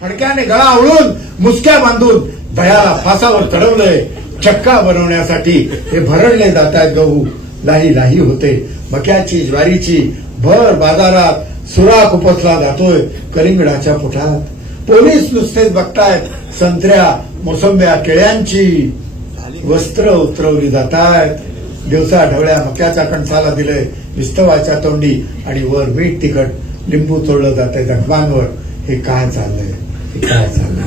फडक्याने गळा आवळून मुसक्या बांधून दह्याला फासावर चढवलंय. चक्का बनवण्यासाठी हे भरडले जात आहेत गहू. लाही लाही होते मक्याची ज्वारीची. भर बाजारात सुराख उपसला जातोय कलिंगडाच्या पोटात. पोलीस नुसतेच बघतायत संत्र्या मोसंब्या केळ्यांची. वस्त्र उतरवली जात आहेत. दिवसा ढवळ्या मक्याच्या कणसाला दिलंय विस्तवाच्या तोंडी आणि वर मीठ तिखट लिंबू चोळलं जातंय जखमांवर. हे काय चाललंय? हे काय चाललंय?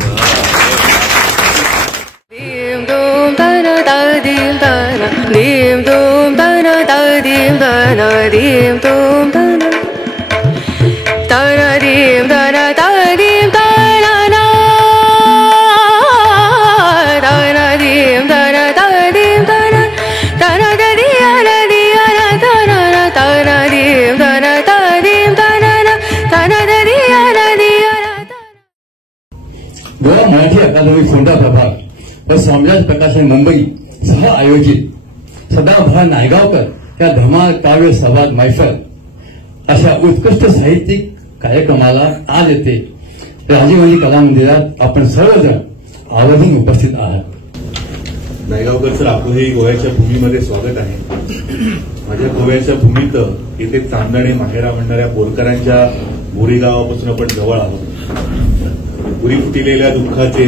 गोवा मराठी अकादमी फोंडा प्रभाग व स्वामीराज प्रकाशन मुंबई सह आयोजित सदाभाऊ नायगावकर या धमाल काव्य संवाद मैफल अशा उत्कृष्ट साहित्यिक कार्यक्रमाला आज येथे राजीव गांधी कला मंदिरात आपण सर्वजण आवर्जून उपस्थित आहात. नायगावकर सर, आपलं हे गोव्याच्या भूमीमध्ये स्वागत आहे. माझ्या गोव्याच्या भूमीत येथे चांदणे माहेरा म्हणणाऱ्या बोरकरांच्या बोरी गावापासून आपण जवळ आहोत. पुरी फुटिलेल्या दुःखाचे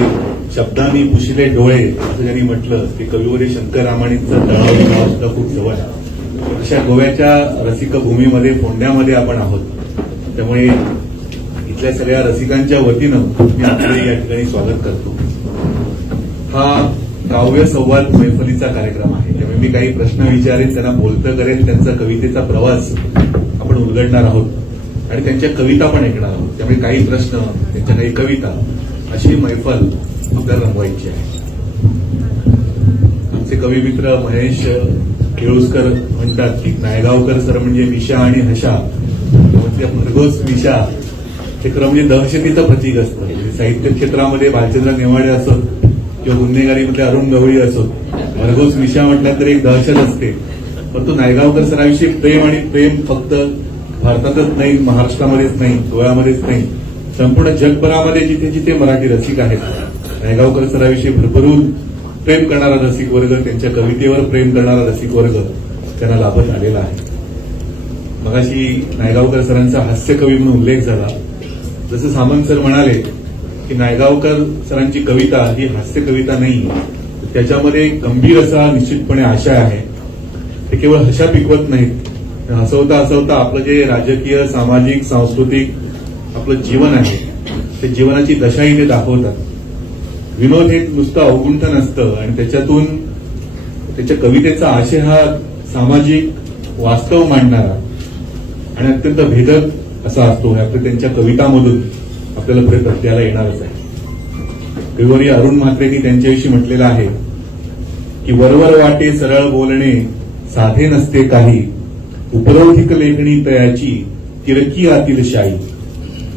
शब्दांनी पुशिले डोळे असं त्यांनी म्हटलं ते कविवर्य शंकर रामाणींचं तळावली गाव सुद्धा खूप जवळ आहे. अशा गोव्याच्या रसिक भूमीमध्ये फोंड्यामध्ये आपण आहोत. त्यामुळे इथल्या सगळ्या रसिकांच्या वतीनं मी आपले या ठिकाणी स्वागत करतो. हा काव्य संवाद मैफलीचा कार्यक्रम आहे. त्यामुळे मी काही प्रश्न विचारेन, त्यांना बोलतं करेन, त्यांचा कवितेचा प्रवास आपण उलगडणार आहोत आणि त्यांच्या कविता पण ऐकणार आहोत. त्यामुळे काही प्रश्न, त्यांच्या काही कविता, अशी मैफल आपल्याला रंगवायची आहे. आमचे कवी मित्र महेश केळुसकर म्हणतात की नायगावकर सर म्हणजे मिशा आणि हशा, म्हणजे भरघोस मिशा हे खरं म्हणजे दहशतीचं प्रतीक असतं. साहित्य क्षेत्रामध्ये भालचंद्र नेवाडे असोत किंवा गुन्हेगारीमध्ये अरुण गवळी असोत, भरघोस मिशा म्हटलं तर एक दहशत असते. परंतु नायगावकर सरांविषयी प्रेम आणि प्रेम फक्त भारतातच नाही, महाराष्ट्रामध्येच नाही, गोव्यामध्येच नाही, संपूर्ण जगभरामध्ये जिथे जिथे मराठी रसिक आहेत, नायगावकर सरांविषयी भरभरून प्रेम करणारा रसिक वर्ग, त्यांच्या कवितेवर प्रेम करणारा रसिक वर्ग त्यांना लाभत आलेला आहे. मगाशी नायगावकर सरांचा हास्यकवी म्हणून उल्लेख झाला. जसं सामंत सर म्हणाले की नायगावकर सरांची कविता ही हास्य कविता नाही, त्याच्यामध्ये गंभीर असा निश्चितपणे आशय आहे. ते केवळ हशा पिकवत नाहीत, हसवता हसवता आपलं जे राजकीय, सामाजिक, सांस्कृतिक आपलं जीवन आहे ते जीवनाची दशाही ते दाखवतात. विनोद हे नुसतं अवगुंठ नसतं आणि त्याच्यातून त्याच्या कवितेचा आशय हा सामाजिक वास्तव मांडणारा आणि अत्यंत भेदक असा असतो. हे त्यांच्या कवितांमधून आपल्याला प्रत्ययाला येणारच आहे. कविवर्य अरुण म्हात्रेंनी त्यांच्याविषयी म्हटलेलं आहे की वरवर वाटे सरळ बोलणे साधे नसते काही, उपरोधिक लेखणी तयाची तिरकी आतील शाई,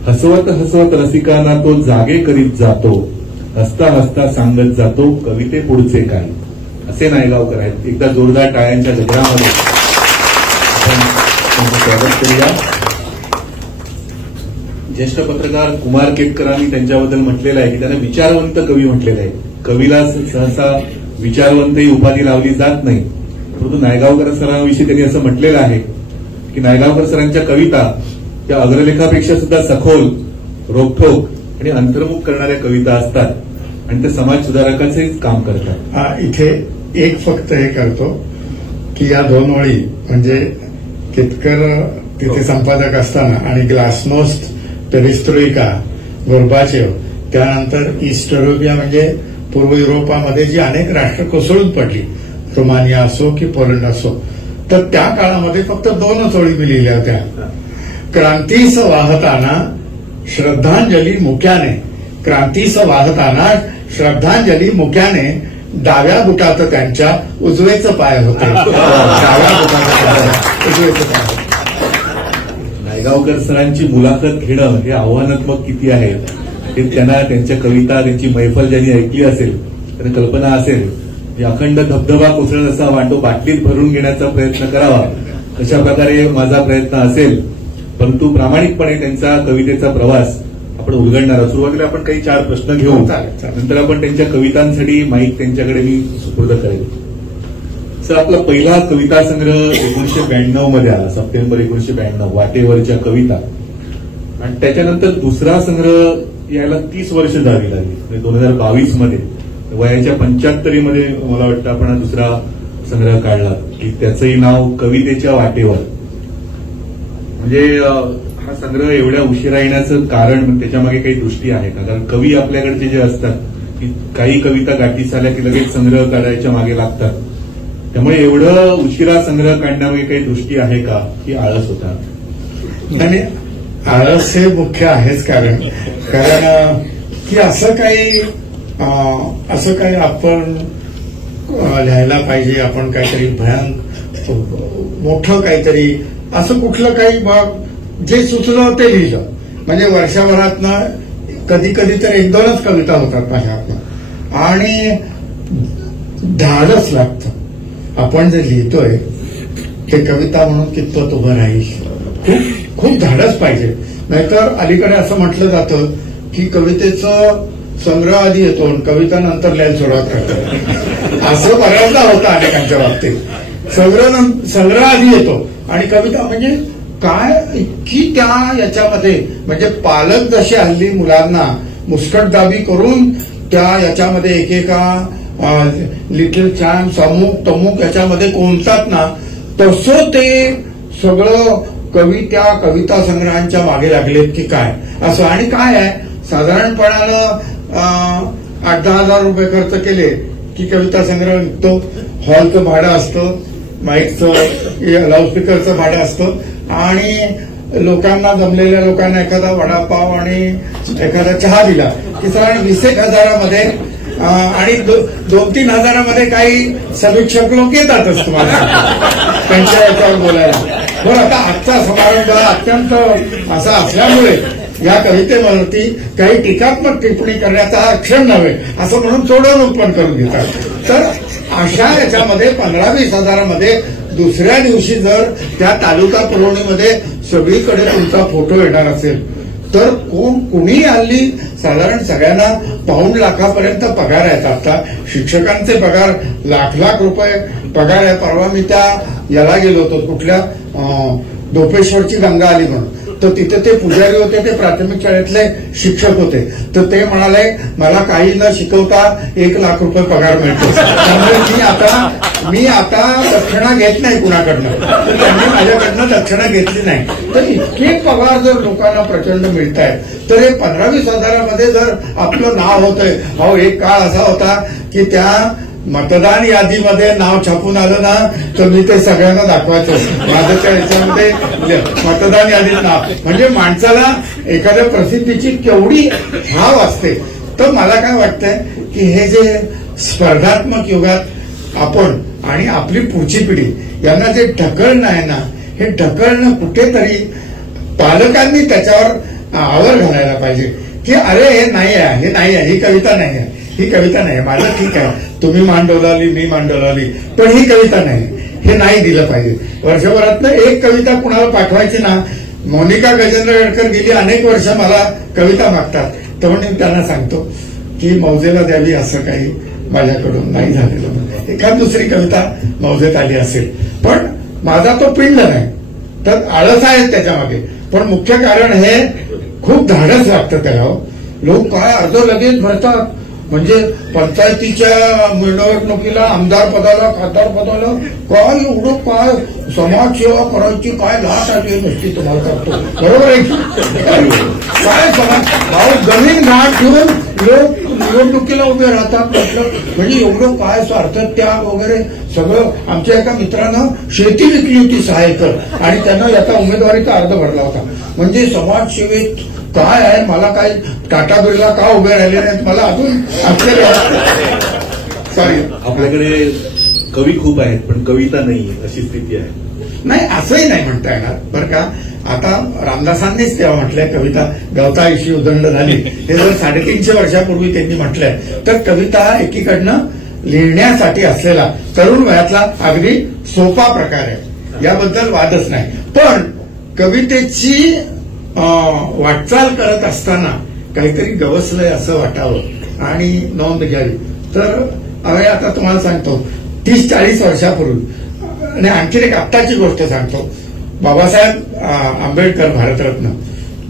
हसवत हसवत रसिकांना तो जागे करीत जातो, हसता हसता सांगत जातो कविते पुढचे काय. असे नायगावकर आहेत. एकदा जोरदार टाळ्यांच्या गजरामध्ये आपण त्यांचं स्वागत करूया. ज्येष्ठ पत्रकार कुमार केतकरांनी त्यांच्याबद्दल म्हटलेलं आहे की त्यांना विचारवंत कवी म्हटलेलं आहे. कवीला सहसा विचारवंत ही उपाधी लावली जात नाही, परंतु नायगावकर सरांविषयी त्यांनी असं म्हटलेलं आहे की नायगावकर सरांच्या कविता त्या अग्रलेखापेक्षा सुद्धा सखोल, रोखठोक आणि अंतर्मुख करणाऱ्या कविता असतात आणि ते समाज सुधारकाचेच काम करतात. इथे एक फक्त हे करतो की या दोन ओळी म्हणजे केतकर तिथे संपादक असताना आणि ग्लासनोस्ट, पेरिस्ट्रोइका, गोर्बाचेव, त्यानंतर ईस्ट युरोपिया म्हणजे पूर्व युरोपामध्ये जी अनेक राष्ट्र कोसळून पडली, रोमानिया असो की पोलंड असो, तर त्या काळामध्ये फक्त दोनच ओळी मी लिहिल्या होत्या. क्रांतीस वाहताना श्रद्धांजली मुक्याने, क्रांतीस वाहताना श्रद्धांजली मुक्याने, डाव्या बुटात त्यांच्या उजवेच पाय होते. डाव्या बुटात उजवेच पाय. नायगावकर सरांची मुलाखत घेणं हे आव्हानात्मक किती आहे हे त्यांना, त्यांच्या कविता, त्यांची मैफल ज्यांनी ऐकली असेल त्यांना कल्पना असेल. अखंड धबधबा कोसळत असावा आणि तो बाटलीत भरून घेण्याचा प्रयत्न करावा, अशा प्रकारे माझा प्रयत्न असेल. परंतु प्रामाणिकपणे त्यांचा कवितेचा प्रवास आपण उलगडणार आहोत. सुरुवातीला आपण काही 4 प्रश्न घेऊ, नंतर आपण त्यांच्या कवितांसाठी माईक त्यांच्याकडे मी सुपूर्द करेल. सर, आपला पहिला कविता संग्रह 1992 मध्ये आला, सप्टेंबर 1992, वाटेवरच्या कविता. आणि त्याच्यानंतर दुसरा संग्रह यायला 30 वर्ष जावी लागली. 2022 मध्ये वयाच्या 75 मध्ये मला वाटतं आपण हा दुसरा संग्रह काढला, की त्याचंही नाव कवितेच्या वाटेवर. म्हणजे हा संग्रह एवढ्या उशिरा येण्याचं कारण त्याच्यामागे काही दृष्टी आहे का? कारण कवी आपल्याकडचे जे असतात की काही कविता गाठीस आल्या की लगेच संग्रह काढायच्या मागे लागतात. त्यामुळे एवढं उशिरा संग्रह काढण्यामागे काही दृष्टी आहे का, की आळस होता? आणि आळस हे मुख्य आहेच कारण की असं काही आपण लिहायला पाहिजे, आपण काहीतरी भयानक मोठं काहीतरी असं कुठलं काही जे सुचलं ते लिहिलं. म्हणजे वर्षभरातनं कधी कधी तर 1-2च कविता होतात माझ्यातनं. आणि धाडस लागतं. आपण जे लिहितोय ते कविता म्हणून कितपत उभं राहील, खूप धाडस पाहिजे. नाहीतर अलीकडे असं म्हटलं जातं की कवितेचं संग्रह आधी येतो आणि कविता नंतर लिहायला सुरुवात करतो. असं बऱ्याचदा होतं अनेकांच्या बाबतीत. संग्रह आधी येतो आणि कविता म्हणजे काय इतकी त्या याच्यामध्ये, म्हणजे पालक जसे हल्ली मुलांना मुस्कटदाबी करून त्या याच्यामध्ये एकेका लिटिल चॅम्प्स अमुक तमुक याच्यामध्ये कोणतात ना, तसं ते सगळं त्या कविता संग्रहांच्या मागे लागलेत की काय असं. आणि काय आहे, साधारणपणानं 8-10 हजार रुपये खर्च केले की कविता संग्रह निघतो. हॉलचं भाडं असतं, माईकचं लाऊडस्पीकरचं भाडं असतं आणि लोकांना, जमलेल्या लोकांना एखादा वडापाव आणि एखादा चहा दिला की साधारण 20-1 हजारामध्ये आणि 2-3 हजारामध्ये काही समीक्षक लोक येतातच तुम्हाला त्यांच्या याच्यावर बोलायला. पण आता आजचा समारंभ अत्यंत असा असल्यामुळे या कवितेवरती काही टीकात्मक टिप्पणी करण्याचा हा क्षण नव्हे असं म्हणून सोडवणूक पण करून घेतात. तर अशा याच्यामध्ये 15-20 हजारामध्ये दुसऱ्या दिवशी जर त्या तालुका पुरवणीमध्ये सगळीकडे तुमचा फोटो येणार असेल तर कुणी हल्ली साधारण सगळ्यांना पाऊण लाखापर्यंत पगार आहेत. आता शिक्षकांचे पगार लाख रुपये पगार आहे. परवा मी त्या याला गेलो होतो, कुठल्या दोपेश्वरची गंगा आली म्हणून, तर तिथे ते पुजारी होते, ते प्राथमिक शाळेतले शिक्षक होते. तर ते म्हणाले मला काही न शिकवता 1 लाख रुपये पगार मिळतो. त्यामुळे मी आता दक्षिणा घेत नाही कुणाकडनं, तर त्यांनी माझ्याकडनं दक्षिणा घेतली नाही. तर इतके पगार जर लोकांना प्रचंड मिळत आहेत तर हे 15-20 हजारामध्ये जर आपलं नाव होतंय. अहो, एक काळ असा होता की त्या मतदान यादीमध्ये नाव छापून आलं ना तर मी ते सगळ्यांना दाखवायचो. माझं त्या याच्यामध्ये मतदान यादीत नाव, म्हणजे माणसाला एखाद्या प्रसिद्धीची केवढी हाव असते. तर मला काय वाटतंय की हे जे स्पर्धात्मक युगात आपण आणि आपली पुढची पिढी यांना जे ढकलणं आहे ना, हे ढकलणं कुठेतरी पालकांनी त्याच्यावर आवर घालायला पाहिजे की अरे हे नाही आहे, हे नाही आहे, ही कविता नाही आहे, ही कविता नाही. माझं ठीक आहे, तुम्ही मान डोलावली, मी मान डोलावली, पण ही कविता नाही, हे नाही दिलं पाहिजे. वर्षभरातनं एक कविता कुणाला पाठवायची ना. मोनिका गजेंद्र गडकर गेली अनेक वर्ष मला कविता मागतात, तर म्हणून मी त्यांना सांगतो की मौजेला द्यावी असं काही माझ्याकडून नाही झालेलं. एखाद दुसरी कविता मौजेत आली असेल, पण माझा तो पिंड नाही. तर आळस आहे त्याच्यामागे, पण मुख्य कारण हे खूप धाडस लागतं त्याला. लोक काय अर्ज लगेच भरतात. म्हणजे पंचायतीच्या निवडणुकीला, आमदार पदाला, खासदार पदाला काय एवढं काय समाजसेवा करायची काय लाट आली नसती तुम्हाला करतो. बरोबर आहे की काय समाज जमीन घाट घेऊन लोक निवडणुकीला उभे राहतात. म्हणजे एवढं काय स्वार्थ त्याग वगैरे सगळं. आमच्या एका मित्रानं शेती विकली होती 6 एकर आणि त्यानं याचा उमेदवारीचा अर्ज भरला होता. म्हणजे समाजसेवेत काय आहे. मला काय टाटा बिर्ला का उभे राहिले नाहीत मला अजून आश्चर्य. सॉरी, आपल्याकडे कवी खूप आहेत पण कविता नाही अशी स्थिती आहे. नाही, असंही नाही म्हणता येणार बरं का. आता रामदासांनीच तेव्हा म्हटलंय कविता गवताविषयी उदंड झाली. हे जर 350 वर्षापूर्वी त्यांनी म्हटलंय तर कविता हा एकीकडनं लिहिण्यासाठी असलेला तरुण वयातला अगदी सोपा प्रकार आहे, याबद्दल वादच नाही. पण कवितेची वाटचाल करत असताना काहीतरी गवसलंय असं वाटावं आणि नोंद घ्यावी. तर आता तुम्हाला सांगतो 30-40 वर्षापूर्वी आणि आणखीन एक आत्ताची गोष्ट सांगतो. बाबासाहेब आंबेडकर भारतरत्न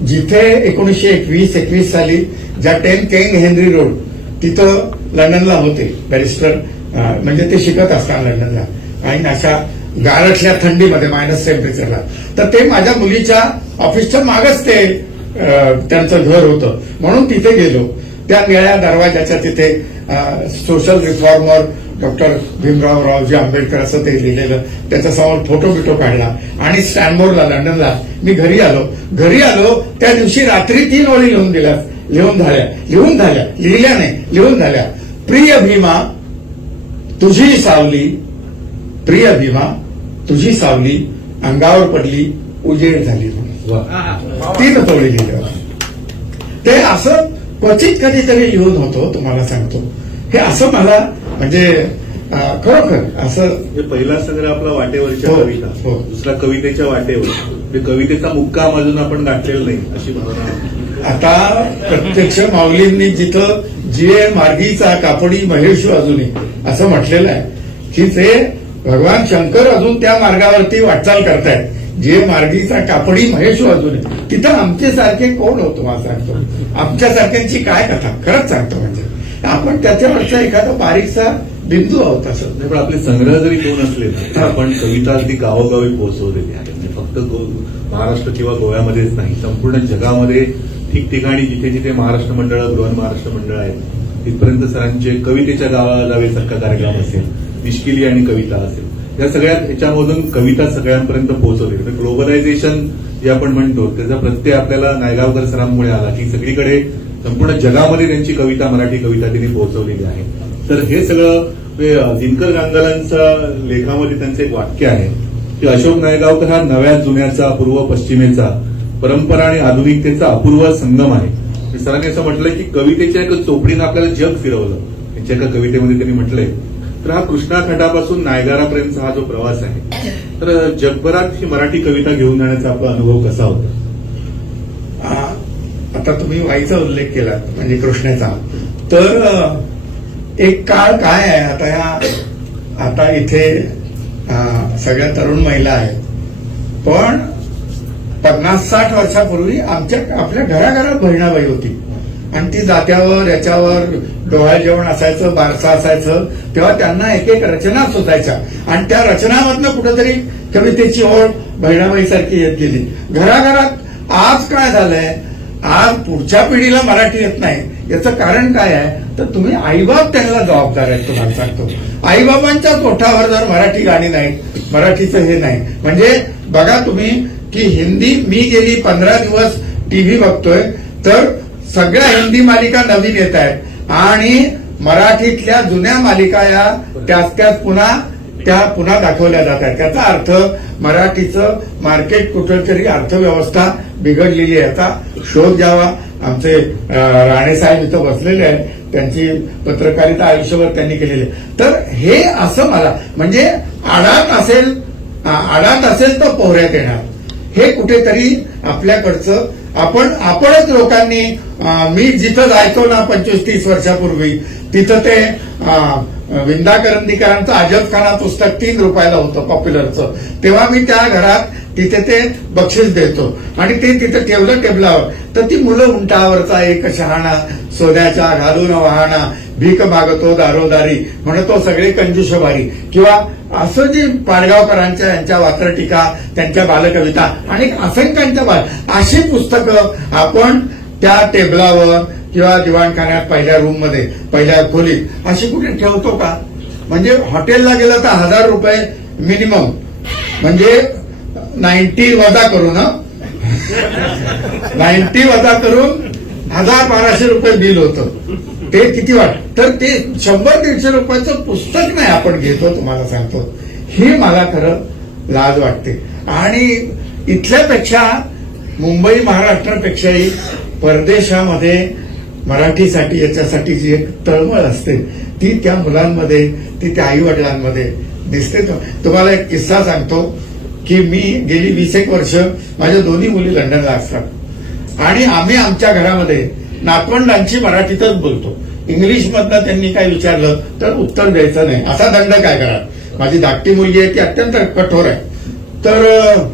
जिथे 1921 साली ज्या 10 किंग हेनरी रोड तिथं लंडनला होते बॅरिस्टर, म्हणजे ते शिकत असताना लंडनला आणि अशा गारठल्या थंडीमध्ये मायनस टेम्परेचरला, तर ते माझ्या मुलीच्या ऑफिसच्या मागच ते त्यांचं घर होतं. म्हणून तिथे गेलो. त्या निळ्या दरवाजाच्या तिथे सोशल रिफॉर्मर डॉक्टर भीमरावजी आंबेडकर असं ते लिहिलेलं, त्याच्यासमोर फोटो बिटो काढला आणि स्टॅनमोरला लंडनला मी घरी आलो. त्या दिवशी रात्री 3 ओळी लिहून झाल्या. प्रिय भीमा तुझी सावली अंगावर पडली उजेड झाली. 3 ओळी लिहिल्या. ते असं क्वचित कधीतरी लिहून होतो. तुम्हाला सांगतो हे असं मला म्हणजे खरोखर असं पहिला संग्रह आपला वाटेवरच्या कविता, दुसरा कवितेच्या वाटेवर, कवितेचा मुक्काम अजून आपण गाठलेला नाही अशी भावना. आता प्रत्यक्ष माऊलींनी जिथं जिये मार्गीचा कापडी महेशू अजूनही असं म्हटलेलं आहे की ते भगवान शंकर अजून त्या मार्गावरती वाटचाल करतायत. जे मार्गीचा कापडी महेशू अजूनही, तिथं आमच्यासारखे कोण होतो मला सांगतो, आमच्यासारख्यांची काय कथा खरंच सांगतो. म्हणजे आपण त्याच्यावरचा एखादा बारीकसा बिंदू आहोत असं. नाही, पण आपले संग्रह जरी दोन असले तर आपण कविता अगदी गावोगावी पोहोचवलेली आहे. म्हणजे फक्त महाराष्ट्र किंवा गोव्यामध्येच नाही, संपूर्ण जगामध्ये ठिकठिकाणी जिथे जिथे महाराष्ट्र मंडळ, बृहन महाराष्ट्र मंडळ आहेत तिथपर्यंत सरांचे कवितेच्या गावागावीसारखा कार्यक्रम असेल, निष्किली आणि कविता असेल, या सगळ्यात ह्याच्यामधून कविता सगळ्यांपर्यंत पोहोचवली. तर ग्लोबलायझेशन जे आपण म्हणतो त्याचा प्रत्यय आपल्याला नायगावकर सरांमुळे आला की सगळीकडे संपूर्ण जगामध्ये त्यांची कविता, मराठी कविता त्यांनी पोहोचवलेली आहे. तर हे सगळं दिनकर गांगलांच्या लेखामध्ये त्यांचं एक वाक्य आहे की अशोक नायगावकर हा नव्या जुन्याचा, पूर्व पश्चिमेचा, परंपरा आणि आधुनिकतेचा अपूर्व संगम आहे. सरांनी असं म्हटलंय की कवितेच्या एका चोपडीनं आपल्याला जग फिरवलं. त्यांच्या एका कवितेमध्ये त्यांनी म्हटलंय. तर हा कृष्णा खंडापासून नायगारापर्यंतचा हा जो प्रवास आहे, तर जगभरात ही मराठी कविता घेऊन जाण्याचा आपला अनुभव कसा होता? आता तुम्ही वाईचा उल्लेख केला म्हणजे कृष्णेचा, तर एक काळ काय आहे आता इथे सगळ्या तरुण महिला आहेत, पण 50-60 वर्षापूर्वी आपल्या घराघरात बहिणाबाई होती आणि ती जात्यावर याच्यावर डोहाळ जेवण असायचं, बारसा असायचं, तेव्हा त्यांना एक एक रचना सुचायच्या आणि त्या रचनामधनं कुठेतरी कवितेची ओढ बहिणाबाईसारखी येत गेली घराघरात. आज काय झालंय, आज पुढच्या पिढीला मराठी येत नाही. याचं कारण काय आहे तर तुम्ही आईबाप त्यांना जबाबदार आहेत. तुम्हाला सांगतो, आईबाबांच्याच ओठावर जर मराठी गाणी नाही, मराठीचं हे नाही. म्हणजे बघा तुम्ही की हिंदी, मी गेली 15 दिवस टीव्ही बघतोय तर सगळ्या हिंदी मालिका नवीन येत आहेत आणि मराठीतल्या जुन्या मालिका या त्याच पुन्हा दाखवल्या जात आहेत. त्याचा अर्थ मराठीचं मार्केट कुठेतरी अर्थव्यवस्था बिघडलेली आहे. याचा शोध घ्यावा. आमचे राणेसाहेब इथं बसलेले आहेत, त्यांची पत्रकारिता आयुष्यभर त्यांनी केलेली आहे. तर हे असं मला म्हणजे आडात असेल तर पोहऱ्यात येणार, हे कुठेतरी आपल्याकडचं आपणच लोकांनी, मी जिथं जायचो ना 25-30 वर्षापूर्वी, तिथं ते विंदा करंदीकरांचं अजबखाना पुस्तक 3 रुपयाला होतं पॉप्युलरचं. तेव्हा मी त्या घरात तिथे ते बक्षीस देतो आणि ते तिथे ठेवलं टेबलावर. तर ती मुलं उंटावरचा एक शहाणा, सोन्याच्या घालून वाहना, भीक मागतो दारोदारी, म्हणतो सगळे कंजूषबारी, किंवा असं जे पाडगावकरांच्या यांच्या वात्रटिका, त्यांच्या बालकविता आणि असंख्यांच्या अशी पुस्तकं आपण त्या टेबलावर किंवा दिवाणखान्यात पहिल्या रूममध्ये, पहिल्या खोलीत अशी कुठे ठेवतो का? म्हणजे हॉटेलला गेलं तर 1000 रुपये मिनिमम, म्हणजे 90 वजा करून 90 वजा करून 1000-1200 रुपये बिल होतं. ते किती तर ते 100-150 रुपयाचं पुस्तक नाही आपण घेतो. तुम्हाला सांगतो, हे मला खरं लाज वाटते. आणि इथल्यापेक्षा मुंबई महाराष्ट्रापेक्षाही परदेशामध्ये मराठीसाठी याच्यासाठी जी एक तळमळ असते ती त्या मुलांमध्ये, ती त्या आई वडिलांमध्ये दिसते. तुम्हाला एक किस्सा सांगतो की मी गेली 20 वर्ष माझ्या दोन्ही मुली लंडनला असतात आणि आम्ही आमच्या घरामध्ये नातवंडांची मराठीतच बोलतो. इंग्लिशमधनं त्यांनी काय विचारलं तर उत्तर द्यायचं नाही. असा दंड काय करा. माझी धाकटी मुलगी आहे ती अत्यंत कठोर आहे. तर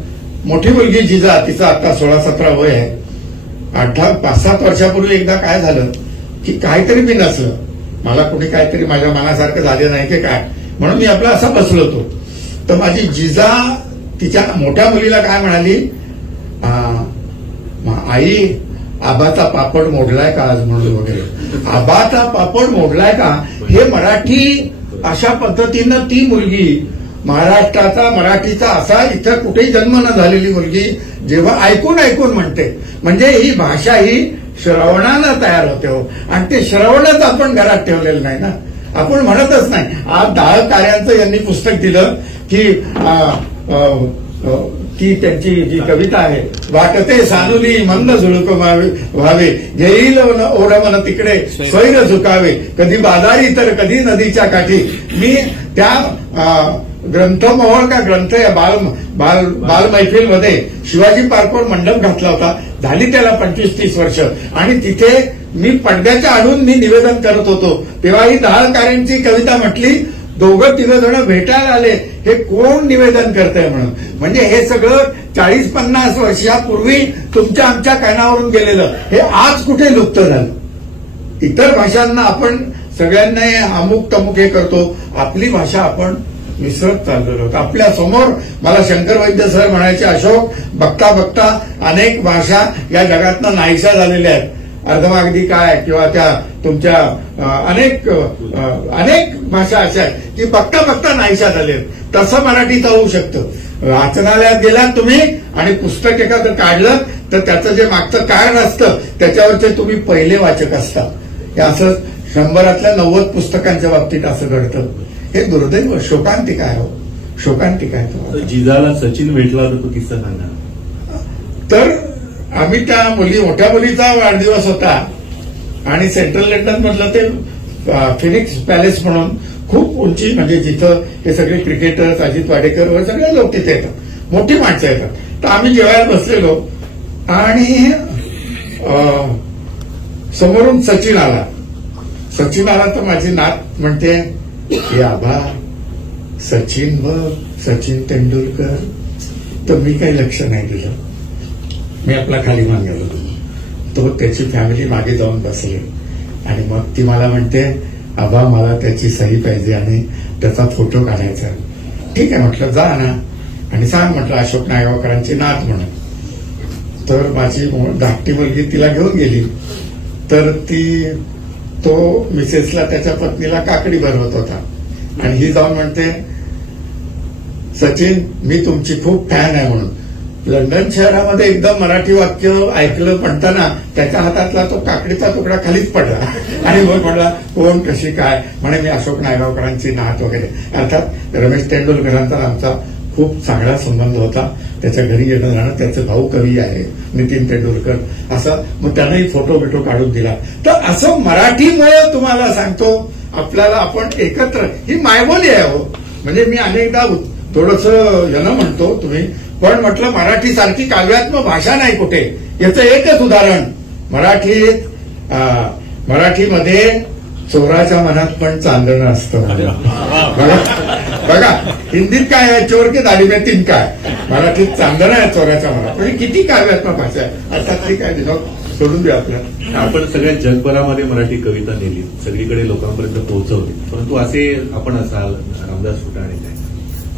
मोठी मुलगी जिजा, तिचं आता 16-17 वय आहे. 5-7 वर्षापूर्वी एकदा काय झालं की काहीतरी मी नसलं, मला कुणी काहीतरी माझ्या मनासारखं झालं नाही की काय, म्हणून मी आपला असा बसलो होतो. तर माझी जिजा तिच्या मोठ्या मुलीला काय म्हणाली, आई आबाचा पापड मोडलाय का आज म्हणून वगैरे. आबाचा पापड मोडलाय का हे मराठी अशा पद्धतीनं ती मुलगी महाराष्ट्राचा मराठीचा असा इथं कुठेही जन्म न झालेली मुलगी जेव्हा ऐकून ऐकून म्हणते, म्हणजे ही भाषा ही श्रवणाला तयार होते हो. आणि ते श्रवणच आपण घरात ठेवलेलं नाही ना, आपण म्हणतच नाही. आज 10 कार्यांचं यांनी पुस्तक दिलं की त्यांची जी कविता आहे, वाटते सानुली मंद झुळक व्हावे, घेईल ओढमन तिकडे स्वैर झुकावे, कधी बाजारी तर कधी नदीच्या काठी. मी त्या ग्रंथमोहर का ग्रंथ या बाल मैफिलमध्ये शिवाजी पार्कवर मंडप घातला होता. झाली त्याला 25-30 वर्ष. आणि तिथे मी पडद्याच्या आडून मी निवेदन करत होतो. तेव्हा ही 10 कार्यांची कविता म्हटली. 2-3 जण भेटायला आले, हे कोण निवेदन करतंय म्हणून. म्हणजे हे सगळं 40-50 वर्षापूर्वी तुमच्या आमच्या कानावरून गेलेलं हे आज कुठे लुप्त झालं. इतर भाषांना आपण सगळ्यांना अमुक तमुक हे करतो, आपली भाषा आपण विसरत चाललेलो आहोत. आपल्या समोर मला शंकर वैद्य सर म्हणायचे, अशोक बघता बघता अनेक भाषा या जगातनं नाहीशा झालेल्या आहेत. अर्धमागधी काय किंवा त्या तुमच्या अनेक भाषा अशा आहेत की बघता बघता नाहीशा झाल्या आहेत. तसं मराठीत होऊ शकतं. वाचनालयात गेलात तुम्ही आणि पुस्तक एखादं काढलं तर त्याचं जे मागचं कारण असतं त्याच्यावरचे तुम्ही पहिले वाचक असता. हे असं 100 90 पुस्तकांच्या बाबतीत असं घडतं. हे दुर्दैव, शोकांतिक आहे हो, शोकांतिक आहे. जिजाला सचिन भेटला होता तो किस्सा सांगा. तर आम्ही त्या मोठ्या मुलीचा वाढदिवस होता आणि सेंट्रल लंडन मधलं ते फिनिक्स पॅलेस म्हणून खूप उंची, म्हणजे जिथं हे सगळे क्रिकेटर्स, अजित वाडेकर वगैरे सगळे लोक तिथे येतात, मोठी माणसं येतात. तर आम्ही जेवायला बसलेलो आणि समोरून सचिन आला. सचिन आला तर माझी नात म्हणते, हे आबा सचिन बघ, सचिन तेंडुलकर. तर मी काही लक्ष नाही दिलं, मी आपला खाली मान गेलो. तो त्याची फॅमिली मागे जाऊन बसले आणि मग ती मला म्हणते, आबा मला त्याची सही पाहिजे आणि त्याचा फोटो काढायचा. ठीक आहे म्हटलं, जा ना आणि सांग म्हटलं अशोक नायगावकरांची नात म्हणून. तर माझी धाकटी मुलगी तिला घेऊन गेली. तर तो मिसेसला त्याच्या पत्नीला काकडी बनवत होता आणि ही जाऊन म्हणते, सचिन मी तुमची खूप फॅन आहे म्हणून. लंडन शहरामध्ये एकदम मराठी वाक्य ऐकलं म्हणताना त्याच्या हातातला तो काकडीचा तुकडा खालीच पडला आणि मग म्हणला, कोण कशी काय, म्हणे मी अशोक नायगावकरांची नात वगैरे. अर्थात रमेश तेंडुलकरांचा आमचा खूप चांगला संबंध होता. त्याच्या घरी येणं जाणं, त्याचे भाऊ कवी आहे नितीन तेंडुलकर, असं. मग त्यानंही फोटो बिटो काढून दिला. तर असं मराठीमुळे तुम्हाला सांगतो आपल्याला आपण एकत्र, ही मायबोली आहे हो. म्हणजे मी अनेकदा थोडंसं यानं म्हणतो तुम्ही, पण म्हटलं मराठीसारखी काव्यात्मक भाषा नाही कुठे. याचं एकच उदाहरण, मराठीमध्ये चोराच्या मनात पण चांदणं असतं. बघा हिंदीत काय आहे, चोर के दाढी में तीन काय, मराठीत चांदणं आहे चोराच्या मनात. म्हणजे किती काव्यात्मक भाषा आहे. अर्थात ती काय सोडून द्या आपल्याला. आपण सगळ्या जगभरामध्ये मराठी कविता नेली, सगळीकडे लोकांपर्यंत पोहोचवली, परंतु असे आपण असाल रामदास फुटाणे काय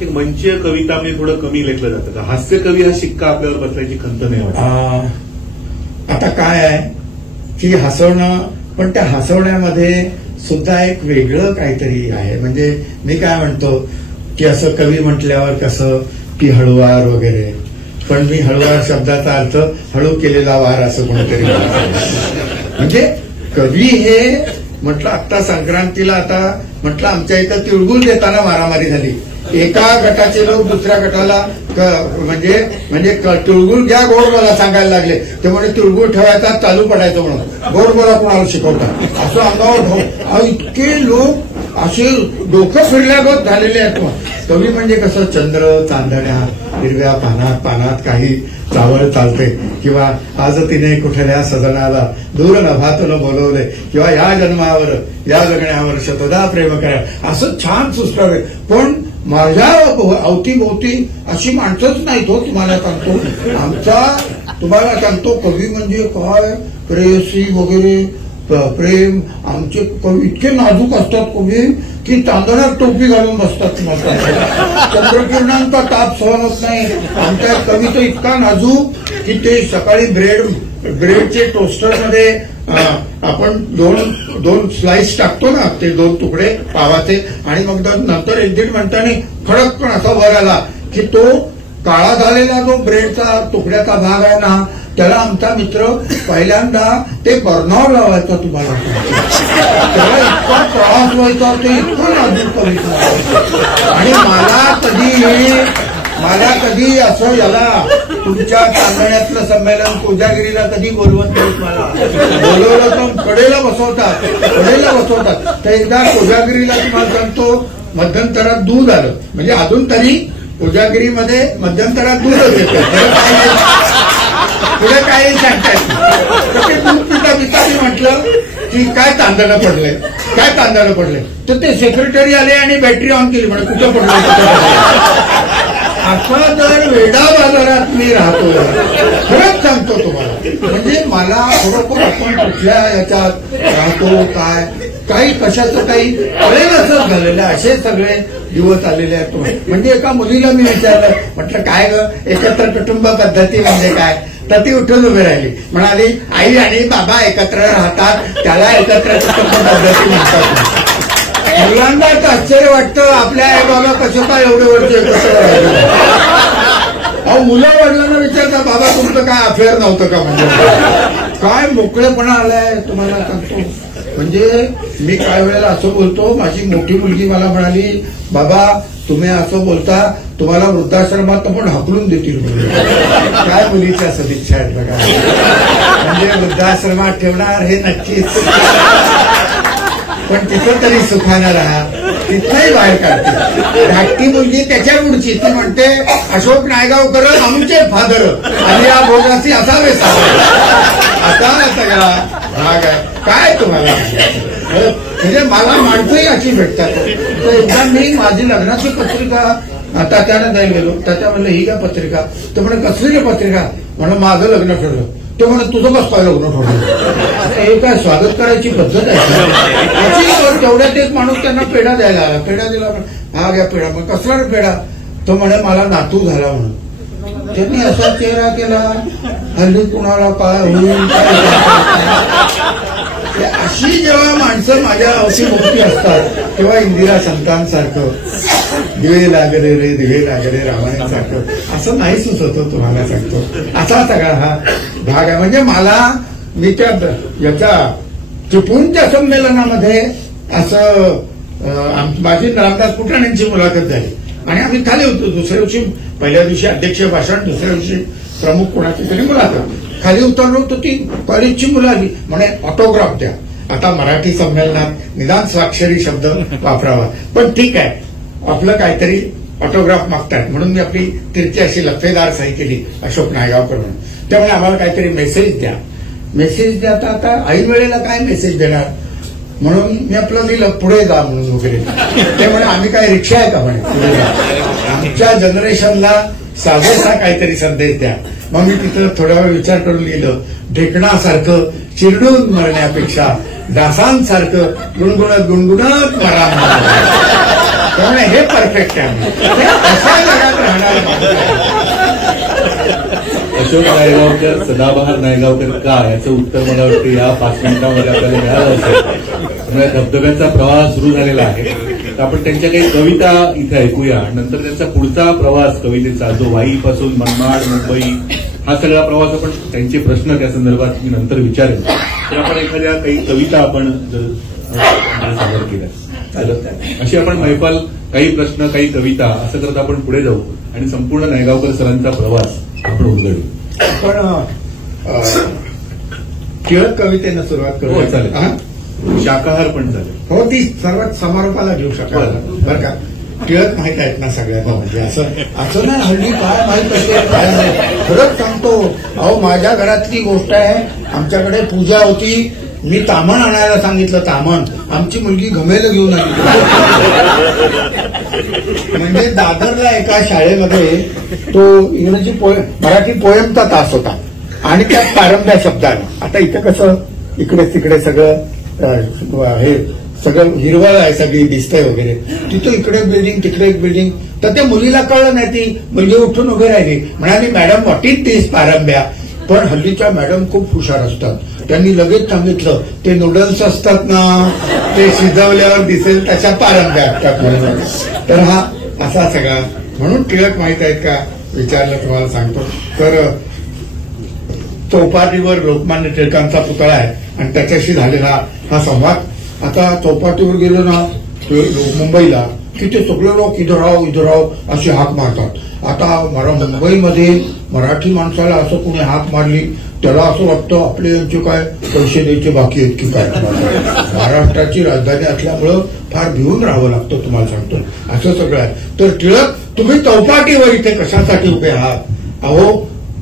एक मंचीय कविता म्हणजे थोडं कमी लेखलं जातं का? हास्य कवी हा शिक्का आपल्यावर बसल्याची खंत नाही वाटत. आता काय आहे की हसवणं, पण त्या हसवण्यामध्ये सुद्धा एक वेगळं काहीतरी आहे. म्हणजे मी काय म्हणतो की असं कवी म्हटल्यावर कसं की हळुवार वगैरे, पण मी हळुवार शब्दाचा अर्थ हळू केलेला वार असं कोणीतरी म्हणजे कवी हे म्हटलं. आता संक्रांतीला आता म्हटलं आमच्या इथं तिळगुळ देताना मारामारी झाली. एका गटाचे लोक दुसऱ्या गटाला म्हणजे तिळगुळ घ्या गोड बोला सांगायला लागले. ते म्हणजे तिळगुळ ठेवायचा चालू पडायचं म्हणून गोड बोला कोणाला शिकवतात असं अंगावर. इतके लोक असे डोकं फिरल्यागत झालेले आहेत. कवी म्हणजे कसं चंद्र चांदण्या हिरव्या पानात काही चावळ चालते किंवा आज तिने कुठल्या सदनाला दूर नभातून बोलवले किंवा या जन्मावर या जगण्यावर शतदा प्रेम करा असं छान सुचवावे. पण माझ्या अवतीभोवती अशी माणसंच नाहीत हो. तुम्हाला सांगतो कवी म्हणजे काय प्रेयसी वगैरे प्रेम. आमचे कवी इतके नाजूक असतात कवी की तांदळात टोपी घालून बसतात. चंद्रकिरणांचा ताप सहन होत नाही. आमच्या कवी तर इतका नाजूक की ते सकाळी ब्रेडचे टोस्टरमध्ये आपण दोन स्लाइस टाकतो ना, ते 2 तुकडे पावाचे आणि मग नंतर 1-1.5 मिनिटांनी खडक पण असा वर आला की तो काळा झालेला जो ब्रेडचा तुकड्याचा भाग आहे ना, त्याला आमचा मित्र पहिल्यांदा ते बर्नर लावायचा. तुम्हाला त्याला इतका त्रास व्हायचा, ते इतकं नाजूक कविता. आणि मला कधी असं याला तुमच्या चांदण्यातलं संमेलन कोजागिरीला कधी बोलवत नाहीत. मला बोलवलं तर कडेला बसवतात. तर एकदा कोजागिरीला तुम्हाला सांगतो मध्यंतरात दूध आलं. म्हणजे अजून तरी कोजागिरीमध्ये मध्यंतरात दूधच येतं. पुढे काही सांगता येत नाही. ते दूध पिता मी म्हटलं की काय तांदळं पडले तर ते सेक्रेटरी आले आणि बॅटरी ऑन केली. म्हणजे कुठं पडलं असं जर वेडा बाजारात मी राहतो. खरंच सांगतो तुम्हाला. म्हणजे मला खरोखर आपण कुठल्या याच्यात राहतो काही कशाचं काही कळेल असं झालेलं असे सगळे दिवस आलेले आहेत. म्हणजे एका मुलीला मी विचारलं, म्हटलं काय ग एकत्र कुटुंब पद्धती म्हणजे काय, तर ती उठून उभी राहिली. म्हणाली आई आणि बाबा एकत्र राहतात त्याला एकत्र कुटुंब पद्धती म्हणतात. मुलांना तर आश्चर्य वाटतं आपल्या आई बाबा कसं काय एवढे वर्ष एकत्र राहिले. अहो मुलं वडिलांना विचारतात बाबा तुमचं काय अफेअर नव्हतं का. म्हणजे काय मोकळेपणा आलाय तुम्हाला सांगतो. म्हणजे मी काही वेळेला असं बोलतो, माझी मोठी मुलगी मला म्हणाली बाबा तुम्ही असं बोलता तुम्हाला वृद्धाश्रमात पण हाकलून देतील. काय मुलीच्या सदिच्छा आहेत बघा. म्हणजे वृद्धाश्रमात ठेवणार हे नक्कीच, पण तिथं तरी सुखानं राहा. तिथंही बाहेर काढते. धाकटी मुलगी त्याच्या पुढची ती म्हणते अशोक नायगावकर आमचे फादर आणि या भोगाची असावे आता सगळा भाग आहे. काय तुम्हाला म्हणजे मला माणसंही अशी भेटतात. तर एकदा मी माझी लग्नाची पत्रिका तात्याने द्यायला गेलो. तात्या म्हणलं ही काय पत्रिका, तर म्हणे कसली पत्रिका. म्हणून माझं लग्न ठरलं. ते म्हणत तुझं कसं काय लग्न ठरलं. हे काय स्वागत करायची पद्धत आहे. तेवढ्यात एक माणूस त्यांना पेढा द्यायला आला. पेढा दिला, हा घ्या पेढा. मग कसला पेढा, तो म्हणे मला नातू झाला म्हणून. त्यांनी असा चेहरा केला, हल्ली कुणाला काय होईल. अशी जेव्हा माणसं माझ्या अवतीभोवती असतात तेव्हा इंदिरा संतांसारखं दिवे लागले रे दिवे लागले रामायणासारखं असं नाही सुचवतो. तुम्हाला सांगतो असा सगळा हा भाग आहे. म्हणजे मला मी त्या याच्या चिपळूणच्या संमेलनामध्ये असं माझी रामदास फुटाण्यांची मुलाखत झाली आणि आम्ही खाली होतो. दुसऱ्या दिवशी पहिल्या दिवशी अध्यक्ष भाषण, दुसऱ्या दिवशी प्रमुख कोणाची तरी मुलाखत. खाली उतरलो तर ती कॉलेजची मुलं आली. म्हणे ऑटोग्राफ द्या. आता मराठी संमेलनात निदान स्वाक्षरी शब्द वापरावा, पण ठीक आहे आपलं काहीतरी ऑटोग्राफ मागतात म्हणून मी आपली तिरची अशी लफेदार सही केली अशोक नायगावकर म्हणून. त्यामुळे आम्हाला काहीतरी मेसेज द्या. तर आता ऐन वेळेला काय मेसेज देणार म्हणून मी आपलं दिलं पुढे जा म्हणून वगैरे. त्यामुळे आम्ही काय रिक्षा आहे का म्हणे पुढे जा. आमच्या जनरेशनला साधेसा काहीतरी संदेश द्या. मग मी तिथं थोडा वेळ विचार करून लिहिलं, ढेकणासारखं चिरडून मरण्यापेक्षा दासांसारखं गुणगुणत मरा. त्यामुळे हे परफेक्ट आहे. अशा जगात राहणार. अशोक नायगावकर सदाबहार नायगावकर का याचं उत्तर मला वाटतं या 5 मिनिटांमध्ये आपल्याला मिळालं असेल. त्यामुळे धबधब्याचा प्रवास सुरू झालेला आहे. तर आपण त्यांच्या काही कविता इथे ऐकूया. नंतर त्यांचा पुढचा प्रवास कवितेचा जो वाईपासून मनमाड मुंबई हा सगळा प्रवास आपण त्यांचे प्रश्न त्या संदर्भात मी नंतर विचारेन. तर आपण एखाद्या काही कविता आपण सादर केल्या अशी आपण मैफल काही प्रश्न काही कविता असं करत आपण पुढे जाऊ आणि संपूर्ण नायगावकर सरांचा प्रवास आपण उलगडू. आपण टिळक कवितेनं सुरुवात करू. चालेल. शाकाहार पण झाले. हो, ती सर्वात समारोपाला घेऊ शकाल बरं का. टिळक माहित आहेत ना सगळ्यांना, म्हणजे असं नाही हल्ली काय माहित असते काय नाही. खरंच सांगतो, अहो माझ्या घरातली गोष्ट आहे. आमच्याकडे पूजा होती, मी तामण आणायला सांगितलं. तामण आमची मुलगी घमेलं घेऊन आली. म्हणजे दादरला एका शाळेमध्ये तो इंग्रजी मराठी पोएमचा तास होता आणि त्यात पारंब्या शब्द आला. आता इथं कसं इकडे तिकडे सगळं हे सगळं हिरवळ आहे, सगळी दिसतंय वगैरे. तिथं इकडे बिल्डिंग तिकडे एक बिल्डिंग. तर त्या मुलीला कळलं नाही. ती मुलगी उठून उभी राहिली, म्हणाली मॅडम व्हॉट इज दिस पारंब्या. पण हल्लीच्या मॅडम खूप हुशार असतात. त्यांनी लगेच सांगितलं ते नूडल्स असतात ना, ते शिजवल्यावर दिसेल तशा पारंब्या असतात. तर हा असा सगळा. म्हणून टिळक माहित आहेत का विचारलं तुम्हाला सांगतो. तर चौपाटीवर लोकमान्य टिळकांचा पुतळा आहे आणि त्याच्याशी झालेला हा संवाद. आता चौपाटीवर गेलो ना मुंबईला की ते सगळे लोक इधर आओ अशी हाक मारतात. आता मुंबईमध्ये मराठी माणसाला असं कोणी हाक मारली त्याला असं वाटतं आपले यांचे काय पैसे द्यायचे बाकी आहेत की काय. महाराष्ट्राची राजधानी असल्यामुळं फार भिवून राहावं लागतं तुम्हाला सांगतो. असं सगळं आहे. तर टिळक तुम्ही चौपाटीवर इथे कशासाठी उभे आहात. अहो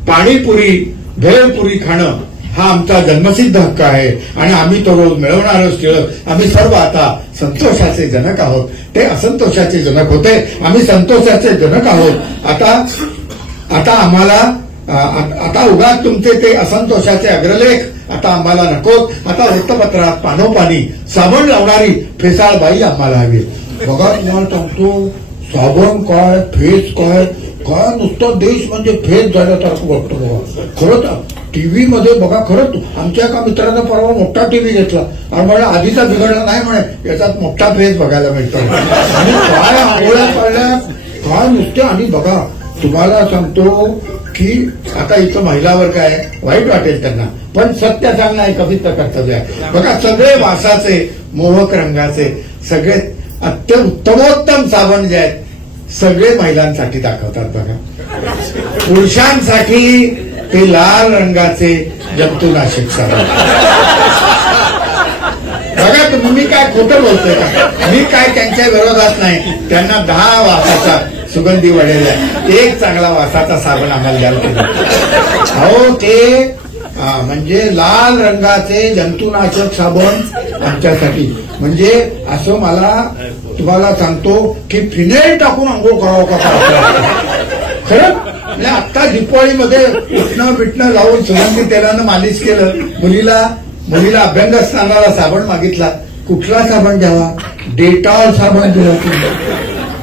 पाणीपुरी भेळपुरी खाणं हा आमचा जन्मसिद्ध हक्क आहे आणि आम्ही तो रोज मिळवणारच. टिळक आम्ही सर्व आता संतोषाचे जनक आहोत. ते असंतोषाचे जनक होते, आम्ही संतोषाचे जनक आहोत. आता आम्हाला आता उगाच तुमचे ते असंतोषाचे अग्रलेख आता आम्हाला नकोत. आता वृत्तपत्रात पानोपानी साबण लावणारी फेसाळ बाई आम्हाला हवी. बघा तुम्हाला सांगतो, साबण काय फेस काय काय नुसतं देश म्हणजे फेस झाल्यासारखं वाटतं. बघा खरंच टीव्ही मध्ये बघा. खरंच आमच्या एका मित्रानं परवा मोठा टीव्ही घेतला आणि मला आधीचा बिघडला नाही म्हणे, याच्यात मोठा फेस बघायला मिळतो. आणि काय आंघोळ्या पडल्या काय नुसते. आणि बघा तुम्हाला सांगतो की आता इथं महिलावर काय वाईट वाटेल त्यांना, पण सत्य सांगणं हे कधीच कर्तव्य आहे. बघा सगळे वासाचे मोहक रंगाचे सगळे उत्तमोत्तम साबण जे आहेत सगळे महिलांसाठी दाखवतात. बघा पुरुषांसाठी ते लाल रंगाचे जंतुनाशक साबण. बघा तुम्ही, मी काय खोटं बोलतोय का. मी काय त्यांच्या विरोधात नाही. त्यांना 10 वासाचा सुगंधी वडेल एक चांगला वासाचा साबण आम्हाला द्याल. अहो ते म्हणजे लाल रंगाचे जंतुनाशक साबण आमच्यासाठी. म्हणजे असं मला तुम्हाला सांगतो की फिनेल टाकून आंघोळ करावं का खरंच. म्हणजे आत्ता दिपावळीमध्ये उठणं बिटणं लावून सुगंधी तेलानं मालिश केलं. मुलीला अभ्यंग स्नानाला साबण मागितला. कुठला साबण द्यावा. डेटॉल साबण दिला.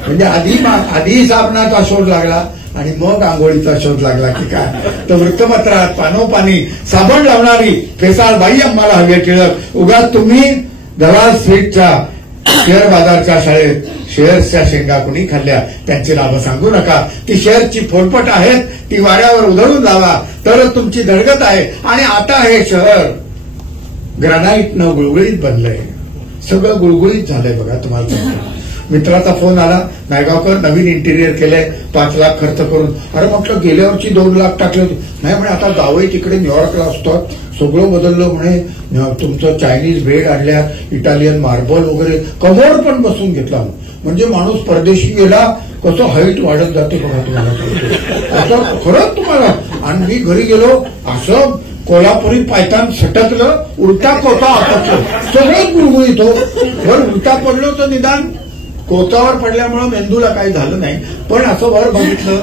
म्हणजे आधी साबणाचा शोध लागला आणि मग आंघोळीचा शोध लागला की काय. तर वृत्तपत्रात पानोपानी साबण लावणारी फेसाळ बाई आम्हाला हवी. टिळक उगाच तुम्ही दलाल स्ट्रीटच्या शेअर बाजारच्या शाळेत शेअर्सच्या शेंगा कुणी खाल्ल्या त्यांची नावं सांगू नका. ती शेअर्सची फोलपट आहेत, ती वाड्यावर उधळून लावा तरच तुमची धडगत आहे. आणि आता हे शहर ग्रॅनाईटनं गुळगुळीत बनलंय, सगळं गुळगुळीत झालंय. बघा तुम्हाला मित्राचा फोन आला, नायगावकर नवीन इंटिरियर केलंय 5 लाख खर्च करून. अरे म्हटलं गेल्या वर्षी 2 लाख टाकले होते. नाही म्हणे आता जावई तिकडे न्यूयॉर्कला असतात, सगळं बदललं म्हणे. तुमचं चायनीज बेड आणल्या, इटालियन मार्बल वगैरे, कमोड पण बसून घेतला. म्हणजे माणूस परदेशी गेला कसं हाईट वाढत जाते बघा तुम्हाला. असं खरंच तुम्हाला. आणि मी घरी गेलो असं कोल्हापुरी पायतान सटकलं, उलटा कोटा आपटलं, सगळं गुळगुळीत हो. वर उलटा पडलो तर निदान कोचावर पडल्यामुळं मेंदूला काही झालं नाही. पण असं वर बघितलं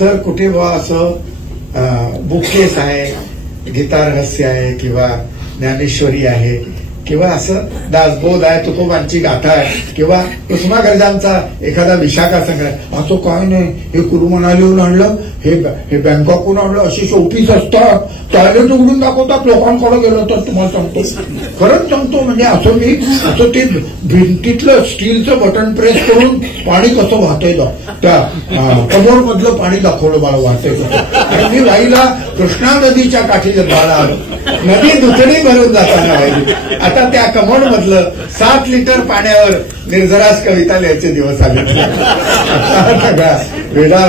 तर कुठे बा असं बुककेस आहे, गीता रहस्य आहे किंवा ज्ञानेश्वरी आहे किंवा असं दासबोध आहे, तुकोबांची गाथा आहे किंवा कुसुमाग्रजांचा एखादा विशाखा संग्रह. असं काय नाही. हे कुरुमनालीहून आणलं, हे बँकॉकहून आणलं, अशी शोपीस असतात. टॉयलेट उघडून दाखवतात लोकांकडे गेलं तर. तुम्हाला सांगतो खरंच सांगतो. म्हणजे असं ते भिंतीतलं स्टीलचं बटन प्रेस करून पाणी कसं वाहतंय त्या कमोड मधलं पाणी दाखवलं मला वाहतंय कसं. आणि मी वाईला कृष्णा नदीच्या काठी जायला आलो. नदी दुथडी भरून जाताना वाहिली. आता त्या कमोड मधलं 7 लिटर पाण्यावर निर्जरास कविता लिहायचे दिवस आले. सगळा वेळा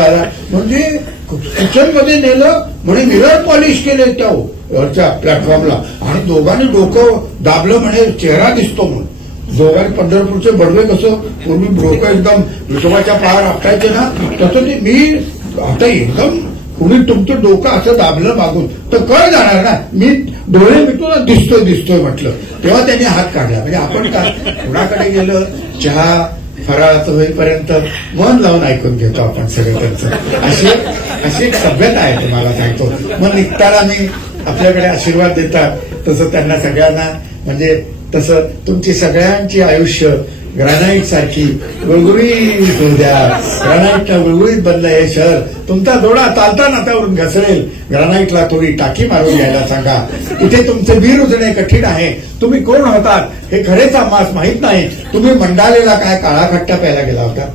म्हणजे किचन मध्ये नेलं म्हणे मिरर पॉलिश केले त्या वरच्या प्लॅटफॉर्मला आणि दोघांनी डोकं दाबलं म्हणे चेहरा दिसतो म्हणून. दोघांनी पंढरपूरचे बडवे कसं पूर्वी डोकं एकदम विठोबाच्या पायावर आपटायचे ना, तसं ते मी आता एकदम कुणी तुमचं डोकं असं दाबलं मागून तर कळ जाणार ना, मी डोळे मिटून दिसतोय म्हटलं. तेव्हा त्यांनी हात काढला. म्हणजे आपण काय कुणाकडे गेलं, चहा फराळाचं होईपर्यंत मन लावून ऐकून घेतो आपण सगळं त्यांचं. अशी एक सभ्यता आहे तुम्हाला सांगतो. मग निघताना मी आपल्याकडे आशीर्वाद देतात तसं त्यांना सगळ्यांना म्हणजे तसं तुमची सगळ्यांची आयुष्य ग्रॅनाईट सारखी गुळगुळीत होऊ द्या. ग्रॅनाईटला गुळगुळीत बनलं हे शहर. तुमचा जोडा चालताना त्यावरून घसरेल. ग्रॅनाईटला थोडी टाकी मारून यायला सांगा. इथे तुमचे बीर उजणे कठीण आहे. तुम्ही कोण होतात हे खरेच आम्हाला माहीत नाही. तुम्ही मंडालेला काय काळा खट्टा प्यायला गेला होता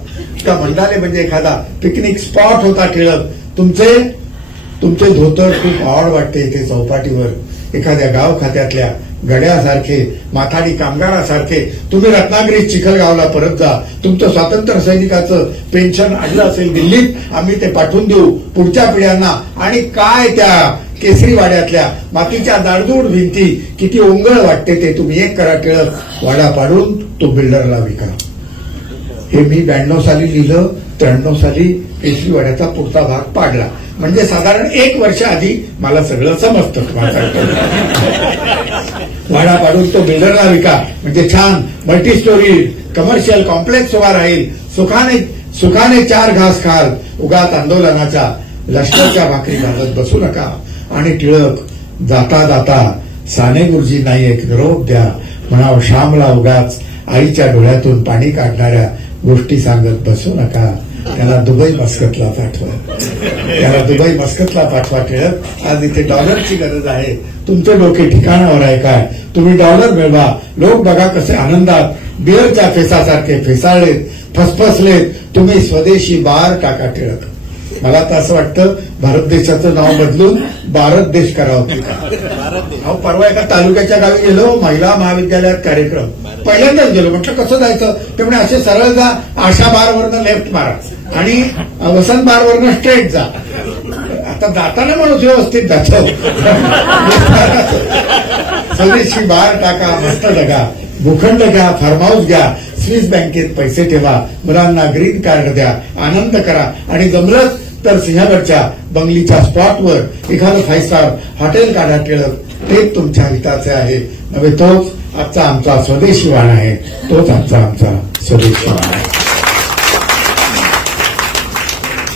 का? मंडाले म्हणजे एखादा पिकनिक स्पॉट होता टिळक. तुमचे धोतर खूप आवड वाटते इथे चौपाटीवर एखाद्या गाव खात्यातल्या गड्यासारखे, माथाडी कामगारासारखे. तुम्ही रत्नागिरीत चिखलगावला परत जा. तुमचं स्वातंत्र्य सैनिकाचं पेन्शन अडलं असेल दिल्लीत, आम्ही ते पाठवून देऊ पुढच्या पिढ्यांना. आणि काय त्या केसरीवाड्यातल्या मातीच्या दाडदूड भिंती किती ओंगळ वाटते ते तुम्ही एक करा टिळक. वाडा पाडून तो बिल्डरला विका. हे मी 92 साली लिहिलं. 93 साली केसरीवाड्याचा पुढचा भाग पाडला. म्हणजे साधारण 1 वर्ष आधी मला सगळं समजतं. वाडा पाडून तो बिल्डरला विका म्हणजे छान मल्टी स्टोरी कमर्शियल कॉम्प्लेक्स उभा राहील. सुखाने 4 घास खाल. उगाच आंदोलनाच्या लष्करच्या भाकरी घालत बसू नका. आणि टिळक जाता जाता साने गुरुजी नाही एक निरोप द्या. म्हणावं श्यामला उगाच आईच्या डोळ्यातून पाणी काढणाऱ्या गोष्टी सांगत बसू नका. त्याला दुबई मस्कतला पाठवा टिळक. आज इथे डॉलरची गरज आहे. तुमचे डोके ठिकाणावर आहे काय? तुम्ही डॉलर मिळवा. लोक बघा कसे आनंदात बिअरच्या फेसासारखे फेसाळलेत, फसफसलेत. तुम्ही स्वदेशी बार टाका टिळक. मला तर असं वाटतं भारत देशाचं नाव बदलून भारत देश करावं. अहो परवा एका तालुक्याच्या गावी गेलो. महिला महाविद्यालयात कार्यक्रम. पहिल्यांदाच गेलो. म्हटलं कसं जायचं? ते म्हणजे असे सरळ जा. आशा बारवरनं लेफ्ट मारा आणि वसंत बारवरनं स्ट्रेट जा. आता जाताना माणूस व्यवस्थित जातो. स्वदेशी बार टाका. मस्त जगा. भूखंड घ्या. फार्म हाऊस घ्या. स्विस बँकेत पैसे ठेवा. मुलांना ग्रीन कार्ड द्या. आनंद करा. आणि जमलंच तर सिंहगडच्या बंगलीच्या स्पॉटवर एखादं 5 स्टार हॉटेल काढा टिळक. ते तुमच्या हिताचे आहे नव्हे. तोच आमचा स्वदेशी वाण आहे. तोच आमचा स्वदेशी वाण आहे.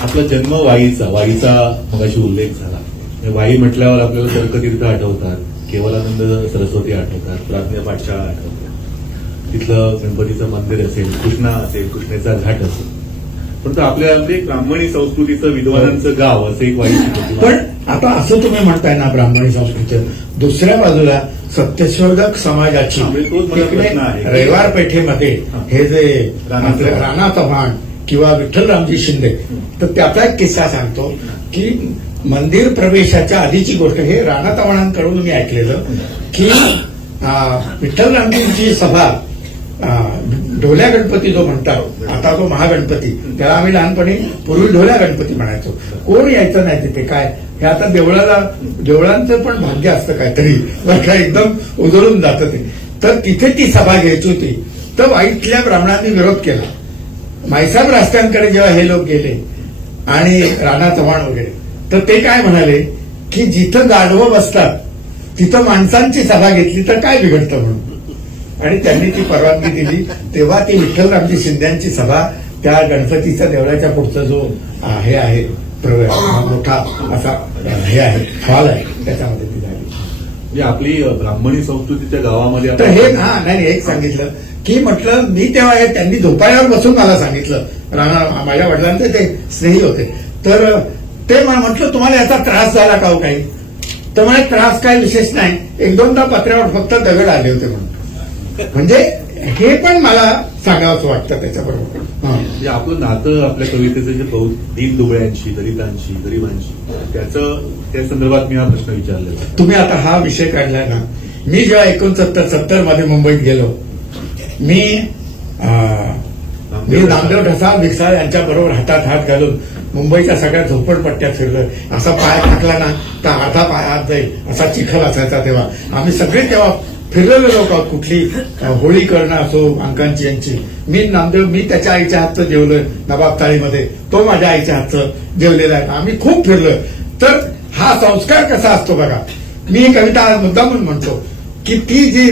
आपला जन्म वाईचा मगाशी उल्लेख झाला. वाई म्हटल्यावर आपल्याला तर्कतीर्थ आठवतात, केवलानंद सरस्वती आठवतात, प्राज्ञा पाठशाळा आठवतात. तिथलं गणपतीचं मंदिर असेल, कृष्णा असेल, कृष्णेचा घाट असेल. परंतु आपल्यामध्ये ब्राह्मणी संस्कृतीचं विद्वानांचं गाव असं एक वाईट. पण आता असं तुम्ही म्हणताय ना ब्राह्मणी संस्कृती, दुसऱ्या बाजूला सत्यशोधक समाजाची रविवार पेठेमध्ये हे जे राणा चव्हाण किंवा विठ्ठलरामजी शिंदे, तर त्याचा एक किस्सा सांगतो की मंदिर प्रवेशाच्या आधीची गोष्ट. हे राणा चव्हाणांकडून मी ऐकलेलं की विठ्ठलरामजींची सभा ढोल्या गणपती जो म्हणतात, आता तो महागणपती, त्याला आम्ही लहानपणी पूर्वी ढोल्या गणपती म्हणायचो. कोण यायचं नाही तिथे. काय हे आता देवळांचं पण भाग्य असतं काहीतरी, काय एकदम उजळून जातं ते. तर तिथे ती सभा घ्यायची होती. तर वाईतल्या ब्राह्मणांनी विरोध केला. माईसाहेब राष्ट्रांकडे जेव्हा हे लोक गेले आणि राणा चव्हाण वगैरे, तर ते काय म्हणाले की जिथं गाढवं बसतात तिथं माणसांची सभा घेतली तर काय बिघडतं म्हणून. आणि त्यांनी ती परवानगी दिली. तेव्हा ती विठ्ठलरामजी शिंद्यांची सभा त्या गणपतीच्या देवळाच्या पुढचा जो हे आहे मोठा असा हे आहे हॉल आहे, त्याच्यामध्ये ती झाली. म्हणजे आपली ब्राह्मणी संस्कृतीच्या गावामध्ये तर हे नाही एक सांगितलं की म्हटलं मी तेव्हा हे त्यांनी झोपाळ्यावर बसून मला सांगितलं. माझ्या वडिलांचे ते स्नेही होते. तर ते मला म्हटलं तुम्हाला याचा त्रास झाला का हो काही? तर मला त्रास काय विशेष नाही, 1-2दा पत्र्यावर फक्त दगड आले होते म्हणून. म्हणजे हे पण मला सांगावंच वाटतं त्याच्याबरोबर. म्हणजे आपलं नातं आपल्या कवितेचं जे दीन दुबळ्यांशी, दलितांशी, गरिबांशी, त्या संदर्भात मी हा प्रश्न विचारला. तुम्ही आता हा विषय काढलाय ना. मी जेव्हा 69-70 मध्ये मुंबईत गेलो, मी नामदेव ढसाळ भिकसाळ यांच्याबरोबर हातात हात घालून मुंबईच्या सगळ्या झोपडपट्ट्या फिरलोय. असा पाय टाकला ना तर अर्धा पाय आत जाईल असा चिखल असायचा तेव्हा. आम्ही सगळे तेव्हा फिरलेलो लोक आहोत. कुठली होळी करणं असो अंकांची यांची. मी नामदेव मी त्याच्या आईच्या हातचं जेवलोय नवाब थाळीमध्ये, तो माझ्या आईच्या हातचं जेवलेला आहे. आम्ही खूप फिरलोय. तर हा संस्कार कसा असतो बघा. मी ही कविता मुद्दामून म्हणतो की ती जी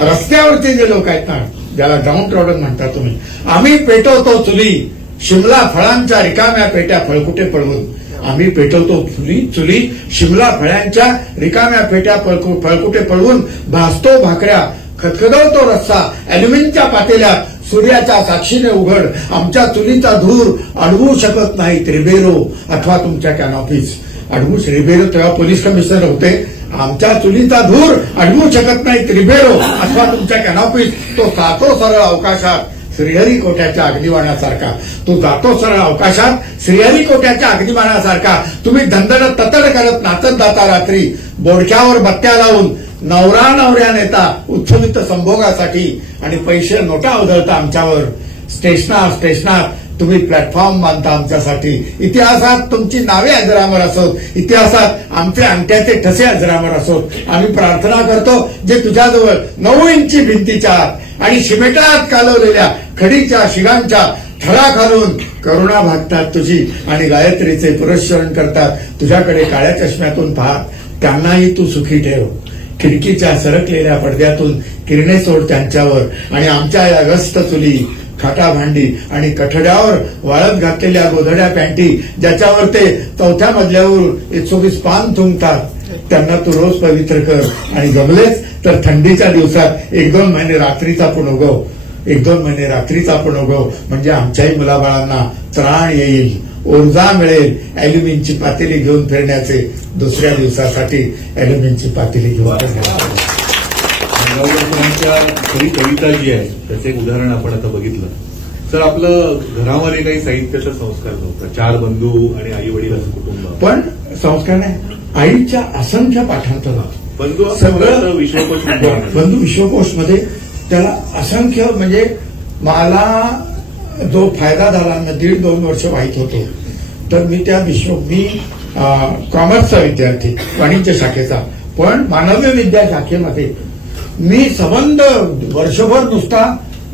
रस्त्यावरचे जे लोक आहेत ना, ज्याला ग्राउंड रॉडन म्हणता तुम्ही, आम्ही पेटवतो चुली शिमला फळांच्या रिकाम्या पेट्या फळकुटे पळवून. आम्ही पेटवतो चुली शिमला फळ्यांच्या रिकाम्या पेट्या फळकुटे पळवून. भासतो भाकऱ्या खदखदवतो रस्सा अॅल्युमिनच्या पातेल्यात सूर्याच्या साक्षीने उघड. आमच्या चुलीचा धूर अडवू शकत नाही रिबेरो अथवा तुमच्या कॅनॉपीज. अडवू रिबेरो तेव्हा पोलीस कमिशनर होते. आमच्या चुलीचा धूर अडवू शकत नाही रिबेरो अथवा तुमच्या कॅनॉपीज. तो जातो सरळ अवकाशात श्रीहरिकोट्याच्या अग्निबाणासारखा. तो जातो सरळ अवकाशात श्रीहरिकोट्याच्या अग्निबाणासारखा. तुम्ही धंदड ततड करत नाचत जाता रात्री बोडक्यावर बत्त्या लावून. नवरा नवऱ्या नेता उत्सवित संभोगासाठी आणि पैसे नोटा उधळता आमच्यावर. स्टेशनार तुम्ही प्लॅटफॉर्म बांधता आमच्यासाठी. इतिहासात तुमची नावे अजरामर असोत, इतिहासात आमचे अंगठ्याचे ठसे अजरामर असोत. आम्ही प्रार्थना करतो जे तुझ्याजवळ 9 इंची भिंतीच्या आत आणि शिमेटात कालवलेल्या खडीच्या शिगांच्या थळा घालून करुणा भागतात तुझी आणि गायत्रीचे पुरस्चरण करतात. तुझ्याकडे काळ्या चष्म्यातून पाहत त्यांनाही तू सुखी ठेव. खिडकीच्या सरकलेल्या पडद्यातून किरणे सोड त्यांच्यावर आणि आमच्या या व्यस्त चुली खाटा भांडी आणि कठड्यावर वाळत घातलेल्या गोधड्या पॅन्टी ज्याच्यावर ते 4थ्या मजल्यावर 120 पान थुंकतात त्यांना तू रोज पवित्र कर. आणि जमलेच तर थंडीच्या दिवसात 1-2 महिने रात्रीचा पण उगव. 1-2 महिने रात्रीचा पण उगव म्हणजे आमच्याही मुलाबाळांना त्राण येईल, ऊर्जा मिळेल. अॅल्युमिनची पातेली घेऊन फिरण्याचे दुसऱ्या दिवसासाठी अॅल्युमिनची पातेली घेऊन फिरण्याचे. खरी कविता जी आहे त्याचं एक उदाहरण आपण आता बघितलं. तर आपलं घरामध्ये काही साहित्याचा संस्कार नव्हता. 4 बंधू आणि आई वडील असं कुटुंब. पण संस्कार नाही. आईच्या असंख्य पाठांतर बंधू सगळं विश्वकोश बंधू विश्वकोशमध्ये त्याला असंख्य म्हणजे मला जो फायदा झाला ना 1.5-2 वर्ष माहीत होतो. तर मी कॉमर्सचा विद्यार्थी वाणिज्य शाखेचा, पण मानवी विद्या शाखेमध्ये मी संबंध वर्षभर नुसता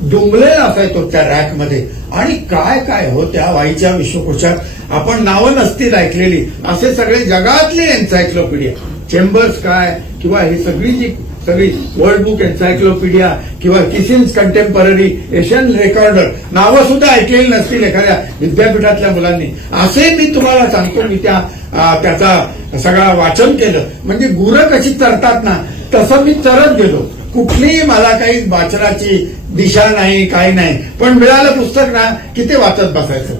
डुंबलेला असायचो त्या रॅकमध्ये. आणि काय हो त्या वाईच्या विश्वकोशात आपण नावं नसतील ऐकलेली असे सगळे जगातली एन्सायक्लोपीडिया, चेंबर्स काय किंवा ही सगळी वर्ल्ड बुक एन्सायक्लोपीडिया किंवा किसिन्स कंटेम्पररी एशियन रेकॉर्डर नावं सुद्धा ऐकलेली नसतील एखाद्या विद्यापीठातल्या मुलांनी. असे मी तुम्हाला सांगतो. मी त्याचा सगळा वाचन केलं. म्हणजे गुरं कशी चरतात ना तसं मी चरत गेलो. कुठलीही मला काही वाचनाची दिशा नाही, काही नाही. पण मिळालं पुस्तक ना की ते वाचत बसायचं.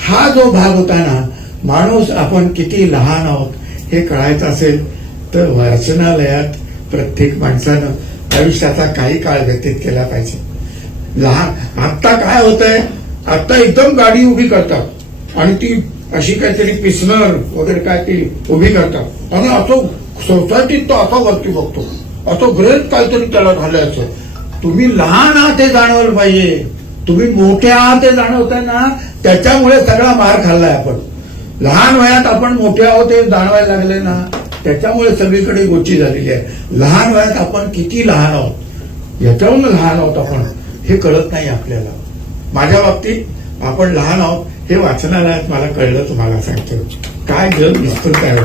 हा जो भाग होता ना, माणूस आपण किती लहान आहोत हे कळायचं असेल तर वाचनालयात प्रत्येक माणसानं आयुष्याचा काही काळ व्यतीत केला पाहिजे. लहान आत्ता काय होतंय, आत्ता एकदम गाडी उभी करतात आणि ती अशी काहीतरी पिसनर वगैरे काय ती उभी करतात आणि असं सोसायटीत तो असा वरती बघतो, असं ग्रेट काहीतरी त्याला घालायचं. तुम्ही लहान आहात हे जाणवलं पाहिजे. तुम्ही मोठे आहात हे जाणवताय ना, त्याच्यामुळे सगळा मार खाल्लाय आपण. लहान वयात आपण मोठे आहोत हे जाणवायला लागले ना, त्याच्यामुळे सगळीकडे गोची झालेली आहे. लहान वयात आपण किती लहान आहोत, याच्याहून लहान आहोत आपण हे कळत नाही आपल्याला. माझ्या बाबतीत आपण लहान आहोत हे वाचनालयात मला कळलं. तुम्हाला सांगतो काय जग विस्तृत आहे.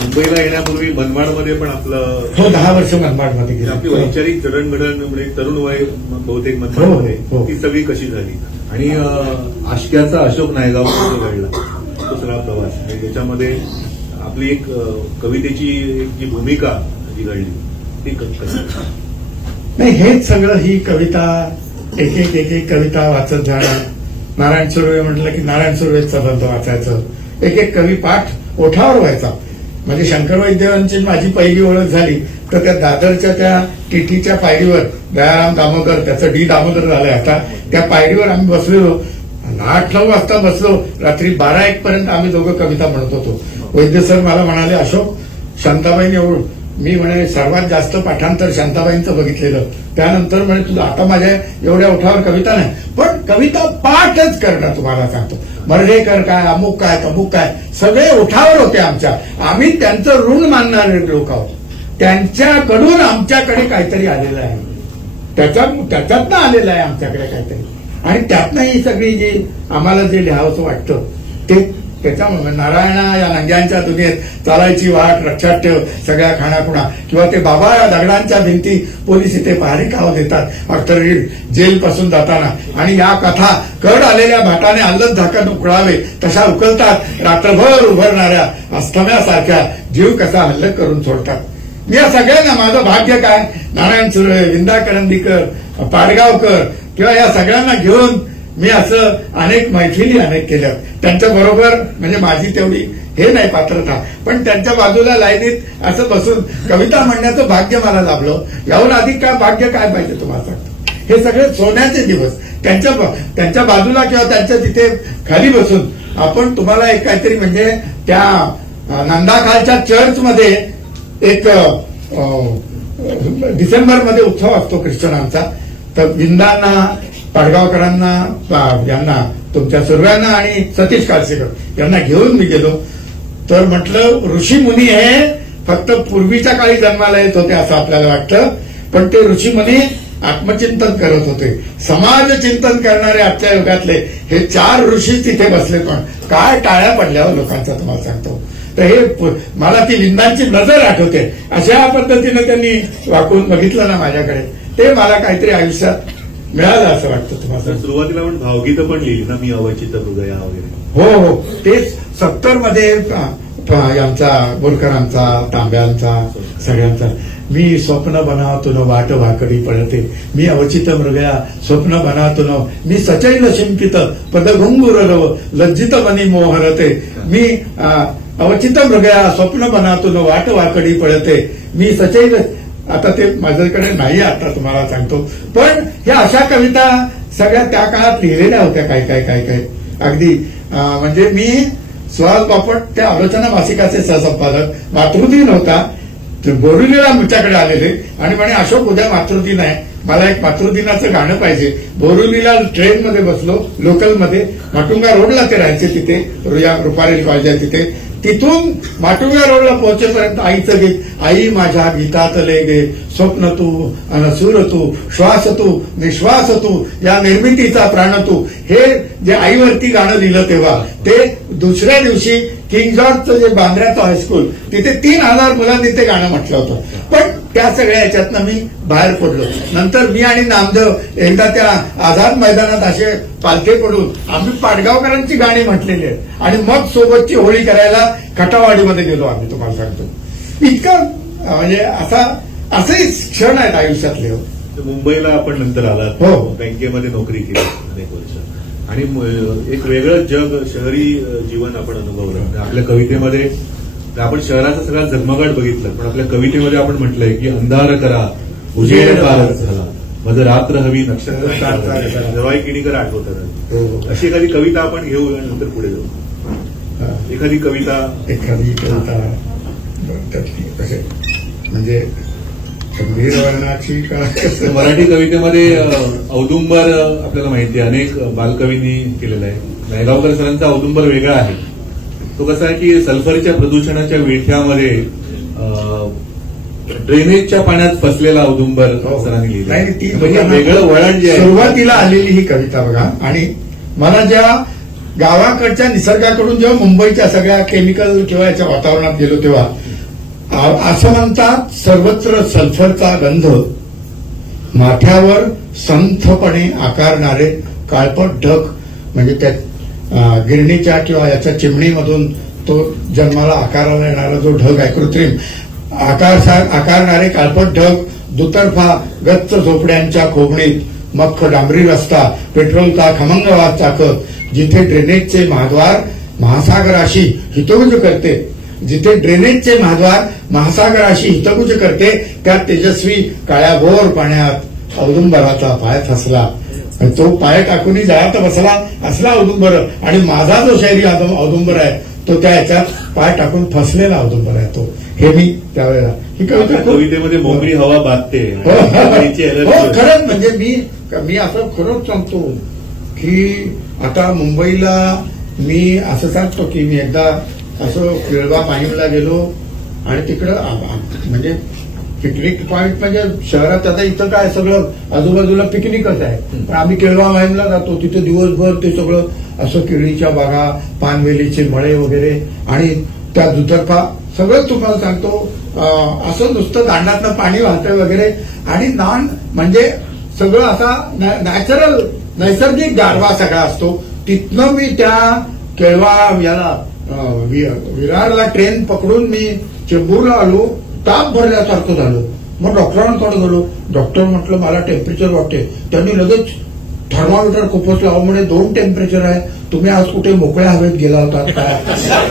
मुंबईला येण्यापूर्वी मनमाडमध्ये पण आपलं 10 वर्ष मनमाडमध्ये गेली. आपली वैचारिक जडणघडण म्हणजे तरुण वय बहुतेक मनमाडमध्ये ती सगळी कशी झाली. आणि आष्क्याचा अशोक नायगावकर जो घडला तो सगळा प्रवास आणि त्याच्यामध्ये आपली एक कवितेची जी भूमिका जी घडली ती कशी. नाही हेच सगळं ही कविता एक कविता वाचत जाणं. नारायण सुर्वे म्हटलं की नारायण सुर्वेचा बंध वाचायचं. एक कवी पाठ ओठावर व्हायचा. म्हणजे शंकर वैद्यांची माझी पहिली ओळख झाली तर त्या दादरच्या त्या टीटीच्या पायरीवर दयाराम दामोदर, त्याचं डी दामोदर झालंय आता, त्या पायरीवर आम्ही बसलेलो. 8-9 वाजता बसलो. रात्री 12-1 पर्यंत आम्ही दोघं कविता म्हणत होतो. वैद्य सर मला म्हणाले, अशोक शांताबाईंनी एवढं. मी म्हणे सर्वात जास्त पाठांतर शांताबाईंचं बघितलेलं. त्यानंतर म्हणे तुझं आता माझ्या एवढ्या ओठावर कविता नाही, पण कविता पाठच करणं तुम्हाला सांगतो. मर्ढेकर काय, अमुक काय, तमुक काय, सगळे ओठावर होते आमच्या. आम्ही त्यांचं ऋण मानणारे लोक आहोत. त्यांच्याकडून आमच्याकडे काहीतरी आलेलं आहे, त्याच्यातनं आलेलं आहे आमच्याकडे काहीतरी. आणि त्यातनं ही सगळी जी आम्हाला जे लिहावंसं वाटतं ते त्याच्यामुळे नारायणा या नंग्यांच्या दुनियेत चालायची वाट, लक्षात ठेव सगळ्या खाणाखुणा, किंवा ते बाबा या दगडांच्या भिंती पोलीस इथे पहारे काव देतात अख्तर जेलपासून जाताना. आणि या कथा कड आलेल्या भाटाने आल्लद झाकण उकळावे तशा उकलतात, रात्रभर उभरणाऱ्या अस्थम्यासारख्या जीव कसा हल्लक करून सोडतात. मी या सगळ्यांना माझं भाग्य काय, नारायण सुर्वे, विंदा करंदीकर, पाडगावकर किंवा या सगळ्यांना घेऊन मी असं अनेक मैफिली केल्या. त्यांच्याबरोबर म्हणजे माझी तेवढी हे नाही पात्रता, पण त्यांच्या बाजूला लाईनीत असं बसून कविता म्हणण्याचं भाग्य मला लाभलं. याहून अधिक काय भाग्य काय पाहिजे तुम्हाला सांगतो. हे सगळे सोन्याचे दिवस. त्यांच्या बाजूला किंवा त्यांच्या तिथे खाली बसून आपण तुम्हाला एक काहीतरी म्हणजे त्या नंदाखालच्या चर्चमध्ये एक डिसेंबरमध्ये उत्सव असतो ख्रिश्चनांचा. तर विंदांना, पाडगावकरांना, यांना तुमच्या सुर्व्यांना आणि सतीश काळसेकर यांना घेऊन मी गेलो. तर म्हटलं ऋषीमुनी हे फक्त पूर्वीच्या काळी जन्माला येत होते असं आपल्याला वाटतं, पण ते ऋषीमुनी आत्मचिंतन करत होते. समाज चिंतन करणारे आजच्या युगातले हे 4 ऋषी तिथे बसले. पण काय टाळ्या पडल्यावर लोकांचा तुम्हाला सांगतो. तर हे मला ती विंदांची नजर आठवते. अशा पद्धतीनं त्यांनी वाकून बघितलं ना माझ्याकडे, ते मला काहीतरी आयुष्यात मिळालं असं वाटतं तुम्हाला. सुरुवातीला पण भावगीतं पण लिहिली ना, मी अवचित हृदया वगैरे. हो हो, तेच 70 मध्ये आमचा बोरकरांचा, तांब्यांचा, सगळ्यांचा. मी स्वप्न बनावतून वाट वाकडी पडते, मी अवचित मृगया स्वप्न बनावतून, मी सचैल शिंपित पदघुंगुर रव लज्जित बनी मोहरते, मी अवचित मृगया स्वप्न बनावतून वाट वाकडी पडते, मी सचैल. आता ते माझ्याकडे नाही, आता तुम्हाला सांगतो. पण ह्या अशा कविता सगळ्या त्या काळात लिहिलेल्या होत्या. काय काय काय काय अगदी म्हणजे मी सुहास बापट त्या आलोचना मासिकाचे सहसंपादक. मातृदिन होता, बोरिवलीला आमच्याकडे आलेले आणि म्हणे अशोक उद्या मातृदिन आहे, मला एक मातृदिनाचं गाणं पाहिजे. बोरिवलीला ट्रेनमध्ये बसलो, लोकलमध्ये. माटुंगा रोडला ते राहायचे तिथे, रुपारेल कॉलेज आहे तिथे. तिथून माटुंगा रोडला पोहोचेपर्यंत आईचं गीत, आई माझ्या गीतातले गे स्वप्न तू अनसूर तू, श्वास तू निश्वास तू, या निर्मितीचा प्राण तू. हे जे आईवरती गाणं लिहिलं तेव्हा ते दुसऱ्या दिवशी किंग जॉर्जचं जे बांद्र्याचं हायस्कूल तिथे 3000 मुलांनी ते गाणं म्हटलं होतं. पण त्या सगळ्या याच्यातनं मी बाहेर पडलो. नंतर मी आणि नामदेव एकदा त्या आझाद मैदानात असे पालथे पडून आम्ही पाडगावकरांची गाणी म्हटलेली आहेत आणि मग सोबतची होळी करायला खटावाडीमध्ये गेलो आम्ही. तुम्हाला सांगतो इतकं म्हणजे असेही क्षण आहेत आयुष्यातले. मुंबईला आपण नंतर आलात, हो, बँकेमध्ये नोकरी केली अनेक वर्ष आणि एक वेगळं जग, शहरी जीवन आपण अनुभवलं. आपल्या कवितेमध्ये आपण शहराचा सगळा झगमगाट बघितलं, पण आपल्या कवितेमध्ये आपण म्हटलंय की अंधार करा उजेड फारच झाला, माझं रात्र हवी नक्षत्र, जवाई किणीकर आठवतात. अशी एखादी कविता आपण घेऊ आणि नंतर पुढे जाऊ. एखादी कविता म्हणजे गंभीर वर्णाची का. मराठी कवितेमध्ये औदुंबर आपल्याला माहिती आहे, अनेक बालकवींनी केलेलं आहे. नायगावकर सरांचा औदुंबर वेगळा आहे. तो कसा आहे की सल्फरच्या प्रदूषणाच्या वेठ्यामध्ये ड्रेनेजच्या पाण्यात फसलेला औदुंबर सरांनी लिहिला. वेगळं वळण जे आहे. सुरुवातीला आलेली ही कविता बघा. आणि मला ज्या गावाकडच्या निसर्गाकडून जेव्हा मुंबईच्या सगळ्या केमिकल किंवा याच्या वातावरणात गेलो तेव्हा असं म्हणतात, सर्वत्र सल्फरचा गंध माथ्यावर संथपणे आकारणारे काळपट ढग, म्हणजे त्या गिरणीच्या किंवा याच्या चिमणीमधून तो जन्माला आकाराला येणारा जो ढग आहे, कृत्रिम आकारणारे काळपट ढग, दुतर्फा गच्च झोपड्यांच्या खोबणीत, मख्ख डांबरी रस्ता, पेट्रोलचा खमंग वास चाकत, जिथे ड्रेनेजचे महाद्वार महासागराशी हितगुज करते, जिथे ड्रेनेजचे महाद्वार महासागराशी हितगुज करते, त्या तेजस्वी काळ्याभोर पाण्यात औदुंबराचा पाय फसला. तो पाय टाकूनही जळात बसला असला औदुंबर, आणि माझा जो शहरी औदुंबर आहे तो त्या याच्यात पाय टाकून फसलेला औदुंबर आहे तो. हे मी त्यावेळेला ही कवितेमध्ये मोकळी हवा बांधते. खरंच म्हणजे मी असं खरंच सांगतो की आता मुंबईला मी असं सांगतो की मी एकदा असं केळवा माहीमला गेलो आणि तिकडं म्हणजे पिकनिक पॉइंट म्हणजे शहरात आता इथं काय सगळं आजूबाजूला पिकनिकच आहे, पण आम्ही केळवा माहीमला जातो, तिथे दिवसभर ते सगळं असं केळीच्या बागा, पानवेलीचे मळे वगैरे आणि त्या दुतर्फा सगळं तुम्हाला सांगतो असं नुसतं दांडातनं पाणी वाहतंय वगैरे आणि म्हणजे सगळं असा नॅचरल नैसर्गिक गारवा सगळा असतो. तिथनं मी त्या केळवा याला विरारला ट्रेन पकडून मी चेंबूरला आलो, ताप भरल्यासारखं झालं. मग डॉक्टरांकडे गेलो. डॉक्टर म्हटलं मला टेम्परेचर वाटते. त्यांनी लगेच थर्मामीटर खूपच लावून म्हणे 2 टेम्परेचर आहे, तुम्ही आज कुठे मोकळ्या हवेत गेला होता काय?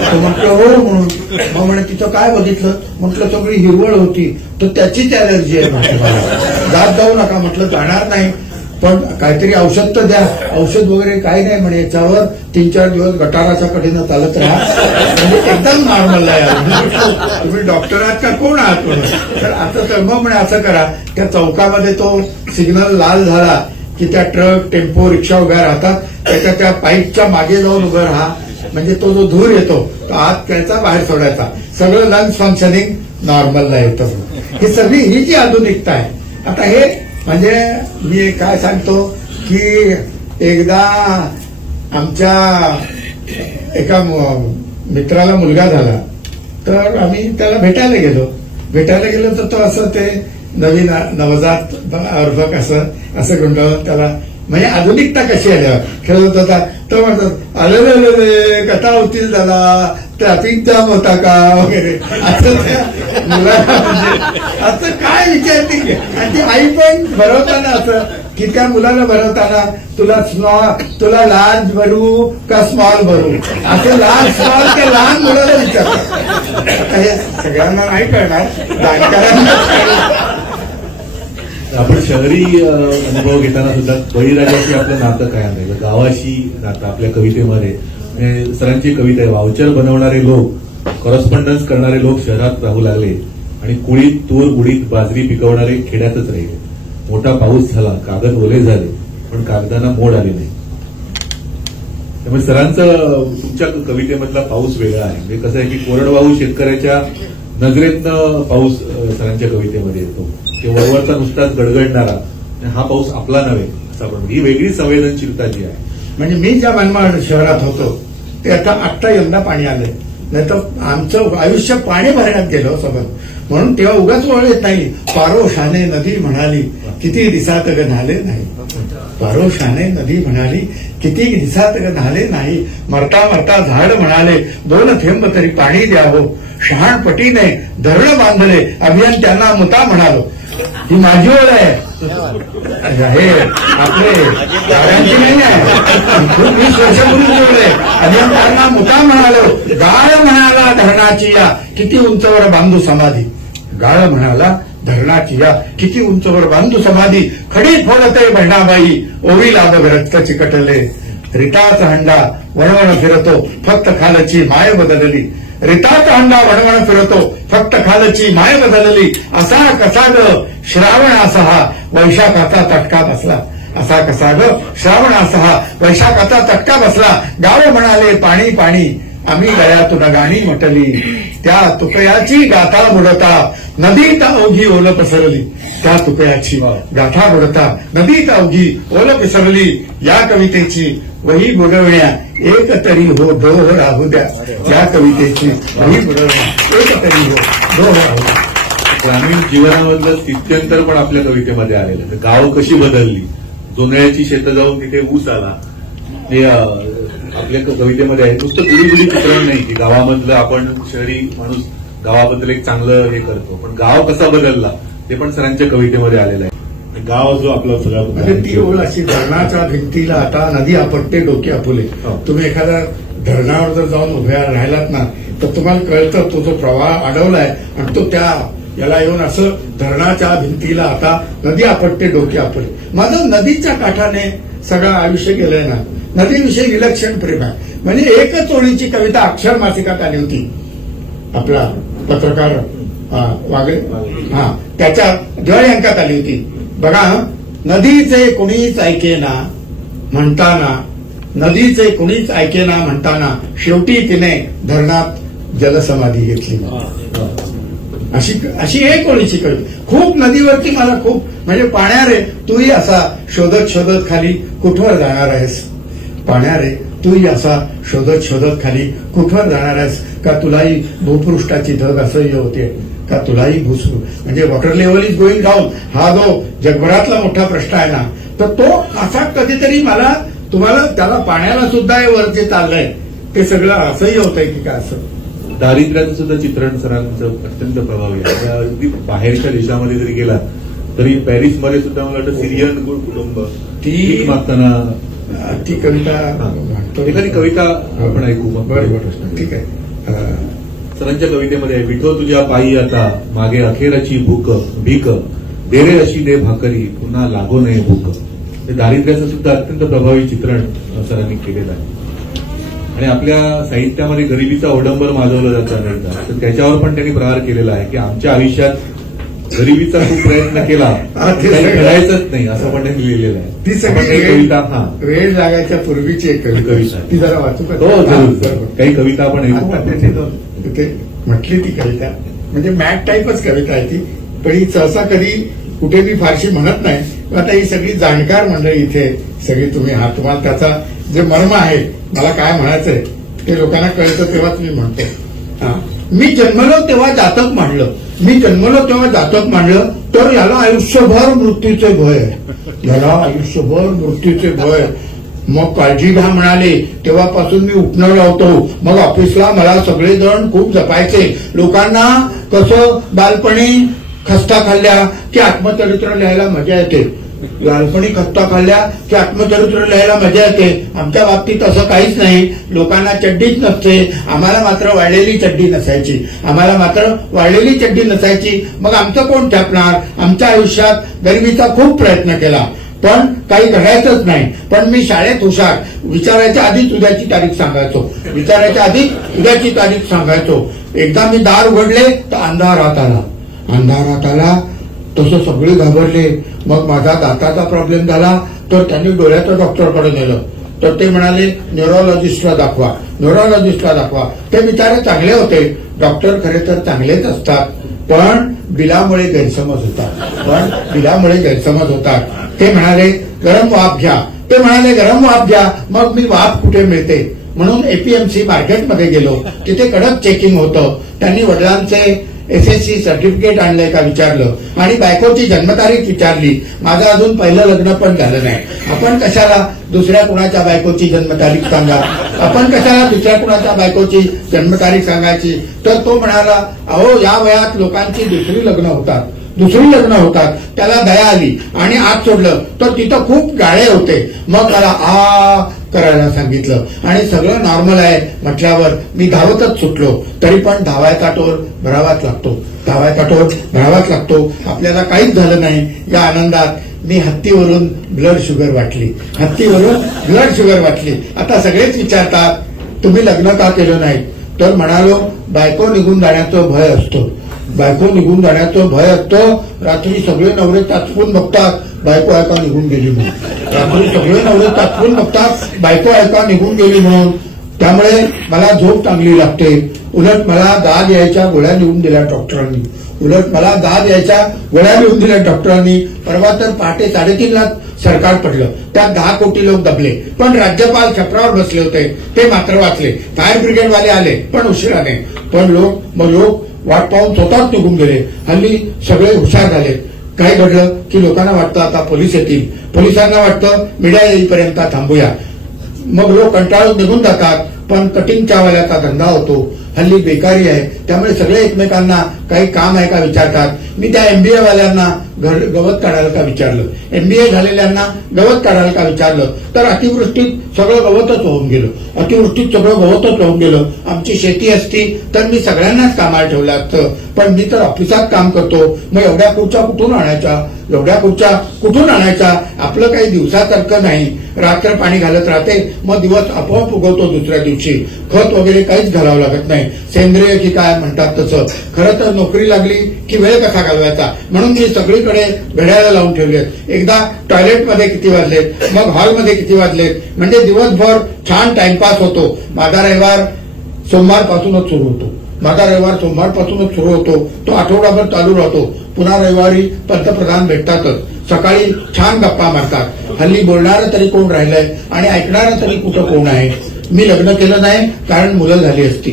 तो म्हटलं हो म्हणून. मग म्हणे तिथं काय बघितलं? म्हटलं सगळी हिरवळ होती. तर त्याचीच अलर्जी आहे म्हटलं मला, जात जाऊ नका. म्हटलं जाणार नाही, पण काहीतरी औषध तर द्या. औषध वगैरे काही नाही म्हणे, याच्यावर 3-4 दिवस गटाराच्या कडेनं चालत राहा, म्हणजे एकदम नॉर्मल आहे. तुम्ही डॉक्टर आहात का कोण आहात म्हणून? तर आता तर मग म्हणे असं करा, त्या चौकामध्ये तो सिग्नल लाल झाला की त्या ट्रक, टेम्पो, रिक्षा उभ्या राहतात, त्याच्या त्या पाईपच्या मागे जाऊन उभं राहा, म्हणजे तो जो धूर येतो तो आत त्याचा बाहेर सोडायचा. सगळं लंग्स फंक्शनिंग नॉर्मलला येतं. ही सगळी ही जी आधुनिकता आहे. आता हे म्हणजे मी काय सांगतो की एकदा आमच्या एका मित्राला मुलगा झाला, तर आम्ही त्याला भेटायला गेलो तर तो असं ते नवीन नवजात अर्भक असं गुंडाळून त्याला म्हणजे आधुनिकता कशी आली खेळत होता. तो म्हणतात अरे कथा होतील झाला, ट्रॅफिक जाम होता का वगैरे असं त्या मुलाला म्हणजे असं काय विचारते की. आणि ती आई पण भरवताना असं की त्या मुलाला भरवताना तुला लार्ज भरू का स्मॉल भरू, असं लार्ज स्मॉल त्या लहान मुलाला विचारतात. हे सगळ्यांना नाही कळणार, जाणकारांना. आपण शहरी अनुभव घेताना सुद्धा बळीराजाशी आपलं नातं काय आहे, गावाशी नातं आपल्या कवितेमध्ये. सरांची कविता आहे, वाउचर बनवणारे लोक, करस्पॉन्डन्स करणारे लोक शहरात राहू लागले आणि कुळीत तूर उडीत बाजरी पिकवणारे खेड्यातच राहिले. मोठा पाऊस झाला, कागद ओले झाले, पण कागदांना मोड आले नाही. त्यामुळे सरांचं तुमच्या कवितेमधला पाऊस वेगळा आहे. म्हणजे कसं आहे की कोरडवाहू शेतकऱ्याच्या नजरेतनं पाऊस सरांच्या कवितेमध्ये येतो. ते वरवरचा नुसताच गडगडणारा, हा पाऊस आपला नव्हे असा. पण ही वेगळी संवेदनशीलता जी आहे. म्हणजे मी ज्या मनमाड शहरात होतो ते आता यंदा पाणी आलंय, नाही तर आमचं आयुष्य पाणी भरण्यात गेलं सगळं. म्हणून तेव्हा उगाच वळ येत नाही. पारोशाने नदी म्हणाली किती दिसात ग न्हाले नाही, पारोशाने नदी म्हणाली किती दिसात ग न्हाले नाही, मरता मरता झाड म्हणाले 2 थेंब तरी पाणी द्यावं, शहाणपटीने धरण बांधले अभियान त्यांना मुता म्हणालो. ही माझी ओळ आहे, हे आपले गाड्यांची नाही आहे. खूप 20 वर्षापूर्वी ओळ आहे. अभियान त्यांना मुता म्हणालो, गाळ म्हणाला धरणाची या किती उंचवर बांधू समाधी, गाळ म्हणाला धरणाची या किती उंचवर बांधू समाधी, खडी फोडते बहिणाबाई ओवी लाभ रक्त चिकटले, रिताचा हंडा वणवण फिरतो फक्त खालची माय बदलली, रिताचा हंडा वणवण फिरतो फक्त खालची माय बदलली, असा कसा ग श्रावणाचा हा वैशाखाचा तटका बसला, असा कसा ग श्रावणाचा हा वैशाखाचा तटका बसला, गाव म्हणाले पाणी पाणी आम्ही गळ्यातून गाणी म्हटली, त्या तुकयाची गाथा बुडता नदीत अवघी ओल पसरली, त्या तुकयाची गाथा बुडता नदीत अवघी ओल पसरली. या कवितेची वही बुडवण्या एक तरी हो डोह राहू द्या, या कवितेची वही बुडवण्या एक तरी हो डोह राहू द्या. ग्रामीण जीवनामधलं स्थित्यंतर पण आपल्या कवितेमध्ये आलेलं आहे. गाव कशी बदलली, जोंधळ्याची शेतं जाऊन तिथे ऊस आला, हे आपल्या कवितेमध्ये आहे. नुसतं गुढी चित्रण नाही की गावामधलं आपण शहरी माणूस गावाबद्दल एक चांगलं हे करतो, पण गाव कसा बदलला ते पण सरांच्या कवितेमध्ये आलेलं आहे. गाव जो आपला सगळा म्हणजे ती ओळ अशी धरणाच्या भिंतीला आता नदी आपटते डोके आपुले. तुम्ही एखाद्या धरणावर जर जाऊन उभ्या राहिलात ना तर तुम्हाला कळतं तो जो प्रवाह अडवलाय आणि तो त्या याला येऊन असं धरणाच्या भिंतीला आता नदी आपटते डोके आपुले. माझं नदीच्या काठाने सगळं आयुष्य गेलंय ना. नदीविषयी विलक्षण प्रेम आहे. म्हणजे एकच ओळीची कविता अक्षर मासिकात आली होती. आपला पत्रकार वागळे त्याच्या दिवाळी अंकात आली होती. बघा, नदीचे कोणीच ऐकेना म्हणताना नदीचे कुणीच ऐकेना म्हणताना शेवटी तिने धरणात जलसमाधी घेतली. अशी एक कोणीची कविता. खूप नदीवरती मला खूप म्हणजे पाण्यारे तूही असा शोधत शोधत खाली कुठवर जाणार आहेस. पाण्यारे तूही असा शोधत शोधत खाली कुठवर जाणार आहेस. का तुलाही भूपृष्ठाची धग असह्य होते. का तुलाही म्हणजे water level is going down हा जो जगभरातला मोठा प्रश्न आहे ना, तर तो असा कधीतरी मला तुम्हाला त्याला पाण्याला सुद्धा वर जे चाललंय ते सगळं असह्य होतंय की काय असं. दारिद्र्याचं सुद्धा चित्रण सरांचं अत्यंत प्रभावी आहे. अगदी बाहेरच्या देशामध्ये जरी गेला तरी पॅरिसमध्ये सुद्धा मला वाटतं सिरियन कुटुंब ती मागताना ती कविता एखादी कविता आपण ऐकू. बरोबर ठीक आहे. सरांच्या कवितेमध्ये आहे, विठो तुझ्या पायी आता मागे अखेराची भीक दे रे अशी दे भाकरी पुन्हा लागो नये भूक. हे दारिद्र्याचं सुद्धा अत्यंत प्रभावी चित्रण सरांनी केलेलं आहे. आणि आपल्या साहित्यामध्ये गरिबीचा अवडंबर माजवला जातो अनेकदा, तर त्याच्यावर पण त्यांनी प्रहार केलेला आहे की आमच्या आयुष्यात गरिबीचा खूप प्रयत्न केला काही घडायचंच नाही असं पण त्यांनी लिहिलेलं आहे. ती सगळी कविता वेळ लागायच्या पूर्वीची एक कविता ती जरा वाचू का? हो जरूर. काही कविता आपण ऐकू. तिथे म्हटली ती कविता म्हणजे मॅट टाईपच कविता आहे ती, पण ही सहसा कधी कुठे मी फारशी म्हणत नाही. आता ही सगळी जाणकार मंडळी इथे सगळी तुम्हाला त्याचा जे मर्म आहे मला काय म्हणायचंय ते लोकांना कळतं तेव्हाच मी म्हणतो. मी जन्मलो तेव्हा जातक मांडलं. मी जन्मलो तेव्हा जातक मांडलं तर याला आयुष्यभर मृत्यूचे भय. याला आयुष्यभर मृत्यूचे भय. मग काळजी घ्या म्हणाले तेव्हापासून मी उठणं लावतो. मग ऑफिसला मला सगळेजण खूप जपायचे. लोकांना कसं बालपणी खस्ता खाल्ल्या की आत्मचरित्र लिहायला मजा येते. बालपणी खस्ता खाल्ल्या की आत्मचरित्र लिहायला मजा येते. आमच्या बाबतीत असं काहीच नाही. लोकांना चड्डीच नसते, आम्हाला मात्र वाळलेली चड्डी नसायची. मग आमचं कोण छापणार? आमच्या आयुष्यात गरिबीचा खूप प्रयत्न केला पण काही घडायचंच नाही. पण मी शाळेत हुशार. विचारायच्या आधीच उद्याची तारीख सांगायचो. एकदा मी दार उघडले तर अंधारात आला. तसं सगळे घाबरले. मग माझा दाताचा प्रॉब्लेम झाला तर त्यांनी डोळ्याच्या डॉक्टरकडे नेलं. तर ते म्हणाले न्यूरोलॉजिस्टला दाखवा. ते बिचारे चांगले होते. डॉक्टर खरे तर चांगलेच असतात पण बिलामुळे गैरसमज होतात. ते म्हणाले गरम वाफ घ्या. मग मी वाफ कुठे मिळते म्हणून एपीएमसी मार्केटमध्ये गेलो. तिथे कडक चेकिंग होतं. त्यांनी वडिलांचे SSC सर्टिफिकेट आणलंय का विचारलं आणि बायकोची जन्मतारीख विचारली. माझं अजून पहिलं लग्न पण झालं नाही. आपण कशाला दुसऱ्या कुणाच्या बायकोची जन्मतारीख सांगायची. तर तो म्हणाला अहो या वयात लोकांची दुसरी लग्न होतात. त्याला दया आली आणि आत सोडलं तर तिथं खूप गाळे होते. मग मला करायला सांगितलं आणि सगळं नॉर्मल आहे म्हटल्यावर मी धावतच सुटलो. तरी पण धावायचा टोर भरावाच लागतो. आपल्याला काहीच झालं नाही या आनंदात मी हत्तीवरून ब्लड शुगर वाटली. आता सगळेच विचारतात तुम्ही लग्न का केलं नाही. तर म्हणालो बायको निघून जाण्याचं भय असतो. रात्री सगळे नवरे ताचपून बघतात बायको ऐका निघून गेली म्हणून. त्यामुळे मला झोप चांगली लागते. उलट मला दाद यायच्या गोळ्या लिहून दिल्या डॉक्टरांनी. परवा तर पहाटे 3:30 सरकार पडलं. त्यात 10 कोटी लोक दबले पण राज्यपाल छपरावर बसले होते ते मात्र वाचले. फायर ब्रिगेडवाले आले पण उशिराने. पण लोक वाट पाहून स्वतःच निघून गेले. हल्ली सगळे हुशार झाले. काय घडलं की लोकांना वाटतं आता पोलीस येतील. पोलिसांना वाटतं मीडिया येईपर्यंत थांबूया. मग लोक कंटाळून निघून जातात. पण कटिंगच्या वाल्याचा धंदा होतो. हल्ली बेकारी आहे त्यामुळे सगळे एकमेकांना काही काम आहे का विचारतात. मी त्या MBA वाल्यांना गवत काढायला का विचारलं. MBA झालेल्यांना गवत काढायला का विचारलं तर अतिवृष्टीत सगळं गवतच होऊन गेलं. आमची शेती असती तर मी सगळ्यांनाच कामाला ठेवलं असतं. पण मी तर ऑफिसात काम करतो. मग एवढ्या खुर्च्या कुठून आणायच्या. आपलं काही दिवसासारखं नाही. रात्र पाणी घालत राहते मग दिवस आपोआप उगवतो दुसऱ्या दिवशी. खत वगैरे काहीच घालावं लागत नाही. सेंद्रिय की काय म्हणतात तसं. खरं तर नोकरी लागली की वेळ कसा घालवायचा म्हणून मी सगळीकडे सगळीकडे घड्याळं लावून ठेवली आहेत. एकदा टॉयलेटमध्ये किती वाजलेत, मग हॉलमध्ये किती वाजलेत, म्हणजे दिवसभर छान टाइमपास होतो. माझा रविवार सोमवारपासूनच सुरू होतो. तो आठवडाभर चालू राहतो. पुन्हा रविवारी पंतप्रधान भेटतातच. सकाळी छान गप्पा मारतात. हल्ली बोलणारं तरी कोण राहिलंय आणि ऐकणारं तरी कुठं कोण आहे. मी लग्न केलं नाही कारण मुलं झाली असती.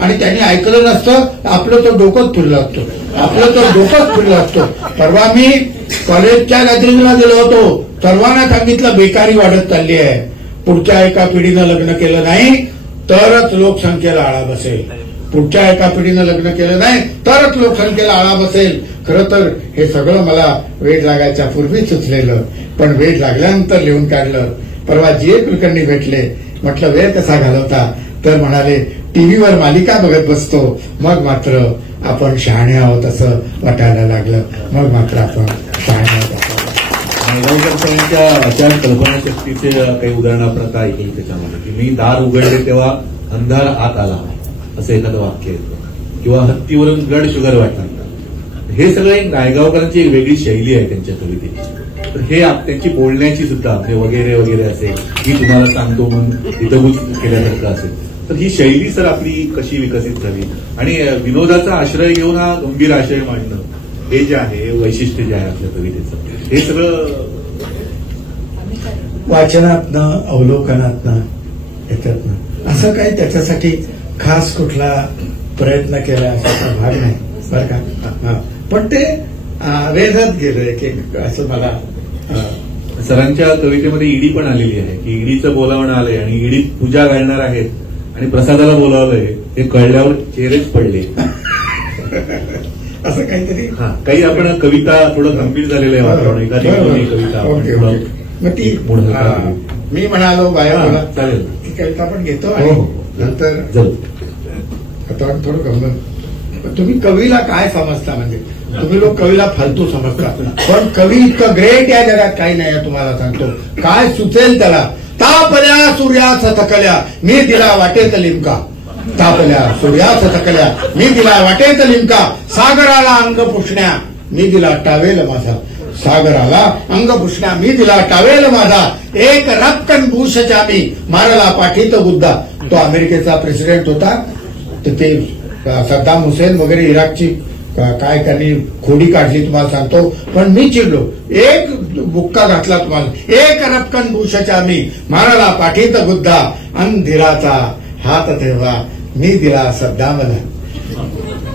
आणि त्यांनी ऐकलं नसतं, आपलं तर डोकंच फिरलं असतं. परवा मी कॉलेजच्या गॅदरिंगला गेलो होतो. सर्वांना सांगितलं बेकारी वाढत चालली आहे. पुढच्या एका पिढीनं लग्न केलं नाही तरच लोकसंख्येला आळा बसेल. खरं तर हे सगळं मला वेड लागायच्या पूर्वी सुचलेलं, पण वेड लागल्यानंतर लिहून काढलं. परवा जीए कुलकर्णी भेटले. म्हटलं वेळ कसा घालवता, तर म्हणाले टीव्हीवर मालिका बघत बसतो. मग मात्र आपण शहाणे आहोत असं वाटायला लागलं. नायगावकरांच्या अशा कल्पनाशक्तीचे काही उदाहरणं आपण आता ऐकली त्याच्यामध्ये, की मी दार उघडले तेव्हा अंधार आत आला असं एखादं वाक्य येतं, किंवा हत्तीवरून ब्लड शुगर वाटणार. हे सगळं एक नायगावकरांची एक वेगळी शैली आहे त्यांच्या कवितेची. तर हे त्यांची बोलण्याची सुद्धा वगैरे वगैरे असेल, ही तुम्हाला सांगतो म्हणून हितगुज केल्यासारखं असेल. तर ही शैली सर आपली कशी विकसित झाली, आणि विनोदाचा आश्रय घेऊन हा गंभीर आशय मांडणं, हे जे आहे वैशिष्ट्य जे आहे आपल्या कवितेचं, हे सगळं वाचनातनं अवलोकनातनं याच्यातनं असं काही त्याच्यासाठी खास कुठला प्रयत्न केला असा भाग नाही बरं का. पण ते वेधत गेलं एक असं मला. सरांच्या कवितेमध्ये ईडी पण आलेली आहे, की ईडीचं बोलावणं आलंय आणि ईडी पूजा घालणार आहेत आणि प्रसादाला बोलावलंय. हे कळल्यावर चेहरेच पडले. असं काहीतरी काही आपण कविता थोडं गंभीर झालेलं आहे वातावरण. एखादी कविता मग ती मी म्हणालो बाया चालेल, ती कविता पण घेतो आणि नंतर आता थोडं गंमत. तुम्ही कवीला काय समजता, म्हणजे तुम्ही लोक कवीला फालतू समजता, पण कवी इतकं ग्रेट या जगात काही नाही आहे. तुम्हाला सांगतो काय सुचेल त्याला. तापल्या सूर्यास थकल्या मी दिला वाटेत लिमका. सागराला अंग पुसण्या मी दिला टावेल माझा. एक रक्कन भूषच्या मी मारला पाठीत गुद्दा. तो अमेरिकेचा प्रेसिडेंट होता. ते सद्दाम हुसेन वगैरे इराकची काय त्यांनी खोडी काढली तुम्हाला सांगतो. पण मी चिडलो. एक बुक्का घातला तुम्हाला. एक रक्कन भूषच्या मी मारला पाठीत गुद्दा. अंधिराचा हात तेव्हा मी दिला सद्दामला.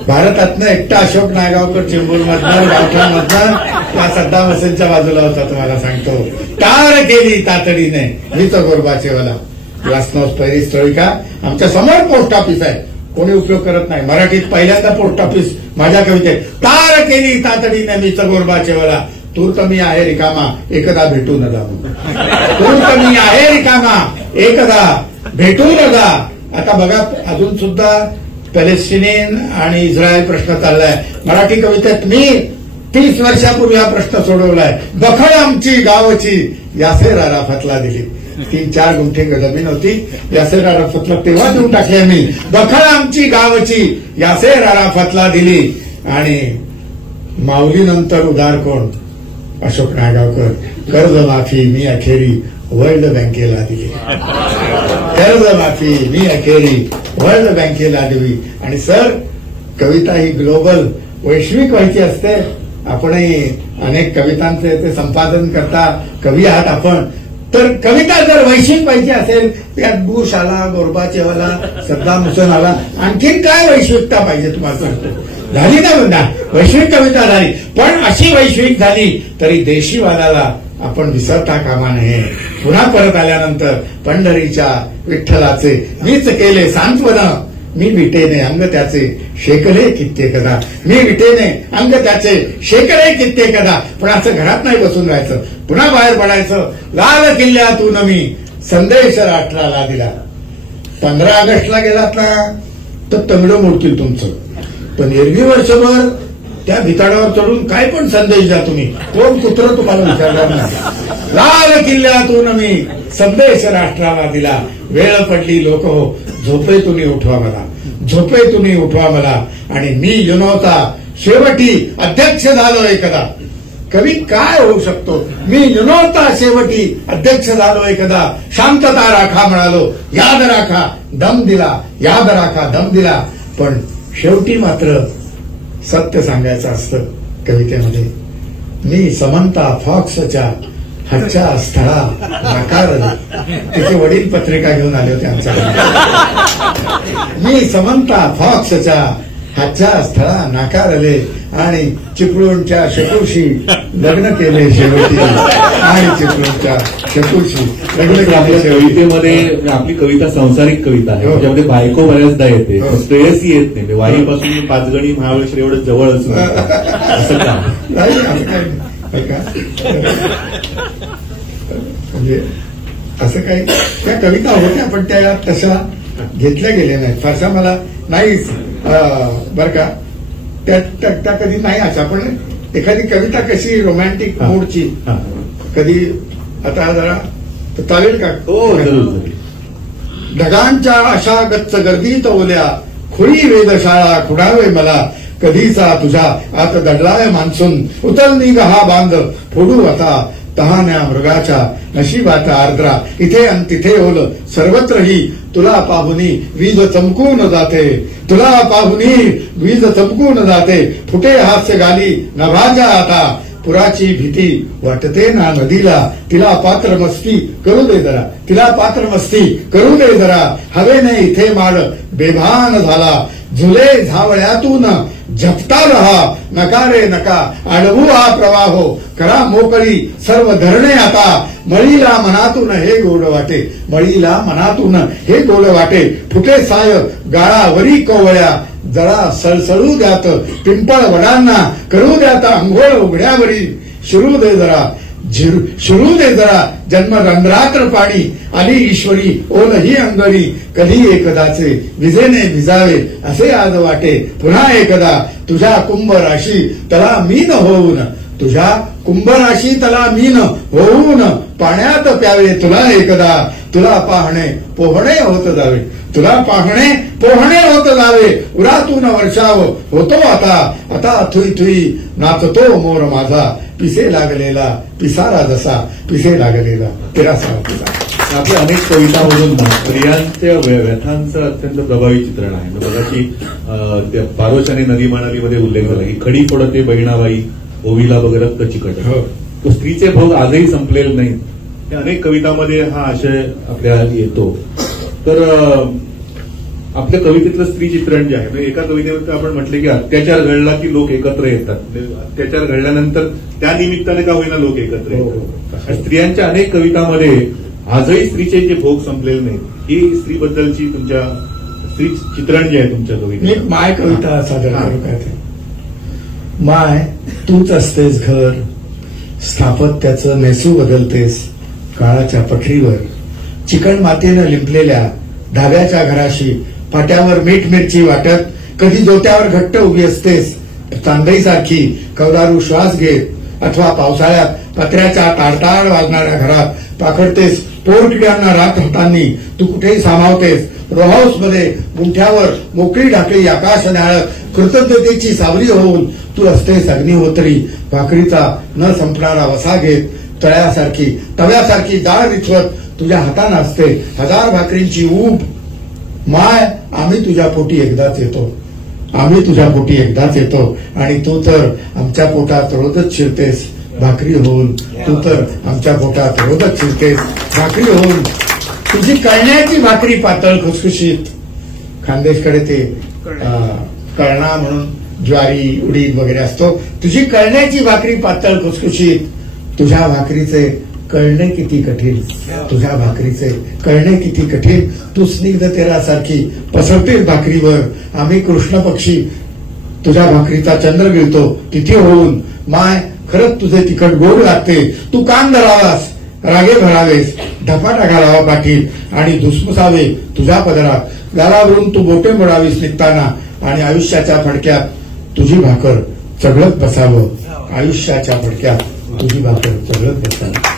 भारतातनं एकटा अशोक नायगावकर चेंबूरमधनं गावठाणमधनं त्या सद्दाम हुसेनच्या बाजूला होता तुम्हाला सांगतो. टार केली तातडीने मीच गोरबाचेवाला. ग्लासनोस पेरिस्ट्रोइका आमच्या समोर पोस्ट ऑफिस आहे. कोणी उपयोग करत नाही. मराठीत पहिल्यांदा पोस्ट ऑफिस माझ्या कवितेत. तार केली तातडीने मीच गोरबाचेवाला. तूर्त मी आहे रिकामा एकदा भेटू न जा. तूर्त मी आहे रिकामा एकदा भेटू न जा. आता बघा अजून सुद्धा पॅलेस्टिनियन आणि इस्रायल प्रश्न चाललाय. मराठी कवितेत मी 30 वर्षापूर्वी हा प्रश्न सोडवलाय. दखल आमची गावची यासेर अराफतला दिली. 3-4 गुंठे जमीन होती. यासेर अराफतला तेव्हा देऊन टाकली मी. दखल आमची गावची यासेर अराफतला दिली. आणि माऊलीनंतर उदार कोण? अशोक नायगावकर. कर्जमाफी मी अखेरी वर्ल्ड बँकेला दिली. कर्जमाफी मी अखेरी वर्ल्ड बँकेला दिली. आणि सर कविता ही ग्लोबल वैश्विक व्हायची असते. आपणही अनेक कवितांचे ते संपादन करता कवी आहात आपण. तर कविता जर वैश्विक व्हायची असेल त्यात बुश आला, गोरबाचेव आला, सद्दाम हुसेन आला, आणखीन काय वैश्विकता पाहिजे तुम्हाला सांगतो. झाली ना बंदा वैश्विक कविता झाली. पण अशी वैश्विक झाली तरी देशीवादाला आपण विसरता कामा नये. पुन्हा परत आल्यानंतर पंढरीच्या विठ्ठलाचे मीच केले सांत्वन. मी विटेने अंग त्याचे शेकले कित्येकदा. मी विटेने अंग त्याचे शेकले कित्येकदा. पण असं घरात नाही बसून राहायचं. पुन्हा बाहेर पडायचं. लाल किल्ल्यातून मी संदेश राष्ट्राला दिला. 15 ऑगस्टला गेलात ना तर तंगडं मोडतील तुमचं. पण एरवी वर्षभर त्या भिताडावर चढून काय पण संदेश द्या तुम्ही. कोण कुत्र तुम्हाला विचारणार नाही. लाल किल्ल्यातून मी संदेश राष्ट्राला दिला. वेळ पडली लोक हो झोपेतून उठवा मला. झोपेतून उठवा मला. आणि मी युनोचा शेवटी अध्यक्ष झालो एकदा. कवी काय होऊ शकतो? मी युनोता शेवटी अध्यक्ष झालो एकदा. शांतता राखा म्हणालो, याद राखा दम दिला, याद राखा दम दिला. पण शेवटी मात्र सत्य सांगायचं असतं कवितेमध्ये. मी समंता फॉक्सच्या हच्च्या स्थळा नाकारले. तिचे वडील पत्रिका घेऊन आले होते आमच्या. मी समंता फॉक्सच्या हच्च्या स्थळा नाकारले आणि चिपळूणच्या शेपूरशी लग्न केले शेवटी. आणि चिपळूणच्या शेपूरशी लग्न आपल्या केले. कवितेमध्ये आपली कविता संसारिक कविता आहे. त्याच्यामध्ये बायको बऱ्याचदा येते, प्रेयसी येत नाही. वाईपासून पाचगणी महाबळेश्वर एवढं जवळ असून असं का? नाही, असं काही नाही का? म्हणजे असं काही त्या कविता होत्या, पण त्या तशा घेतल्या गेल्या नाहीत. फारसा मला नाहीच बरं का. त्या कधी नाही अशा. पण एखादी कविता कशी रोमॅन्टिक मूडची कधी आता जरा चालेल का? हो, जरूर. ढगांच्या अशा गच्च गर्दीत ओल्या खुळी वेधशाळा खुडावे मला. कधीचा तुझ्या आत दडलाय मान्सून उतल निघ हा बांध फोडू आता. तहान्या मृगाच्या नशिबात आर्द्रा इथे अन तिथे ओल सर्वत्रही. तुला पाहुनी वीज चमकून जाते, तुला पाहुनी वीज चमकून जाते. फुटे हास्य गाली नभाजा आता. पुराची भीती वाटते ना नदीला. तिला पात्र मस्ती करू दे जरा, तिला पात्र मस्ती करू दे जरा. हवेने इथे माड बेभान झाला. झुले झावळ्यातून झपता रहा. नकारे नका अडवू हा प्रवाहो. करा मोकळी सर्व धरणे आता. मळीला मनातून हे गोड वाटे, मळीला मनातून हे गोड वाटे. फुटे साय गाळावरी कोवळ्या. जरा सळसळू द्यात पिंपळ वडांना. करू द्यात अंघोळ उघड्यावरी. शिरू दे जरा शिरू दे जरा जन्मरंध्रात्र पाणी. आली ईश्वरी ओलही अंगरी. कधी एकदाचे विजेने भिजावे असे आज वाटे पुन्हा एकदा. तुझ्या कुंभराशी तला मीन होऊन, तुझ्या कुंभराशी तला मीन होऊन. पाण्यात प्यावे तुला एकदा. तुला पाहणे पोहणे होत जावे, तुला पाहणे पोहणे होत जावे. उरातून वर्षाव होतो आता. आता थुई थुई नाचतो मोर माझा. पिसे लागलेला पिसारा जसा, पिसे लागलेला पिरासा पिसा. आपल्या अनेक कवितांमधून स्त्रियांच्या व्यथांचं अत्यंत प्रभावी चित्रण आहे. बघा की पारोशाने नदी मनालीमध्ये उल्लेख झाला की खडी फोडते बहिणाबाई ओवीला बघ रक्त चिकट. तो स्त्रीचे भोग आजही संपलेले नाहीत. त्या अनेक कवितांमध्ये हा आशय आपल्या येतो. तर आपल्या कवितेतलं स्त्री चित्रण जे आहे, म्हणजे एका कवितेमध्ये आपण म्हटले की अत्याचार घडला की लोक एकत्र येतात. अत्याचार घडल्यानंतर त्या निमित्ताने का होईना लोक एकत्र येतात. स्त्रियांच्या अनेक कवितांमध्ये आजही स्त्रीचे जे भोग संपलेले नाहीत. ही स्त्रीबद्दलची तुमच्या स्त्री चित्रण जे आहे तुमच्या कवितेत. माय कविता सादर करू काय ते. माय तूच असतेस घर, स्थापत्याचं नेसू बदलतेस. काळाच्या पठरीवर चिकण मातीनं लिंपलेल्या धाब्याच्या घराशी फाट्यावर मीठ मिरची वाटत. कधी जोत्यावर घट्ट उभी असतेस चांदईसारखी कवदारू श्वास घेत. अथवा पावसाळ्यात पत्र्याच्या ताडताड वाजणाऱ्या घरात पाखडतेस पोरकिड्यांना रात हातांनी. तू कुठेही सामावतेस. रो हाऊस मध्ये गुंठ्यावर मोकळी ढाकळी आकाश न्याळत कृतज्ञतेची सावली होऊन तू असतेस अग्निहोत्री. भाकरीचा न संपणारा वसा घेत तळ्यासारखी तव्यासारखी डाळ रिचवत तुझ्या हातानं असते हजार भाकरींची ऊब. माय आम्ही तुझ्या पोटी एकदाच येतो, आम्ही तुझ्या पोटी एकदाच येतो. आणि तू तर आमच्या पोटात रोजच शिरतेस भाकरी होऊन. तू तर आमच्या पोटात रोजच शिरतेस भाकरी होऊन. तुझी कळण्याची भाकरी पातळ खुसखुशीत. खानदेशकडे ते कळणा म्हणून ज्वारी उडीद वगैरे असतो. तुझी कळण्याची भाकरी पातळ खुसखुशीत. तुझ्या भाकरीचे कळणे किती कठीण, तुझ्या भाकरीचे कळणे किती कठीण. तू स्निग्ध तेरासारखी पसरतेस भाकरीवर. आम्ही कृष्ण पक्षी तुझ्या भाकरीचा चंद्र गिळतो तिथे होऊन. माय खरंच तुझे तिखट गोड लागते. तू कान धरावास रागे भरावेस. धपाटा घालावा पाठीत आणि धुसमुसावे तुझ्या पदरात. गालावरून तू बोटे मोडावीस निघताना. आणि आयुष्याच्या फडक्यात तुझी भाकर चघळत बसावं. आयुष्याच्या फडक्यात तुझी भाकर चघळत बसावं.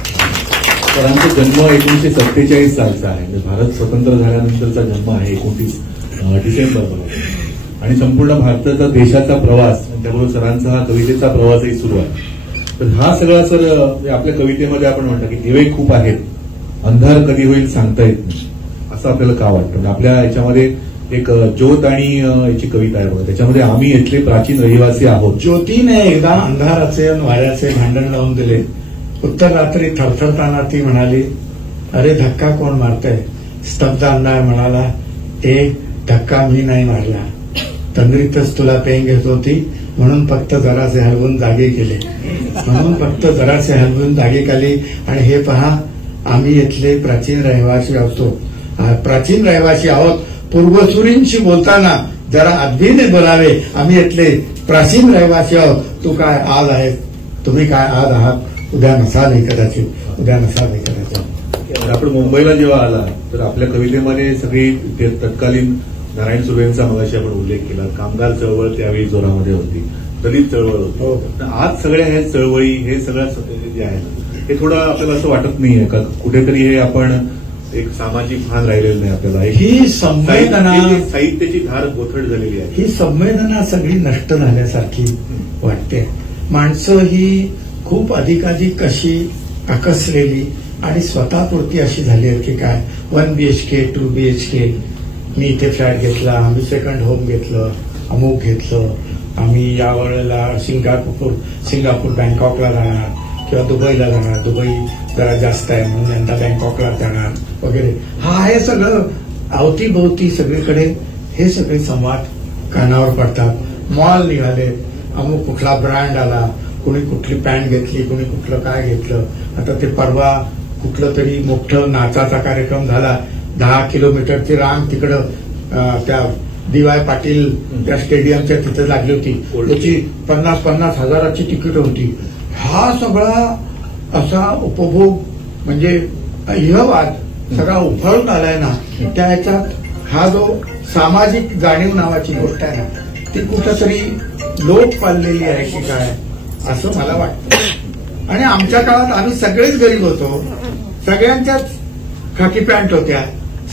तर आमचा जन्म 1947 सालचा आहे. भारत स्वतंत्र झाल्यानंतरचा जन्म आहे 29 डिसेंबर. आणि संपूर्ण भारताचा देशाचा प्रवास त्याबरोबर सरांचा हा कवितेचा प्रवासही सुरू आहे. तर हा सगळा सर आपल्या कवितेमध्ये आपण म्हणतो की दिवे खूप आहेत, अंधार कधी होईल सांगता येत नाही, असं आपल्याला का वाटतं. म्हणजे आपल्या याच्यामध्ये एक ज्योत आणि याची कविता आहे बघा, त्याच्यामध्ये आम्ही इथले प्राचीन रहिवासी आहोत. ज्योतीने एकदा अंधाराचे आणि वाऱ्याचे भांडण लावून दिले. उत्तर रात्री थरथरताना ती म्हणाली, अरे धक्का कोण मारतंय. स्तब्ध अंधार म्हणाला, धक्का मी नाही मारला, तंद्रीतच तुला पेंग घेत होती म्हणून फक्त जरासे हलवून जागे केले, आणि हे पहा आम्ही इथले प्राचीन रहिवासी आहोत. पूर्वसुरींशी बोलताना जरा अद्भीने बोलावे, आम्ही इथले प्राचीन रहिवासी आहोत. तू काय आज आहेस, तुम्ही काय आज आहात, उद्या नसाल हे कदाचित. आपण मुंबईला जेव्हा आला तर आपल्या कवितेमध्ये सगळी तत्कालीन नारायण सुर्वेंचा मगाशी आपण उल्लेख केला. कामगार चळवळ त्यावेळी जोरामध्ये होती, दलित चळवळ होती. आज सगळ्या ह्या चळवळी हे सगळं जे आहे हे थोडं आपल्याला असं वाटत नाहीये का कुठेतरी हे आपण एक सामाजिक भान राहिलेलं नाही आपल्याला. ही संवेदना, साहित्याची धार गोथड झालेली आहे. ही संवेदना सगळी नष्ट झाल्यासारखी वाटते. माणसं ही खूप अधिकाधिक अशी आकसलेली आणि स्वतःपुरती अशी झाली आहे की काय 1 BHK 2 BHK, मी इथे फ्लॅट घेतला, आम्ही सेकंड होम घेतलं, अमुक घेतलं, आम्ही या वेळेला सिंगापूर बँकॉकला जाणार किंवा दुबईला जाणार, दुबई जरा जास्त आहे म्हणून यंदा बँकॉकला जाणार वगैरे. हा हे सगळं अवतीभोवती सगळीकडे हे सगळे संवाद कानावर पडतात. मॉल निघाले, अमुक कुठला ब्रँड आला, कोणी कुठली पॅन्ट घेतली, कोणी कुठलं काय घेतलं. आता ते परवा कुठलं तरी मोठं नाचाचा कार्यक्रम झाला, 10 किलोमीटरची रांग तिकडं त्या DY पाटील त्या स्टेडियमच्या तिथे लागली होती. त्याची 50-50 हजाराची तिकीट होती. हा सगळा असा उपभोग म्हणजे इहवाद सगळा उफाळून आलाय ना, त्या ह्याच्यात हा जो सामाजिक जाणीव नावाची गोष्ट आहे ना ती कुठंतरी लोप पाललेली आहे की काय असं मला वाटतं. आणि आमच्या काळात आम्ही सगळेच गरीब होतो, सगळ्यांच्याच खाकी पॅन्ट होत्या,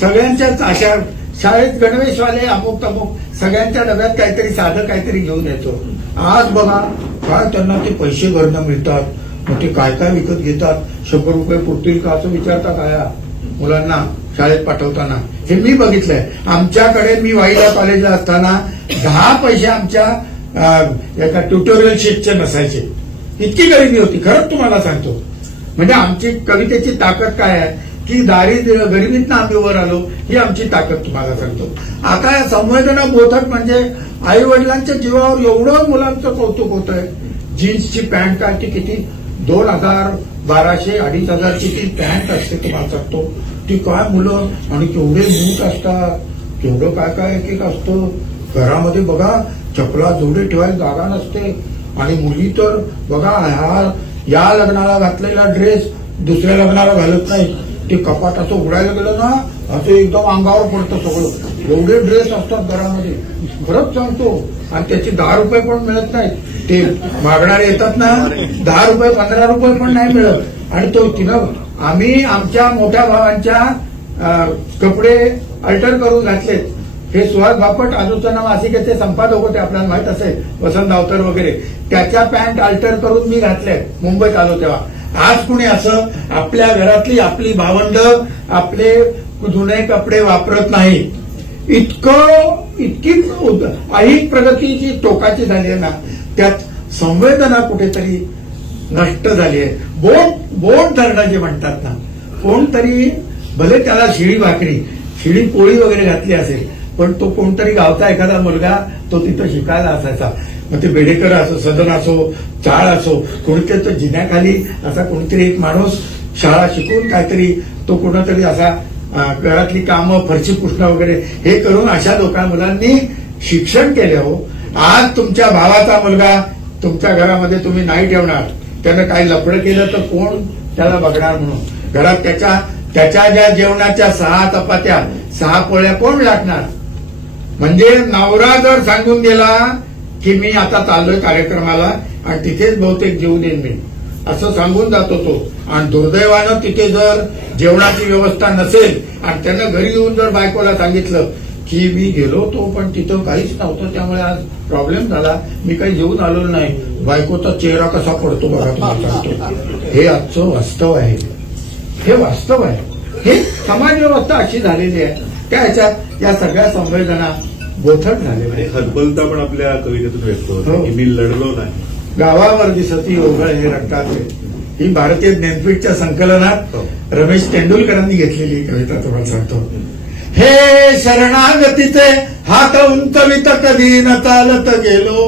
सगळ्यांच्याच अशा शाळेत गणवेशवाले अमुक तमुक सगळ्यांच्या डब्यात काहीतरी साधं काहीतरी घेऊन येतो. आज बघा काय त्यांना ते पैसे भरणं मिळतात, मग ते काय काय विकत घेतात, 100 रुपये पुरतील का असं विचारतात आया मुलांना शाळेत पाठवताना. हे मी बघितलंय. आमच्याकडे मी वाईला कॉलेजला असताना 10 पैसे आमच्या एका ट्युटोरियल शीटचे नसायचे, इतकी गरिबी होती. खरंच तुम्हाला सांगतो. म्हणजे आमची कवितेची ताकद काय आहे की गरिबीतनं आम्ही वर आलो, ही आमची ताकद तुम्हाला सांगतो. आता या संवेदना बोधक म्हणजे आई वडिलांच्या जीवावर एवढं मुलांचं कौतुक होतंय. जीन्सची पॅन्ट काय ती किती 2000, 1200, 2500ची ती पॅन्ट असते तुम्हाला सांगतो. ती काय मुलं आणि केवढे बूट असतात, केवढं काय काय एक असतं. घरामध्ये बघा चपला जोडे ठेवायला जागा नसते. आणि मुली तर बघा या लग्नाला घातलेला ड्रेस दुसऱ्या लग्नाला घालत नाही. ते कपाट असं उघडायला गेलं ना असं एकदम अंगावर पडतं सगळं. एवढे ड्रेस असतात घरामध्ये, खरंच सांगतो. आणि त्याचे 10 रुपये पण मिळत नाहीत. ते मागणारे येतात ना 10 रुपये 15 रुपये पण नाही मिळत. आणि तो आम्ही आमच्या मोठ्या भावांच्या कपडे अल्टर करून घातलेत. हे सुहास बापट आलोचना मासिकेचे संपादक होते, आपल्याला माहित असेल, वसंत अवतर वगैरे. त्याच्या पॅन्ट अल्टर करून मी घातले मुंबईत आलो तेव्हा. आज कुणी असं आपल्या घरातली आपली भावंड आपले जुने कपडे वापरत नाही. इतकी ऐहिक प्रगती जी टोकाची झाली आहे ना त्यात संवेदना कुठेतरी नष्ट झाली आहे. बोट धरणं जे म्हणतात ना, कोणतरी भले त्याला शिळी पोळी वगैरे घातली असेल पण तो कोणतरी गावचा एखादा मुलगा तो तिथं शिकायला असायचा. मग ते बेडेकर असो, सदन असो, चाळ असो, कोणीतरी तो जिन्याखाली असा कोणीतरी एक माणूस शाळा शिकून काहीतरी तो कोणातरी असा घरातली कामं फरशी पुसणं वगैरे हे करून अशा मुलांनी शिक्षण केले. हो आज तुमच्या भावाचा मुलगा तुमच्या घरामध्ये तुम्ही नाही ठेवणार, त्यानं काही लफडं केलं तर कोण त्याला बघणार म्हणून. घरात त्याच्या ज्या जेवणाच्या 6 चपात्या 6 पोळ्या कोण लागणार. म्हणजे नवरा जर सांगून गेला की मी आता चाललोय कार्यक्रमाला आणि तिथेच बहुतेक जेवून येईन मी असं सांगून जातो तो. आणि दुर्दैवानं तिथे जर जेवणाची व्यवस्था नसेल आणि त्यानं घरी येऊन जर बायकोला सांगितलं की मी गेलो होतो पण तिथं काहीच नव्हतं, त्यामुळे आज प्रॉब्लेम झाला, मी काही जेवून आलो नाही. बायकोचा चेहरा कसा पडतो बघा तुम्हाला सांगतो. हे आजचं वास्तव आहे, हे वास्तव आहे. हे समाज व्यवस्था अशी झालेली आहे, त्या ह्याच्यात या सगळ्या संवेदना बोथट झालेल्या आहेत. हतबलता पण आपल्या कवितेतून व्यक्त होतो की मी लढलो नाही. गावावर दिसती ओघळ हे रक्ताचे, ही भारतीय ज्ञानपीठच्या संकलनात रमेश तेंडुलकरांनी घेतलेली कविता तुम्हाला सांगतो. हे शरणागतीचे हात उंचवित कधी न चालत गेलो,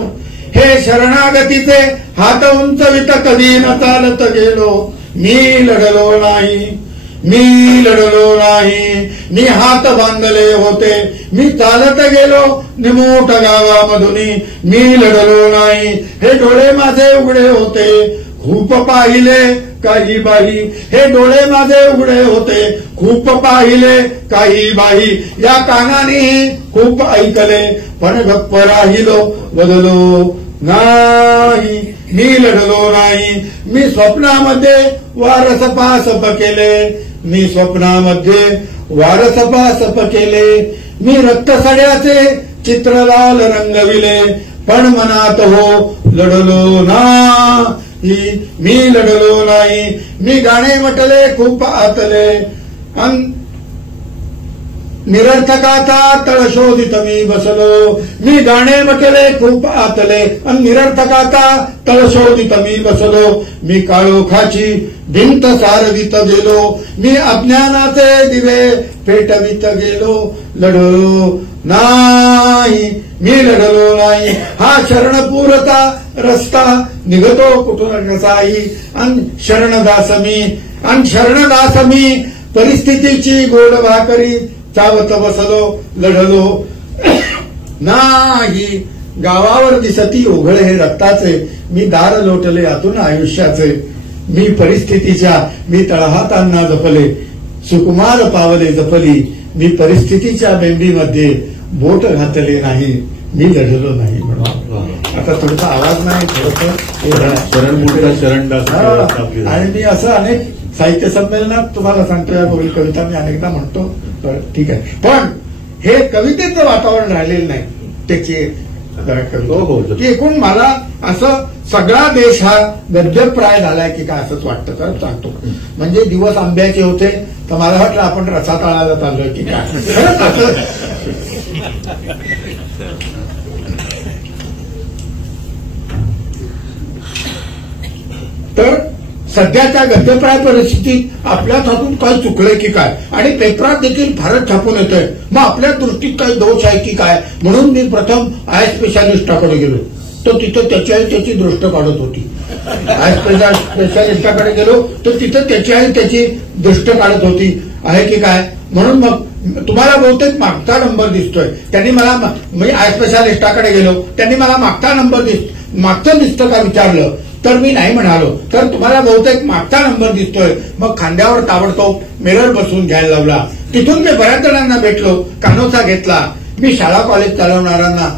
हे शरणागतीचे हात उंचवित कधी न चालत गेलो, मी लढलो नाही, मी लढलो नाही, मी हात बांधले होते, मी चालत गेलो निमोठ गावामधून, मी लढलो नाही. हे डोळे माझे उघडे होते, खूप पाहिले काही बाई, हे डोळे माझे उघडे होते, खूप पाहिले काही बाई, या कानाने खूप ऐकले, पण गप्प राहिलो बदलो नाही, मी लढलो नाही. मी स्वप्नामध्ये वारसपासप केले, मी स्वप्नामध्ये वारसपासप केले, मी रक्तसड्याचे चित्र लाल रंगविले, पण मनात हो लढलो नाही, मी लढलो नाही. मी गाणे म्हटले खूप आतले, निरर्थकाचा तळ शोधित मी बसलो, मी गाणे म्हटले खूप आतले आणि निरर्थकाचा तळ शोधित मी बसलो, मी काळोखाची भिंत सारवित गेलो, मी अज्ञानाचे दिवे पेटवित गेलो, लढलो नाही, मी लढलो नाही. हा शरणपूरचा रस्ता निघतो कुठून कसाही, आणि शरणदास मी परिस्थितीची गोड भाकरी चावत बसलो, लढलो नाही. गावावर दिसती ओघळ हे रक्ताचे, मी दार लोटले आतून आयुष्याचे, मी परिस्थितीच्या मी तळहातांना जपले, सुकुमार पावले जपली, मी परिस्थितीच्या बेंबीमध्ये बोट घातले नाही, मी लढलो नाही. म्हणून आता थोडासा आवाज नाही, शरणपूरचा शरणदास. आणि मी असं अनेक साहित्य संमेलनात तुम्हाला सांगतो, या गोळी कविता मी अनेकदा म्हणतो, ठीक आहे. पण हे कवितेचं वातावरण राहिलेलं नाही त्याची की एकूण मला असं सगळा देश हा गद्यप्राय झालाय की काय असंच वाटतं. तर सांगतो म्हणजे दिवस आंब्याचे होते तर मला वाटलं आपण रसातळाला चाललोय की काय. तर सध्याच्या गद्यप्राय परिस्थितीत आपल्याच हातून काय चुकलंय की काय, आणि पेपरात देखील फारच छापून येतोय, मग आपल्या दृष्टीत काही दोष आहे की काय. म्हणून मी प्रथम आय स्पेशालिस्टाकडे गेलो, तर तिथं त्याची दृष्ट काढत होती. आय स्पेशालिस्टाकडे गेलो तर तिथं त्याची दृष्ट काढत होती आहे की काय. म्हणून मग तुम्हाला बहुतेक मागचा नंबर दिसतोय, त्यांनी मला, मी आय स्पेशालिस्टाकडे गेलो, त्यांनी मला मागचं दिसतं का विचारलं, तर मी नाही म्हणालो, तर तुम्हाला बहुतेक मागचा नंबर दिसतोय. मग खांद्यावर ताबडतोब मिरर बसवून घ्यायला लावला. तिथून मी बऱ्याच जणांना भेटलो, कानोसा घेतला. मी शाळा कॉलेज चालवणाऱ्यांना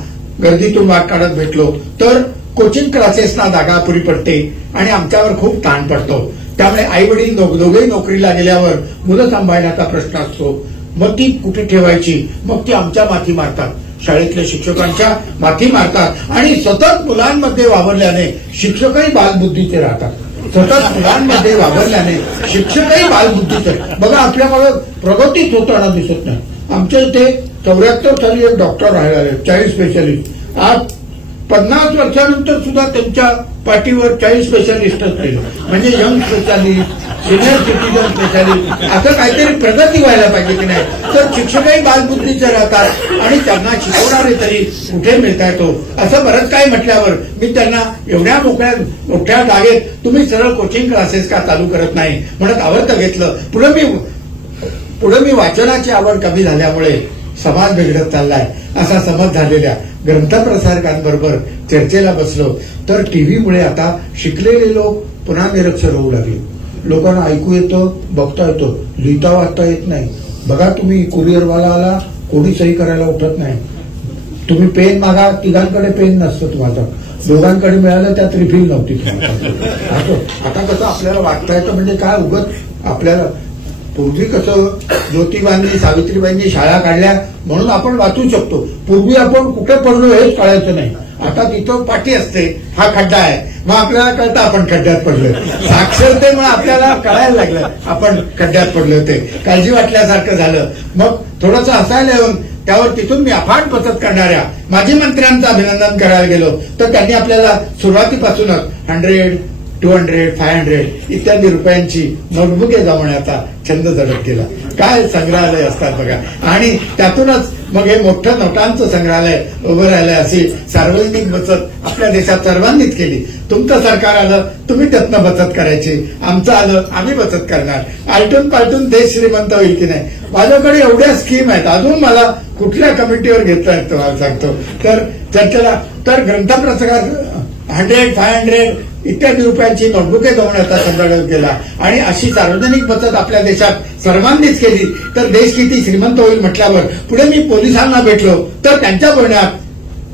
गर्दीतून वाट काढत भेटलो. तर कोचिंग क्लासेसना जागापुरी पडते आणि आमच्यावर खूप ताण पडतो, त्यामुळे आई वडील दोघेही नोकरीला गेल्यावर मुलं सांभाळण्याचा प्रश्न असतो. मग ती कुठे ठेवायची, मग ती आमच्या माथी मारतात, शाळेतल्या शिक्षकांच्या माथी मारतात, आणि सतत मुलांमध्ये वावरल्याने शिक्षकही बालबुद्धीचे राहतात. सतत मुलांमध्ये वावरल्याने शिक्षकही बालबुद्धीचे. बघा आपल्याकडे प्रगतीच होताना दिसत नाही. आमच्या इथे 74 साली एक डॉक्टर राहिले, चाइल्ड स्पेशालिस्ट. आज 50 वर्षानंतर सुद्धा त्यांच्या पाठीवर चाइल्ड स्पेशालिस्टच नाही, म्हणजे young specialist, senior citizen specialist, असं काहीतरी प्रगती व्हायला पाहिजे की नाही. तर शिक्षकही बालबुद्धीचे राहतात आणि त्यांना शिकवणारे तरी कुठे मिळता येतो. असं बरंच काही म्हटल्यावर मी त्यांना एवढ्या मोठ्या जागेत तुम्ही सरळ कोचिंग क्लासेस का चालू करत नाही म्हणत आवडतं घेतलं. पुढे मी वाचनाची आवड कमी झाल्यामुळे समाज बिघडत चाललाय असा समज झालेल्या ग्रंथप्रसारकांबरोबर चर्चेला बसलो. तर टीव्हीमुळे आता शिकलेले लोक पुन्हा निरक्षर होऊ लागले. लोकांना ऐकू येतं, बघता येतं, लिहिता वाचता येत नाही. बघा तुम्ही कुरिअरवाला आला, कोणी सही करायला उठत नाही. तुम्ही पेन मागा, तिघांकडे पेन नसतं तुम्हाला, दोघांकडे मिळालं त्यात रिफिल नव्हती तुम्हाला. आता कसं आपल्याला वाचता येतं म्हणजे काय उगत आपल्याला पूर्वी कसं ज्योतिबांनी सावित्रीबाईंनी शाळा काढल्या म्हणून आपण वाचू शकतो. पूर्वी आपण कुठे पडलो हेच कळायचं नाही. आता तिथं पाठी असते, हा खड्डा आहे, मग आपल्याला कळतं आपण खड्ड्यात पडलोय. साक्षरतेमुळे आपल्याला कळायला लागलं आपण खड्ड्यात पडलो होते, काळजी वाटल्यासारखं झालं. मग थोडंसं हसायला येऊन त्यावर तिथून मी अफाट बचत करणाऱ्या माजी मंत्र्यांचं अभिनंदन करायला गेलो तर त्यांनी आपल्याला सुरुवातीपासूनच 100, 200, 500 इत्यादी रुपयांची नोटबुके जमवण्याचा छंद जडत गेला. काय संग्रहालय असतात बघा. आणि त्यातूनच मग हे मोठं नोटांचं संग्रहालय उभं राहिलंय. अशी सार्वजनिक बचत आपल्या देशात सर्वांनीच केली. तुमचं सरकार आलं, तुम्ही त्यातनं बचत करायची. आमचं आलं, आम्ही बचत करणार. आलटून पालटून देश श्रीमंत होईल की नाही. माझ्याकडे एवढ्या स्कीम आहेत, अजून मला कुठल्या कमिटीवर घेता येत तुम्हाला सांगतो. तर चर्चेला तर ग्रंथप्रसार 100, 500 इत्यादी रुपयांची नोटबुके जमवण्याचा संदर्भ केला. आणि अशी सार्वजनिक बचत आपल्या देशात सर्वांनीच केली तर देश किती श्रीमंत होईल म्हटल्यावर पुढे मी पोलिसांना भेटलो तर त्यांच्या बोलण्यात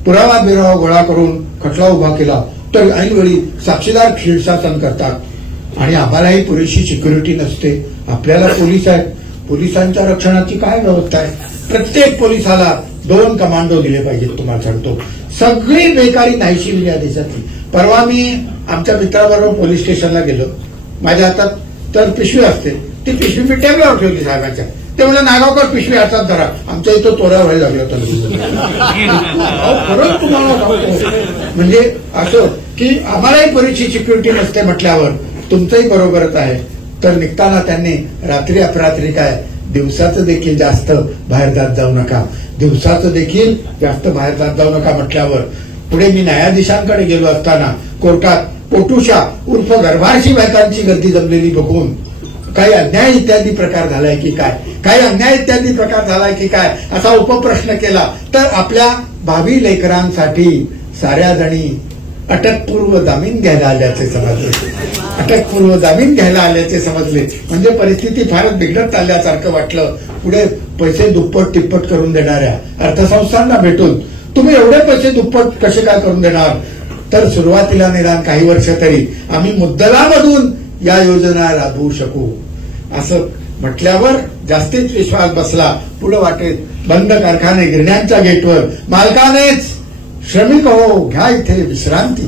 पुरावा बिरावा गोळा करून खटला उभा केला तर ऐनवेळी साक्षीदार शीर्षासन करतात आणि आम्हालाही पुरेशी सिक्युरिटी नसते. आपल्याला पोलीस आहेत, पोलिसांच्या रक्षणाची काय व्यवस्था आहे. प्रत्येक पोलिसाला 2 कमांडो दिले पाहिजेत. तुम्हाला सांगतो सगळी बेकारी नाहीशी होईल या देशातली. परवा मी आमच्या मित्राबरोबर पोलीस स्टेशनला गेलो. माझ्या हातात तर पिशवी असते, ती पिशवी मी टेबलावर ठेवली साहेबांच्या. ते म्हणजे नागावकर पिशवी हातात धरा. आमच्या इथं तोडा व्हायला लागला होता. खरंच तुम्हाला सांगतो म्हणजे असं की आम्हालाही पुरेशी सिक्युरिटी नसते म्हटल्यावर तुमचंही बरोबरच आहे. तर निघताना त्यांनी रात्री अपरात्री काय दिवसाचं देखील जास्त बाहेर जात जाऊ नका, दिवसाचं देखील जास्त बाहेर जात जाऊ नका म्हटल्यावर पुढे मी न्यायाधीशांकडे गेलो असताना कोर्टात पोटुशा उर्फ गर्भारशी बायकांची गर्दी जमलेली बघून काही अन्याय इत्यादी प्रकार झालाय की काय, काही अन्याय इत्यादी प्रकार झालाय की काय असा उपप्रश्न केला तर आपल्या भावी लेकरांसाठी साऱ्या जणी अटकपूर्व जामीन घ्यायला आल्याचे समजले. अटकपूर्व जामीन घ्यायला आल्याचे समजले म्हणजे परिस्थिती फारच बिघडत चालल्यासारखं वाटलं. पुढे पैसे दुप्पट तिप्पट करून देणाऱ्या अर्थसंस्थांना भेटून तुम्ही एवढे पैसे दुप्पट कसे काय करून देणार. तर सुरुवातीला निदान काही वर्ष तरी आम्ही मुद्दलामधून या योजना राबवू शकू असं म्हटल्यावर जास्तीच विश्वास बसला. पुढे वाटेत बंद कारखाने गिरण्यांच्या गेटवर मालकानेच श्रमिक हो घ्या इथे विश्रांती,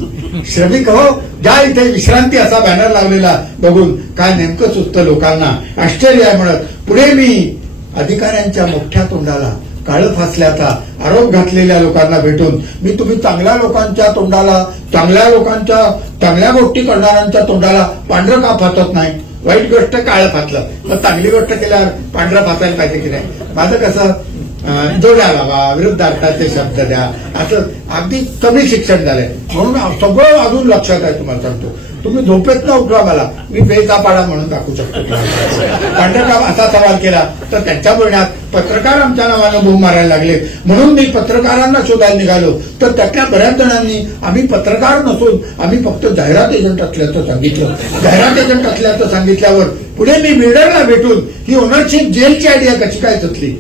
श्रमिक हो घ्या इथे विश्रांती असा बॅनर लावलेला बघून काय नेमकं सुचतं लोकांना. आश्चर्य आहे म्हणत पुढे मी अधिकाऱ्यांच्या मोठ्या तोंडाला काळं फासल्याचा आरोप घातलेल्या लोकांना भेटून मी तुम्ही चांगल्या लोकांच्या तोंडाला चांगल्या गोष्टी करणाऱ्यांच्या तोंडाला पांढरं का फासत नाही. वाईट गोष्ट काळं फासलं मग चांगली गोष्ट केल्यावर पांढरं फासायला पाहिजे की नाही. माझं कसं जोड्या लावा, विरुद्धार्थाचे शब्द द्या असं अगदी कमी शिक्षण झालंय म्हणून सगळं अजून लक्षात आहे. तुम्हाला सांगतो तुम्ही झोपेत ना उठवा मला मी बेचापाडा म्हणून दाखवू शकतो. पांढरकाम असा सवाल केला तर त्यांच्या बोलण्यात पत्रकार आमच्या नावानं भूम मारायला लागले म्हणून मी पत्रकारांना शोधायला निघालो तर त्यातल्या बऱ्याच जणांनी आम्ही पत्रकार नसून आम्ही फक्त जाहिरात एजंट असल्याचं सांगितलं. जाहिरात एजंट असल्याचं सांगितल्यावर पुढे मी बिल्डरला भेटून ही ओनरशिप जेलची आयडिया कशी काय सुचली.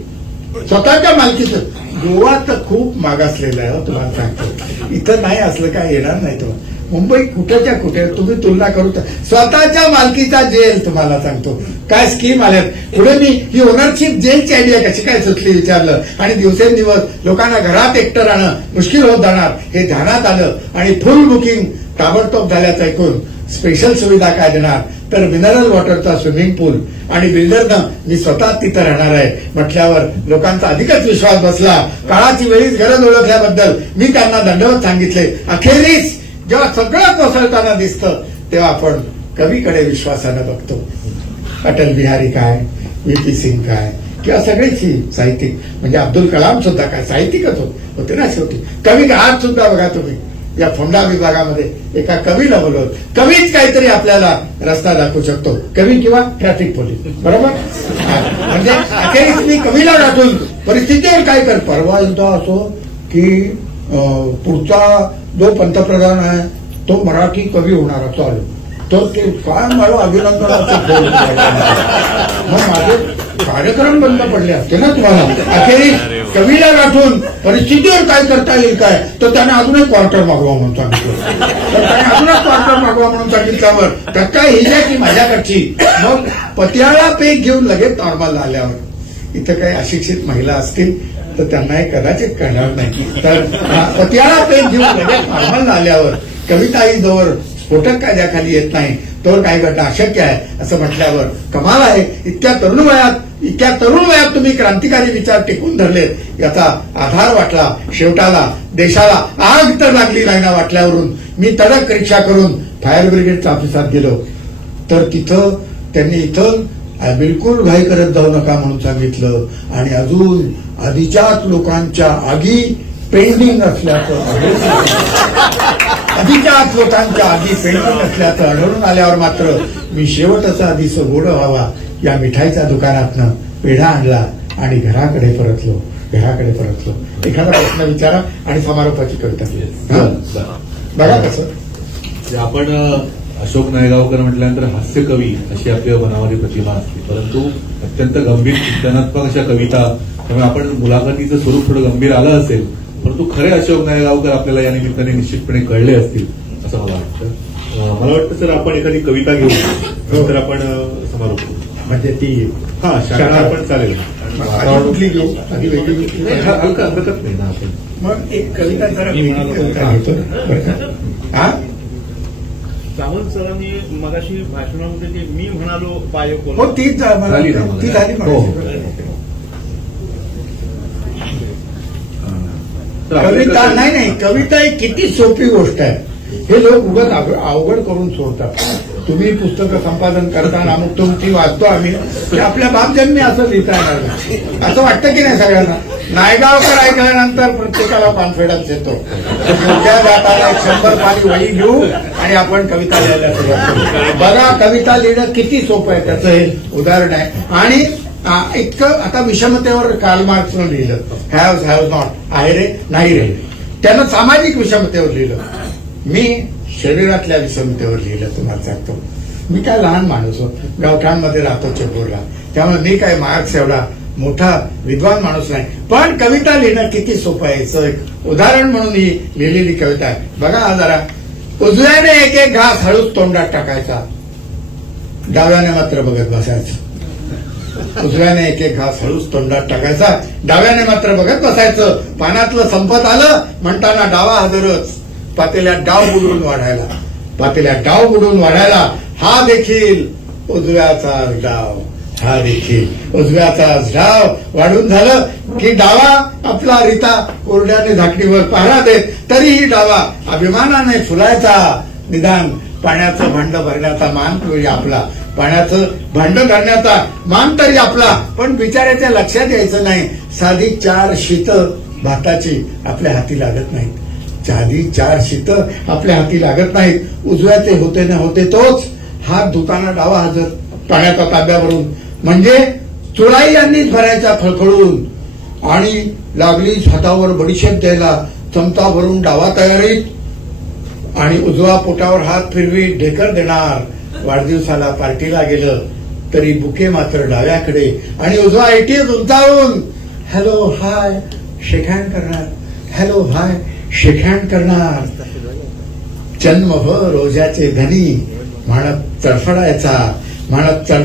स्वतःच्या मालकीचं गोवा तर खूप मागासलेलं आहे तुम्हाला सांगतो. इथं नाही असलं काय येणार नाही. तुम्हाला मुंबई कुठेच्या कुठे तुम्ही तुलना करू स्वतःच्या मालकीचा जेल तुम्हाला सांगतो काय स्कीम आल्यात. पुढे मी ही ओनरशिप जेलची आयडिया कशी काय सुचली विचारलं आणि दिवसेंदिवस लोकांना घरात एकटं राहणं मुश्किल होत जाणार हे ध्यानात आलं आणि फुल बुकिंग ताबडतोब झाल्याचं ऐकून स्पेशल सुविधा काय देणार तर मिनरल वॉटरचा स्विमिंग पूल आणि बिल्डरनं मी स्वतः तिथं राहणार आहे म्हटल्यावर लोकांचा अधिकच विश्वास बसला. काळाची वेळीच गरज ओळखल्याबद्दल मी त्यांना दंडवत सांगितले. अखेरीस जेव्हा सगळं कोसळताना दिसतं तेव्हा आपण कवीकडे विश्वासानं बघतो. अटल बिहारी काय, व्ही.पी. सिंग काय किंवा सगळेच ही साहित्यिक म्हणजे अब्दुल कलाम सुद्धा काय साहित्यिकच होते ना शेवटी. कवी आज सुद्धा बघा तुम्ही या फोंडा विभागामध्ये एका कवीला बोलवत कवीच काहीतरी आपल्याला रस्ता दाखवू शकतो. कवी किंवा ट्रॅफिक पोलीस बरोबर. म्हणजे अखेरीस मी कवीला गाठून परिस्थितीवर काय कर. परवा एकदा असो की पुढचा जो पंतप्रधान आहे तो मराठी कवी होणार असं आलो तर ते काय मला अभिनंदनाचं मग माझे कार्यक्रम बंद पडले असते ना तुम्हाला. अखेरीस कवीला गाठून परिस्थितीवर काय करता येईल काय, तर त्याने अजून एक क्वार्टर मागवा म्हणून सांगितलं. तर त्याने अजून एक क्वार्टर मागवा म्हणून सांगितल्यावर त्यात काय हिजाची माझ्याकडची. मग पतियाळा पेक घेऊन लगेच नॉर्मल आल्यावर इथं काही अशिक्षित महिला असतील तर त्यांना हे कदाचित कळणार नाही. तर पतियाळा पेक घेऊन लगेच नॉर्मल आल्यावर कविताई जवळ स्फोटक कायद्याखाली येत नाही तर काही घटना अशक्य आहे असं म्हटल्यावर कमाल आहे. इतक्या तरुण वयात तुम्ही क्रांतिकारी विचार टिकून धरलेत याचा आधार वाटला. शेवटाला देशाला आग तर लागली नाही ना वाटल्यावरून मी तडक रिक्षा करून फायर ब्रिगेडच्या ऑफिसात गेलो तर तिथं त्यांनी इथं बिलकुल घाई करत जाऊ नका म्हणून सांगितलं. आणि अजून आधीच्याच लोकांच्या आगी पेंडिंग असल्याचं आढळून आल्यावर मात्र मी शेवटचा दिवस गोड व्हावा या मिठाईच्या दुकानातनं पेढा आणला आणि घराकडे परतलो. एखादा प्रश्न विचारा आणि समारोपाची कविता बघा कसं. आपण अशोक नायगावकर म्हटल्यानंतर हास्य कवी अशी आपल्या बनावरी प्रतिमा असते, परंतु अत्यंत गंभीर चिंतनात्मक अशा कविता. त्यामुळे आपण मुलाखतीचं स्वरूप थोडं गंभीर आलं असेल, परंतु खरे अशोक नायगावकर आपल्याला या निमित्ताने निश्चितपणे कळले असतील असं मला वाटतं. मला वाटतं सर आपण एखादी कविता घेऊ तर आपण समारोप करू. म्हणजे ती शाळा पण चालेल. कुठली घेऊ आधी वेगळी हलका हरकत नाही ना आपण. मग एक कविता जरा घेतो. सावंत सरांनी मगाशी भाषणामध्ये जे मी म्हणालो बायो हो ती झाली. कविता नाही कविता ही किती सोपी गोष्ट आहे. हे लोक उगाच अवघड करून सोडतात. तुम्ही पुस्तकं संपादन करताना अमुक तुमची वाचतो आम्ही की आपल्या बापजन्मी असं लिहिता येणार असं वाटतं की नाही सगळ्यांना. नायगावकर ऐकल्यानंतर प्रत्येकाला कॉन्फिडन्स येतो. उद्या जाताना 100 पानी वही घेऊ आणि आपण कविता लिहायला सुरुवात करू. बघा कविता लिहिणं किती सोपं आहे त्याचं हे उदाहरण आहे. आणि इतकं आता विषमतेवर कार्ल मार्क्सनं लिहिलं हॅव नॉट आहे रे नाही रे. त्यानं सामाजिक विषमतेवर लिहिलं. मी शरीरातल्या विषमतेवर लिहिलं. तुम्हाला सांगतो मी काय लहान माणूस गावठाणमध्ये राहतो चेंबूरला, त्यामुळे मी काय मार्क्स एवढा मोठा विद्वान माणूस नाही. पण कविता लिहिणं किती सोपं आहे याचं एक उदाहरण म्हणून ही लिहिलेली कविता आहे. बघा हा जरा. उजव्याने एक एक घास हळूच तोंडात टाकायचा, डाव्याने मात्र बघत बसायचं. उजव्याने एक एक घास हळूच तोंडात टाकायचा, डाव्याने मात्र बघत बसायचं. पानातलं संपत आलं म्हणताना डावा हजरच पातेल्यात डाव बुडवून वाढायला. हा देखील उजव्याचाच डाव वाढून झालं की डावा आपला रीता कोरड्याने झाकणीवर पहारा देत तरीही डावा अभिमानाने फुलायचा. निदान पाण्याचं भांड भरण्याचा मान तरी आपला, पाण्याचं भांड भरण्याचा मान तरी आपला. पण बिचाऱ्याच्या लक्षात यायचं नाही साधी 4 शीत भाताची आपल्या हाती लागत नाहीत. साधी 4 शीत आपल्या हाती लागत नाहीत. उजव्याचे होते न होते तोच हात धुताना डावा हजर पाण्याच्या ताब्यावरून. म्हणजे चुळाई यांनीच भरायचा फळफळून आणि लागलीच हातावर बडीशेप द्यायला. चमचा भरून डावा तयारीत आणि उजवा पोटावर हात फिरवी ढेकर देणार. वाढदिवसाला पार्टीला गेलं तरी बुके मात्र डाव्याकडे आणि उजवा एटीएस उंचावून हॅलो हाय शेकहँड करणार. हॅलो हाय शेकहँड करणार. जन्मभर रोजाचे धनी म्हणत तडफडायचा.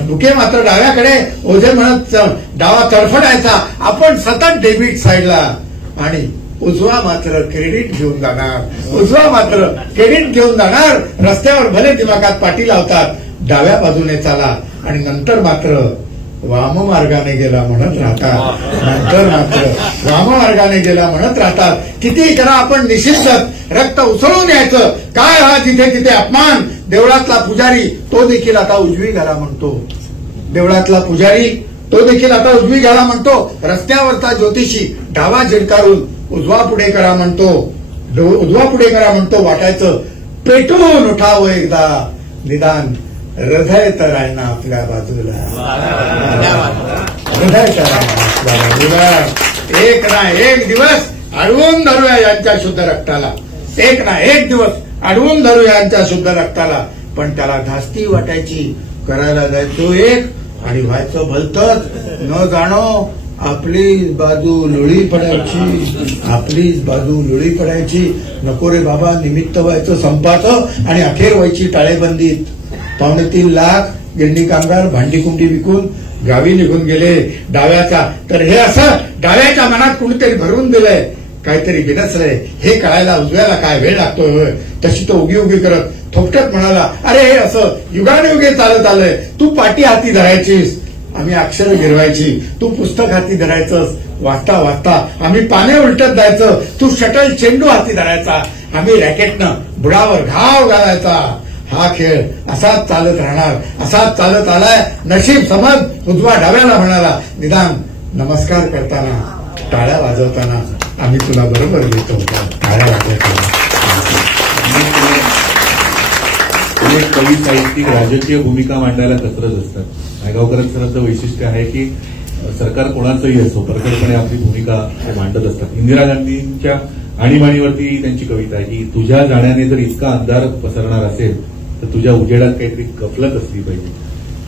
बुके मात्र डाव्याकडे ओझे म्हणत डावा तडफडायचा. आपण सतत डेबिट साईडला आणि उजवा मात्र क्रेडिट घेऊन जाणार. रस्त्यावर भले दिमागात पाटी लावतात डाव्या बाजूने चाला आणि नंतर मात्र वाममार्गाने गेला म्हणत राहतात. किती करा आपण निषिद्धच रक्त उसळून यायचं. काय हा जिथे तिथे अपमान. देवळातला पुजारी तो देखील आता उजवी घाला म्हणतो. रस्त्यावरचा ज्योतिषी डावा झिडकारून उजवा पुढे करा म्हणतो. वाटायचं पेटवून उठावं एकदा. निदान हृदय तर आहे ना आपल्या बाजूला. एक ना एक दिवस अडवून धरूया यांच्या शुद्ध रक्ताला. पण त्याला धास्ती वाटायची. करायला जायचो एक आणि व्हायचं भलतंच न जाणो आपलीच बाजू लुळी पडायची, आपलीच बाजू लुळी पडायची. नको रे बाबा, निमित्त व्हायचं संपाचं आणि अखेर व्हायची टाळेबंदीत. 3.25 लाख गिरणी कामगार भांडी कुंडी विकून गावी निघून गेले डाव्याचा. तर हे असं डाव्याच्या मनात कुणीतरी भरून दिलंय, काहीतरी बिनसलंय हे कळायला उजव्याला काय वेळ लागतोय. तशी तो उगी उगी करत थोपटत म्हणाला, अरे हे असं युगानुयुगे चालत आलंय. तू पाटी हाती धरायचीस, आम्ही अक्षर गिरवायची. तू पुस्तक हाती धरायचंस, वाचता वाचता आम्ही पाने उलटत जायचं. तू शटल चेंडू हाती धरायचा, आम्ही रॅकेटनं बुडावर घाव घालायचा. हा खेळ असाच चालत राहणार, असाच चालत आलाय. नशीब समज उजवा डाव्याला म्हणाला, निदान नमस्कार करताना टाळ्या वाजवताना आम्ही तुला बरोबर घेतो. टाळ्या वाजवताना अनेक कवी साहित्यिक राजकीय भूमिका मांडायला कचरत असतात. नायगावकरांचं वैशिष्ट्य आहे की सरकार कोणाचंही असो परखडपणे आपली भूमिका मांडत असतात. इंदिरा गांधींच्या आणीबाणीवरती त्यांची कविता आहे की तुझ्या जाण्याने जर इतका अंधार पसरणार असेल तर तुझ्या उजेडात काहीतरी गफलत असली पाहिजे.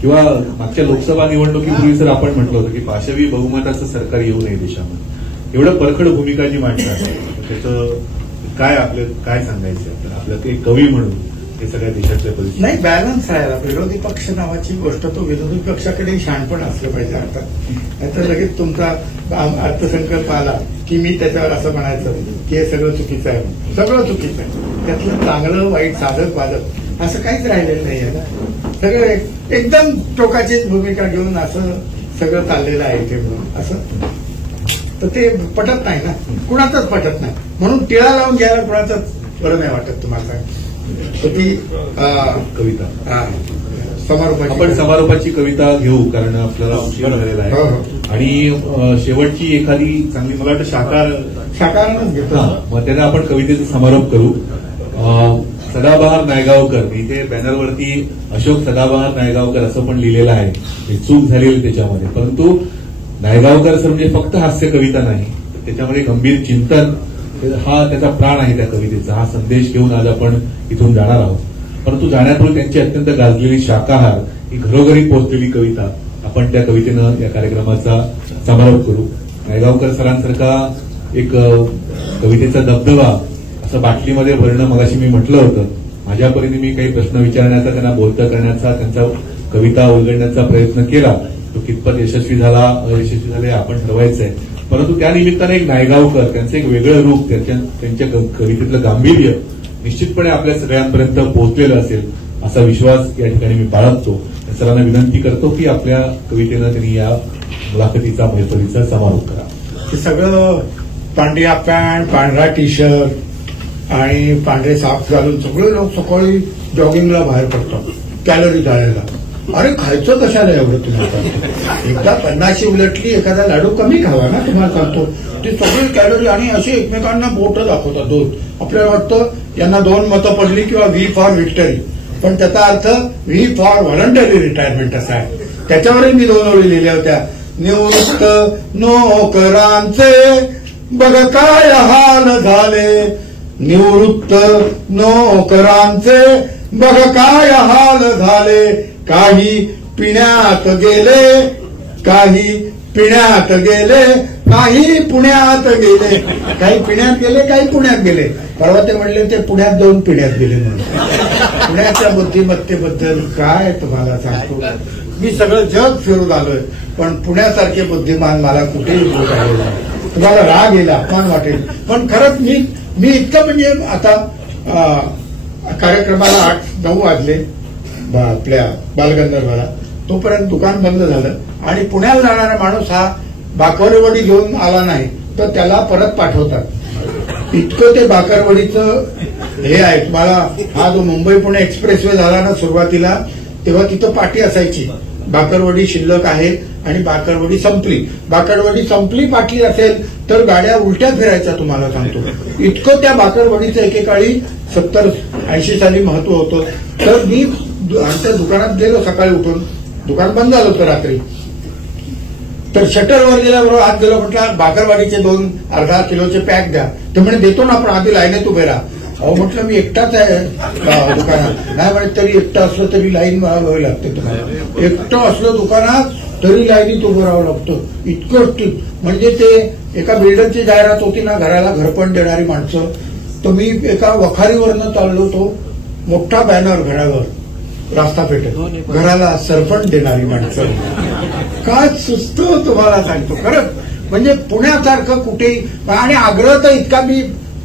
किंवा मागच्या लोकसभा निवडणुकीपूर्वी सर आपण म्हटलं होतं की पाशवी बहुमताचं सरकार येऊ नये देशामध्ये. एवढं परखड भूमिका जी मांडतात त्याचं काय आपलं काय सांगायचं आपलं ते कवी म्हणून हे सगळ्या देशातल्या परिस्थिती नाही. बॅलन्स राहायला विरोधी पक्ष नावाची गोष्ट, तो विरोधी पक्षाकडे शहाणपण असलं पाहिजे अर्थात. नाहीतर लगेच तुमचा अर्थसंकल्प आला की मी त्याच्यावर असं म्हणायचं की हे सगळं चुकीचं आहे. सगळं चुकीचं आहे, त्यातलं चांगलं वाईट साधक बाधक असं काहीच राहिलेलं नाही आहे ना. सगळं एकदम टोकाचीच भूमिका घेऊन असं सगळं चाललेलं आहे ते म्हणून असं. तर ते पटत नाही ना, कुणाचंच पटत नाही. म्हणून टिळा लावून घ्यायला कुणाचंच बरं नाही वाटत तुम्हाला. ती कविता समारोपाची आपण समारोपाची कविता घेऊ कारण आपल्याला उशीर झालेला आहे. आणि शेवटची एखादी चांगली मला वाटतं शाकाहारच घेतो. मग त्याला आपण कवितेचा समारोप करू. सदाबहार नायगावकर, इथे बॅनरवरती अशोक सदाबहार नायगावकर असं पण लिहिलेलं आहे. चूक झालेली त्याच्यामध्ये, परंतु नायगावकर सर म्हणजे फक्त हास्य कविता नाही, त्याच्यामध्ये गंभीर चिंतन हा त्याचा प्राण आहे त्या कवितेचा. हा संदेश घेऊन आज आपण इथून जाणार आहोत. परंतु जाण्यापूर्वी त्यांची अत्यंत गाजलेली शाकाहार ही घरोघरी पोहोचलेली कविता आपण त्या कवितेनं या कार्यक्रमाचा समारोप करू. नायगावकर सरांसारखा एक कवितेचा दबदबा असं बाटलीमध्ये भरणं मगाशी मी म्हटलं होतं. माझ्या परीने मी काही प्रश्न विचारण्याचा, त्यांना बोलतं करण्याचा, त्यांचा कविता उलगडण्याचा प्रयत्न केला. तो कितपत यशस्वी झाला अयशस्वी झाले आपण ठरवायचंय. परंतु त्या निमित्ताने एक नायगावकर त्यांचं एक वेगळं रूप, त्यांच्या कवितेतलं गांभीर्य निश्चितपणे आपल्या सगळ्यांपर्यंत पोहोचलेलं असेल असा विश्वास या ठिकाणी मी बाळगतो. सरांना विनंती करतो की आपल्या कवितेनं त्यांनी या मुलाखतीचा मैफलीचा समारोप करा. हे सगळं पांढऱ्या पॅन्ट, पांढरा टी शर्ट आणि पांढरे साफ घालून सगळे लोक सकाळी जॉगिंगला बाहेर पडतात कॅलरी जाळायला. अरे खायचं कशाला एवढं तुम्हाला? एकदा 50 उलटली, एखादा लाडू कमी खावा ना, तुम्हाला सांगतो. ते सगळी कॅलरी आणि असे एकमेकांना बोट दाखवतात दोन. आपल्याला वाटतं यांना 2 मतं पडली किंवा व्ही फॉर व्हिक्टरी, पण त्याचा अर्थ व्ही फॉर व्हॉलंटरी रिटायरमेंट असा आहे. त्याच्यावरही मी 2 ओळी लिहिल्या होत्या. निवृत्त नोकरांचे बघ काय हाल झाले, निवृत्त नोकरांचे बघ काय हाल झाले, काही पिण्यात गेले, काही पिण्यात गेले, काही पुण्यात गेले. काही पिण्यात गेले, काही पुण्यात गेले. परवा ते म्हणले ते पुण्यात जाऊन पिण्यात गेले म्हणून. पुण्याच्या बुद्धिमत्तेबद्दल काय तुम्हाला सांगतो. मी सगळं जग फिरून आलोय, पण पुण्यासारखे बुद्धिमान मला कुठेही बोलायला नाही. तुम्हाला राग येईल, अपमान वाटेल, पण खरंच मी इतकं म्हणजे आता कार्यक्रमाला 8-9 वाजले आपल्या बालगंधर्वाला, तोपर्यंत दुकान बंद झालं आणि पुण्याला जाणारा माणूस हा बाकरवडी घेऊन आला नाही तर त्याला परत पाठवतात. इतकं ते बाकरवडीचं हे आहे. तुम्हाला हा जो मुंबई पुणे एक्सप्रेसवे झाला ना सुरुवातीला, तेव्हा तिथं पाटी असायची, बाकरवडी शिल्लक आहे आणि बाकरवडी संपली. बाकरवडी संपली पाटली असेल तर गाड्या उलट्या फिरायच्या, तुम्हाला सांगतो. इतकं त्या बाकरवडीचं एकेकाळी 70-80 साली महत्व होतं. तर मी आमच्या दुकानात गेलो सकाळी उठून, दुकान बंद झालं होतं रात्री. तर शटरवर गेल्याबरोबर हात गेलो, म्हटलं बाकरवाडीचे 2 अर्धा किलोचे पॅक द्या. ते म्हणे देतो ना, आपण आधी लाईनीत उभे राहा. अहो म्हटलं मी एकटाच आहे दुकानात. नाही म्हणे तरी एकटं असलं तरी लाईन मागावी लागते तुम्हाला. एकटं असलं दुकानात तरी लाईनीत उभं राहावं लागतं. इतकं म्हणजे ते एका बिल्डरची जाहिरात होती ना, घराला घरपण देणारी माणसं. तर मी एका वखारीवरनं चाललो, तो मोठा बॅनर घरावर, रास्ता पेठेत, घराला सरपण देणारी माणसं. काय सुचतो तुम्हाला सांगतो खरंच. म्हणजे पुण्यासारखं कुठेही. आणि आग्रह तर इतका मी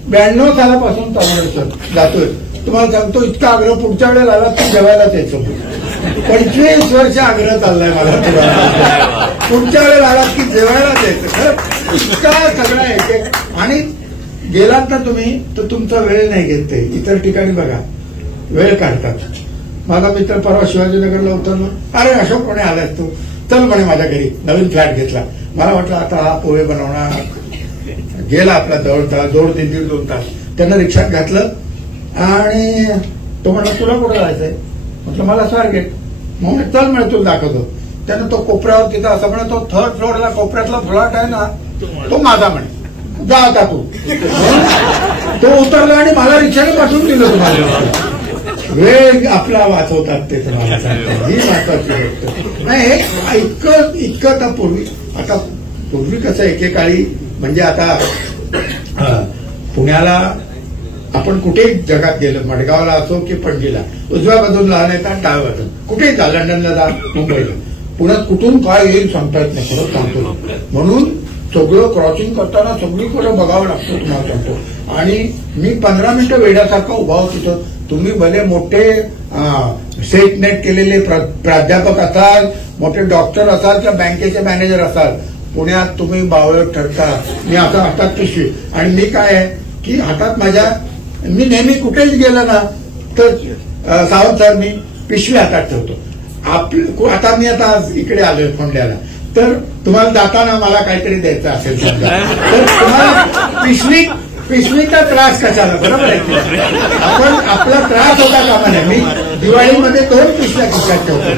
92 सालापासून तामिळनाडूत जातोय. तुम्हाला सांगतो इतका आग्रह पुढच्या वेळेला आला की जेवायलाच यायचं. 25 वर्ष आग्रह चाललाय मला पुढच्या वेळेला आला की जेवायलाच यायचं. खरं इतका सगळा आहे. आणि गेलात ना तुम्ही तर तुमचा वेळ नाही घेत ते. इतर ठिकाणी बघा वेळ काढतात. माझा मित्र परवा शिवाजीनगरला उतरलो, अरे अशोक कोणी आलाय तू, चल म्हणे माझ्या घरी. नवीन फ्लॅट घेतला. मला वाटलं आता हा पोहे बनवणार. गेला आपला जवळ 1.5-2 तास. त्यांना रिक्षात घातलं आणि तो म्हणला तुला कुठं जायचंय. म्हटलं मला स्वारगेट. मग चल म्हणे तुला दाखवतो. त्यानं तो कोपऱ्यावर तिथं असं म्हणे, तो 3rd फ्लोअरला कोपऱ्यातला फ्लॅट आहे ना तो माझा म्हणे, जा आता तू. तो उतरला आणि मला रिक्षाने पाठवून दिलं. तुम्हाला वेळ आपला वाचवतात ते तुम्हाला सांगतात. ही महत्वाची गोष्ट नाही. इतकं आता पूर्वी कसं एकेकाळी म्हणजे आता पुण्याला आपण कुठेही जगात गेलो, मडगावला असो की पणजीला, उजव्या बाजूला नाही तर डाव्या बाजून कुठेही जा, लंडनला जा, मुंबईला. पुण्यात कुठून काय येईल सांगता येत नाही. खरंच सांगतो. म्हणून सगळं क्रॉसिंग करताना सगळीकडे बघावं लागतं तुम्हाला सांगतो. आणि मी 15 मिनिटं वेड्यासारखा उभा होतो तिथं. तुम्ही भले मोठे सेट नेट केलेले प्राध्यापक असाल, मोठे डॉक्टर असाल किंवा बँकेचे मॅनेजर असाल, पुण्यात तुम्ही बावळट ठरता. मी आता हातात पिशवी. आणि मी काय आहे की हातात माझ्या, मी नेहमी कुठेही गेलं ना तर सावंत सर मी पिशवी हातात ठेवतो. आता मी आता इकडे आलोय खोंड्याला, तर तुम्हाला जाताना मला काहीतरी द्यायचं असेल तर तुम्हाला पिशवीचा त्रास कशाला. बरोबर आहे. आपण आपला त्रास होता कामा नये. मी दिवाळीमध्ये 2 पिशव्या खिशात ठेवतो.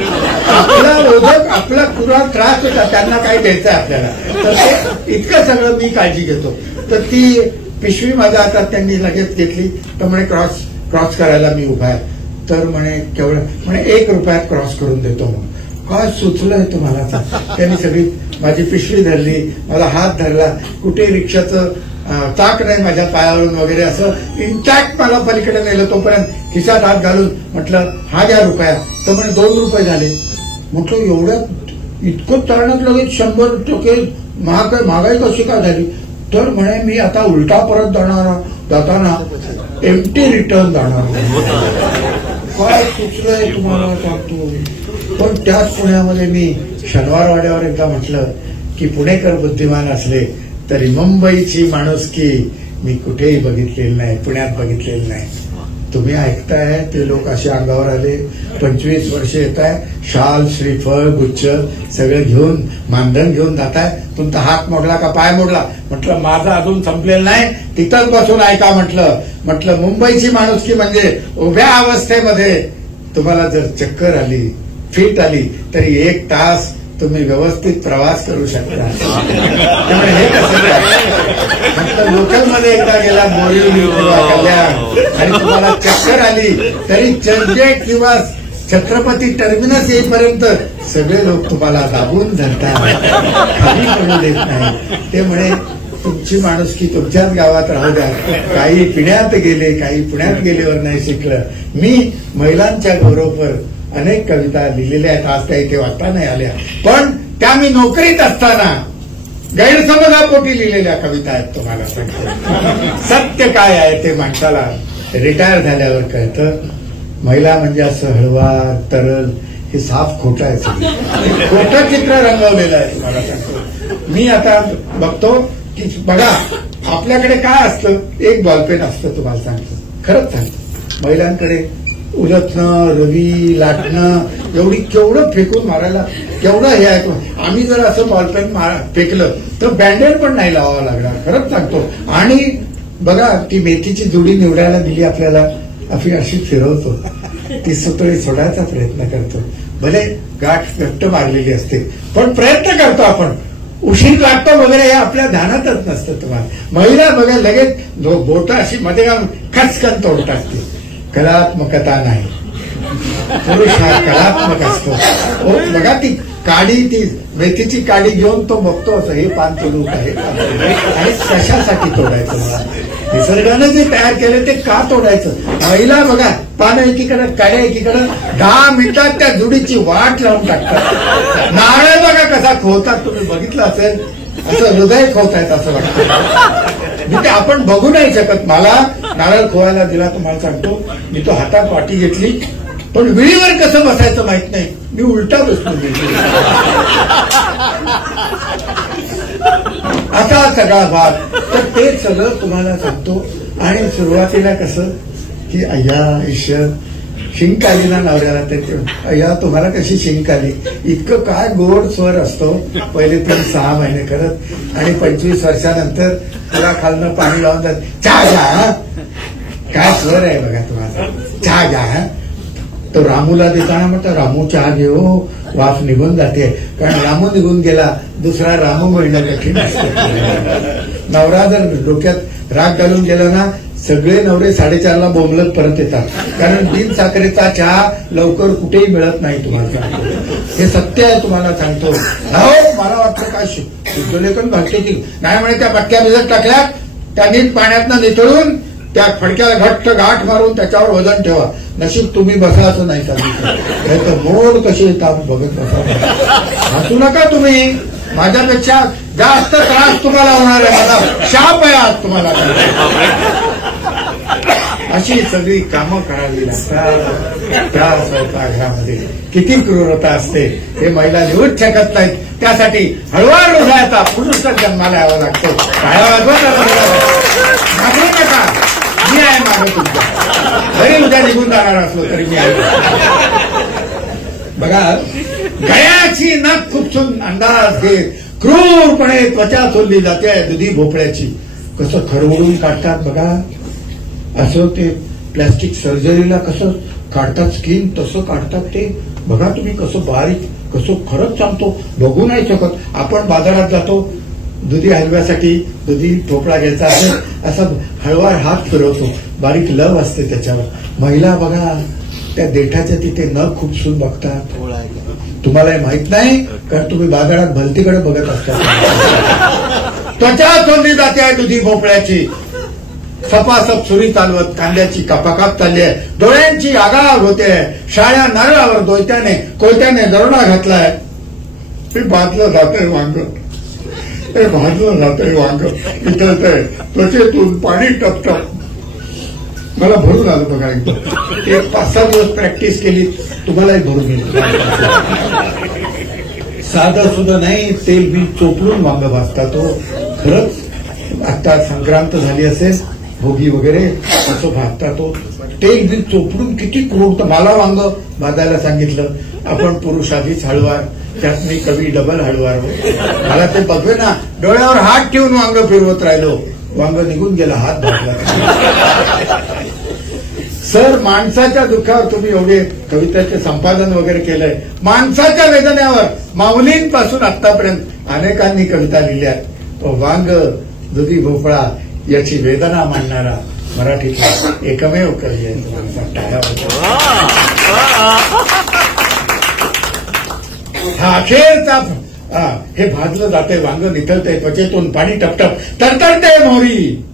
आपला ओझक, आपला पुरा त्रास होता, त्यांना काही द्यायचं आपल्याला, तर ते इतकं सगळं मी काळजी घेतो. तर ती पिशवी माझ्या हातात त्यांनी लगेच घेतली. तर म्हणे क्रॉस करायला मी उभा आहे. तर म्हणे केवळ म्हणे 1 रुपयात क्रॉस करून देतो. म्हणून काय सुचलंय तुम्हाला. त्यांनी सगळी माझी पिशवी धरली, मला हात धरला. कुठे रिक्षाचं चाक नाही माझ्या पायावरून वगैरे, असं इंटॅक्ट मला पलीकडे नेलं. तोपर्यंत खिशात हात घालून म्हटलं हा घ्या रुपया. तर म्हणे 2 रुपये झाले. म्हटलं एवढ्यात इतकं चालण्यात लगेच 100% महागाई कशी काय झाली. तर म्हणे मी आता उलटा परत जाताना एम्प्टी रिटर्न जाणार. काय सुचलंय तुम्हाला सांगतो. पण त्याच पुण्यामध्ये मी शनिवारवाड्यावर एकदा म्हटलं की पुणेकर बुद्धिमान असले तरी मुंबईची माणुसकी मी कुठेही बघितलेली नाही, पुण्यात बघितलेली नाही. तुम्ही ऐकताय ते लोक असे अंगावर आले. 25 वर्ष येत आहे, शाल, श्रीफळ, गुच्छ सगळं घेऊन, मानधन घेऊन जाताय. तुमचा हात मोडला का पाय मोडला. म्हटलं माझं अजून संपलेलं नाही, तिथंच बसून ऐका. म्हटलं मुंबईची माणुसकी म्हणजे उभ्या अवस्थेमध्ये तुम्हाला जर चक्कर आली, फिट आली, तरी 1 तास तुम्ही व्यवस्थित प्रवास करू शकता. त्यामुळे हे कसं म्हटलं लोकलमध्ये एकदा गेला बोरिवली किंवा कल्याण आणि तुम्हाला चक्कर आली तरी चर्चगेट किंवा छत्रपती टर्मिनस येईपर्यंत सगळे लोक तुम्हाला दाबून धरतात, खाली पडू देत नाही. ते म्हणे तुमची माणुसकी तुमच्याच गावात राहू द्या. काही पिण्यात गेले, काही पुण्यात गेल्यावर नाही शिकलं. मी महिलांच्या गौरवपर अनेक कविता लिहिलेल्या आहेत. आज त्या इथे वाचता नाही आल्या, पण त्या मी नोकरीत असताना गैरसमजापोटी लिहिलेल्या कविता आहेत. तुम्हाला सांगतो सत्य काय आहे ते माणसाला रिटायर झाल्यावर कळतं. महिला म्हणजे असं हळवा तरल, हे साफ खोटं आहे. खोटं चित्र रंगवलेलं आहे. तुम्हाला सांगतो मी आता बघतो की बघा आपल्याकडे काय असतं, एक बॉलपेन असतं. तुम्हाला सांगतो खरंच सांगतो, महिलांकडे उलटणं, रवी, लाटणं, एवढी केवढं फेकून मारायला केवढं हे आहे. आम्ही जर असं बॉलपेन फेकलं तर बँडेड पण नाही लावावं लागणार. खरंच सांगतो. आणि बघा ती मेथीची जोडी निवडायला दिली आपल्याला, अशी फिरवतो, ती सुतळी सोडायचा प्रयत्न करतो. भले गाठ घट्ट मारलेली असते पण प्रयत्न करतो आपण. उशीर लागतो वगैरे हे आपल्या ध्यानातच नसतं. तुम्हाला महिला बघा लगेच बोट अशी मध्ये घालून खचकन तोड टाकते. कलात्मकता नाही, पुरुष हा कलात्मक असतो. बघा ती काडी, ती मेथीची काडी घेऊन तो बघतो असं हे पान तोडू आहे आणि कशासाठी तोडायचं. मला निसर्गानं जे तयार केलं ते का तोडायचं. महिला बघा पानं एकीकडे काड्या एकीकडे 10 मिनिटात त्या जुडीची वाट लावून टाकतात. नारळ बघा कसा खोवतात, तुम्ही बघितलं असेल, असं हृदय खोवतायत असं वाटतं. मी ते आपण बघू नाही शकत. मला नारळ खोवायला दिला तुम्हाला सांगतो, मी तो हातात वाटी घेतली पण विळीवर कसं बसायचं माहित नाही, मी उलटा बसलो. असा सगळा भाग. तर ते सगळं तुम्हाला सांगतो. आणि सुरुवातीला कसं की अय्या ईश्वर शिंक आली ना नवऱ्याला, ते अय्या तुम्हाला कशी शिंक आली. इतकं काय गोड स्वर असतो पहिले 3-6 महिने करत, आणि 25 वर्षानंतर तुला खालनं पाणी लावून जात, चहा घ्या. काय स्वर आहे बघा तुम्हाला, चहा घ्या. तो रामूला देताना म्हणतो रामू चहा घेऊ, वाफ निघून जाते. कारण रामू निघून गेला, दुसरा रामू मिळणं कठीण असतं. नवरा जर डोक्यात राग घालून गेला ना, सगळे नवरे 4:30ला बोंबलत परत येतात. कारण बिन साखरेचा चहा लवकर कुठेही मिळत नाही. तुम्हाला सांगतो, हे सत्य आहे. तुम्हाला सांगतो. हो, मला वाटतं काय शुद्धलेखन घालते की नाही म्हणे, त्या पटक्या भिजत टाकल्या, त्या नीट पाण्यातनं निथळून त्या फडक्याला घट्ट गाठ मारून त्याच्यावर वजन ठेवा. नशीब तुम्ही बसा असं नाही सांगितलं, तर मोड कशी येतात बघत बसा. हसू नका तुम्ही, माझ्यापेक्षा जास्त त्रास तुम्हाला होणार आहे. मला शाप आहे आज तुम्हाला. अशी सगळी कामं करावी लागतात. त्या स्वयंपाकघरामध्ये किती क्रूरता असते हे महिला लिहूच शकत नाहीत. त्यासाठी हळूवार हृदयाचा पुरुषच जन्माला यावा लागतो. काय मागू नका, मी आहे मागं तुमच्या. जरी उद्या निघून जाणार असलो तरी मी आहे. बघा, गळ्याची नख खुपसून अंदाज घेत क्रूरपणे त्वचा चोरली जाते दुधी भोपळ्याची. कसं खरवडून काढतात बघा. असं ते प्लॅस्टिक सर्जरीला कसं काढतात स्किन, तसं काढतात ते. बघा तुम्ही कसं बारीक, कसं खरंच सांगतो बघू नाही शकत. आपण बाजारात जातो दुधी हलव्यासाठी, दुधी भोपळा घ्यायचा असेल, असं हळवा हात फिरवतो, बारीक लव असते त्याच्यावर. महिला बघा त्या देठाच्या तिथे नख खुपसून बघतात. तुम्हाला माहित नाही कारण तुम्ही बाजारात भलतीकडे बघत असता. त्वचा चोरली जाते आहे दुधी भोपळ्याची. सपासप सुरी चालवत कांद्याची कापाकाप चालली आहे. डोळ्यांची आगाग होते. शाळ्या नारळावर कोयत्याने दरोडा घातलाय. ते भाजलं जातंय वांग, ते भाजलं जातंय वांग, इथं त्वचेतून पाणी टपटप. मला भरून आलं बघा. एक 5-6 दिवस प्रॅक्टिस केली तुम्हालाही भरून येईल. साधं सुद्धा नाही, तेल बी चोपडून वांग भाजतात. तो खरंच आता संक्रांत झाली असेल, भोगी वगैरे, असं भाजता तो तेल बी चोपडून. किती क्रूर. मला वांग भाजायला सांगितलं. आपण पुरुष आधीच हळवार, त्यात मी कवी डबल हळवार. मला ते बघवे ना, डोळ्यावर हात ठेवून वांग फिरवत राहिलो. वांग निघून गेला, हात भाजला. सर, माणसाच्या दुःखावर तुम्ही एवढे कवितेचे संपादन वगैरे केलंय. माणसाच्या वेदनेवर माऊलींपासून आतापर्यंत अनेकांनी कविता लिहिल्या. तो वांग, दुधी भोपळा याची वेदना मांडणारा मराठीतला एकमेव कवी आहे. हा अखेरचा हे भाजलं जाते वांग, निथळते त्वचेतून पाणी टपटप, तरतरते मोहरी.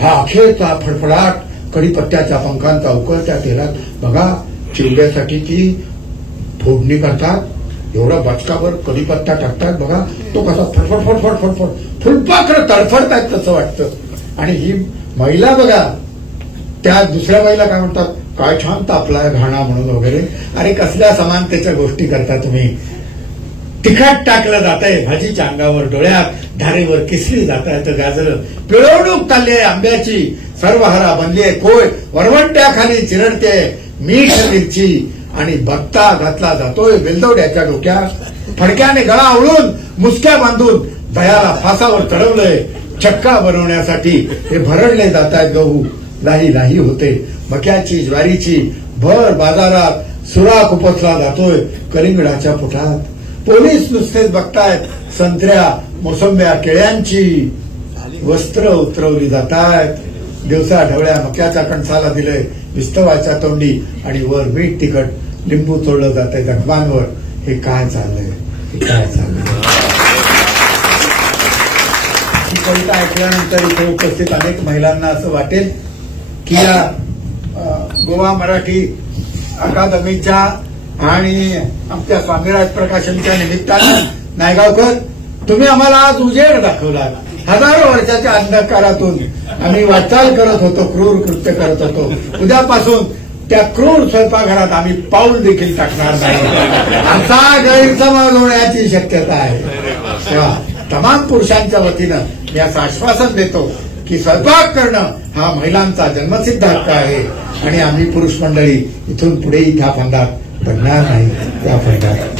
हा अखेरचा फडफडाट कढीपत्त्याच्या पंखांचा उकळत्या तेलात. बघा, चिवड्यासाठी ती फोडणी करतात. एवढा बचकावर कढीपत्ता टाकतात बघा. तो कसा फडफड फडफड फडफड फुलपाखरं तडफडतायत तसं वाटतं. आणि ही महिला बघा, त्या दुसऱ्या महिला काय म्हणतात, काय छान तापलाय घाणा म्हणून वगैरे. अरे कसल्या समानतेच्या गोष्टी करता तुम्ही. तिखट टाकलं जात आहे भाजीच्या अंगावर, डोळ्यात धारेवर किसली जात आहेत गाजरं. पिळवणूक चालली आहे आंब्याची, सर्वहारा बनली आहे कोय, वरवंट्याखाली चिरडते मीठ मिरची. आणि बत्ता घातला जातोय वेलदोड्याच्या डोक्यात. फडक्याने गळा आवळून मुसक्या बांधून दयाला फासावर चढवलंय. चक्का बनवण्यासाठी हे भरडले जात आहेत गहू. लाही लाही होते मक्याची, ज्वारीची. भर बाजारात सुरा खुपसला जातोय कलिंगडाच्या पोटात. पोलीस नुसतेच बघतायत संत्र्या, मोसंब्या, केळ्यांची. वस्त्र उतरवली जातायत. दिवसा ढवळ्या मक्याच्या कणसाला दिलंय विस्तवाच्या तोंडी आणि वर मीठ तिखट लिंबू चोळलं जातंय जखमांवर. हे काय चाललंय, हे काय चाललंय. ही कविता ऐकल्यानंतर इथे उपस्थित अनेक महिलांना असं वाटेल की या गोवा मराठी अकादमीच्या आणि आमच्या स्वामीराज प्रकाशनच्या निमित्तानं नायगावकर तुम्ही आम्हाला आज उजेड दाखवला. हजारो वर्षाच्या अंधकारातून आम्ही वाटचाल करत होतो, क्रूर कृत्य करत होतो. उद्यापासून त्या क्रूर स्वयंपाकघरात आम्ही पाऊल देखील टाकणार नाही असा गैरसमज होण्याची शक्यता आहे. तेव्हा तमाम पुरुषांच्या वतीनं मी असं आश्वासन देतो की स्वयंपाक करणं हा महिलांचा जन्मसिद्ध हक्क आहे आणि आम्ही पुरुष मंडळी इथून पुढेही त्या फंदात पडणार नाही. त्या फंदात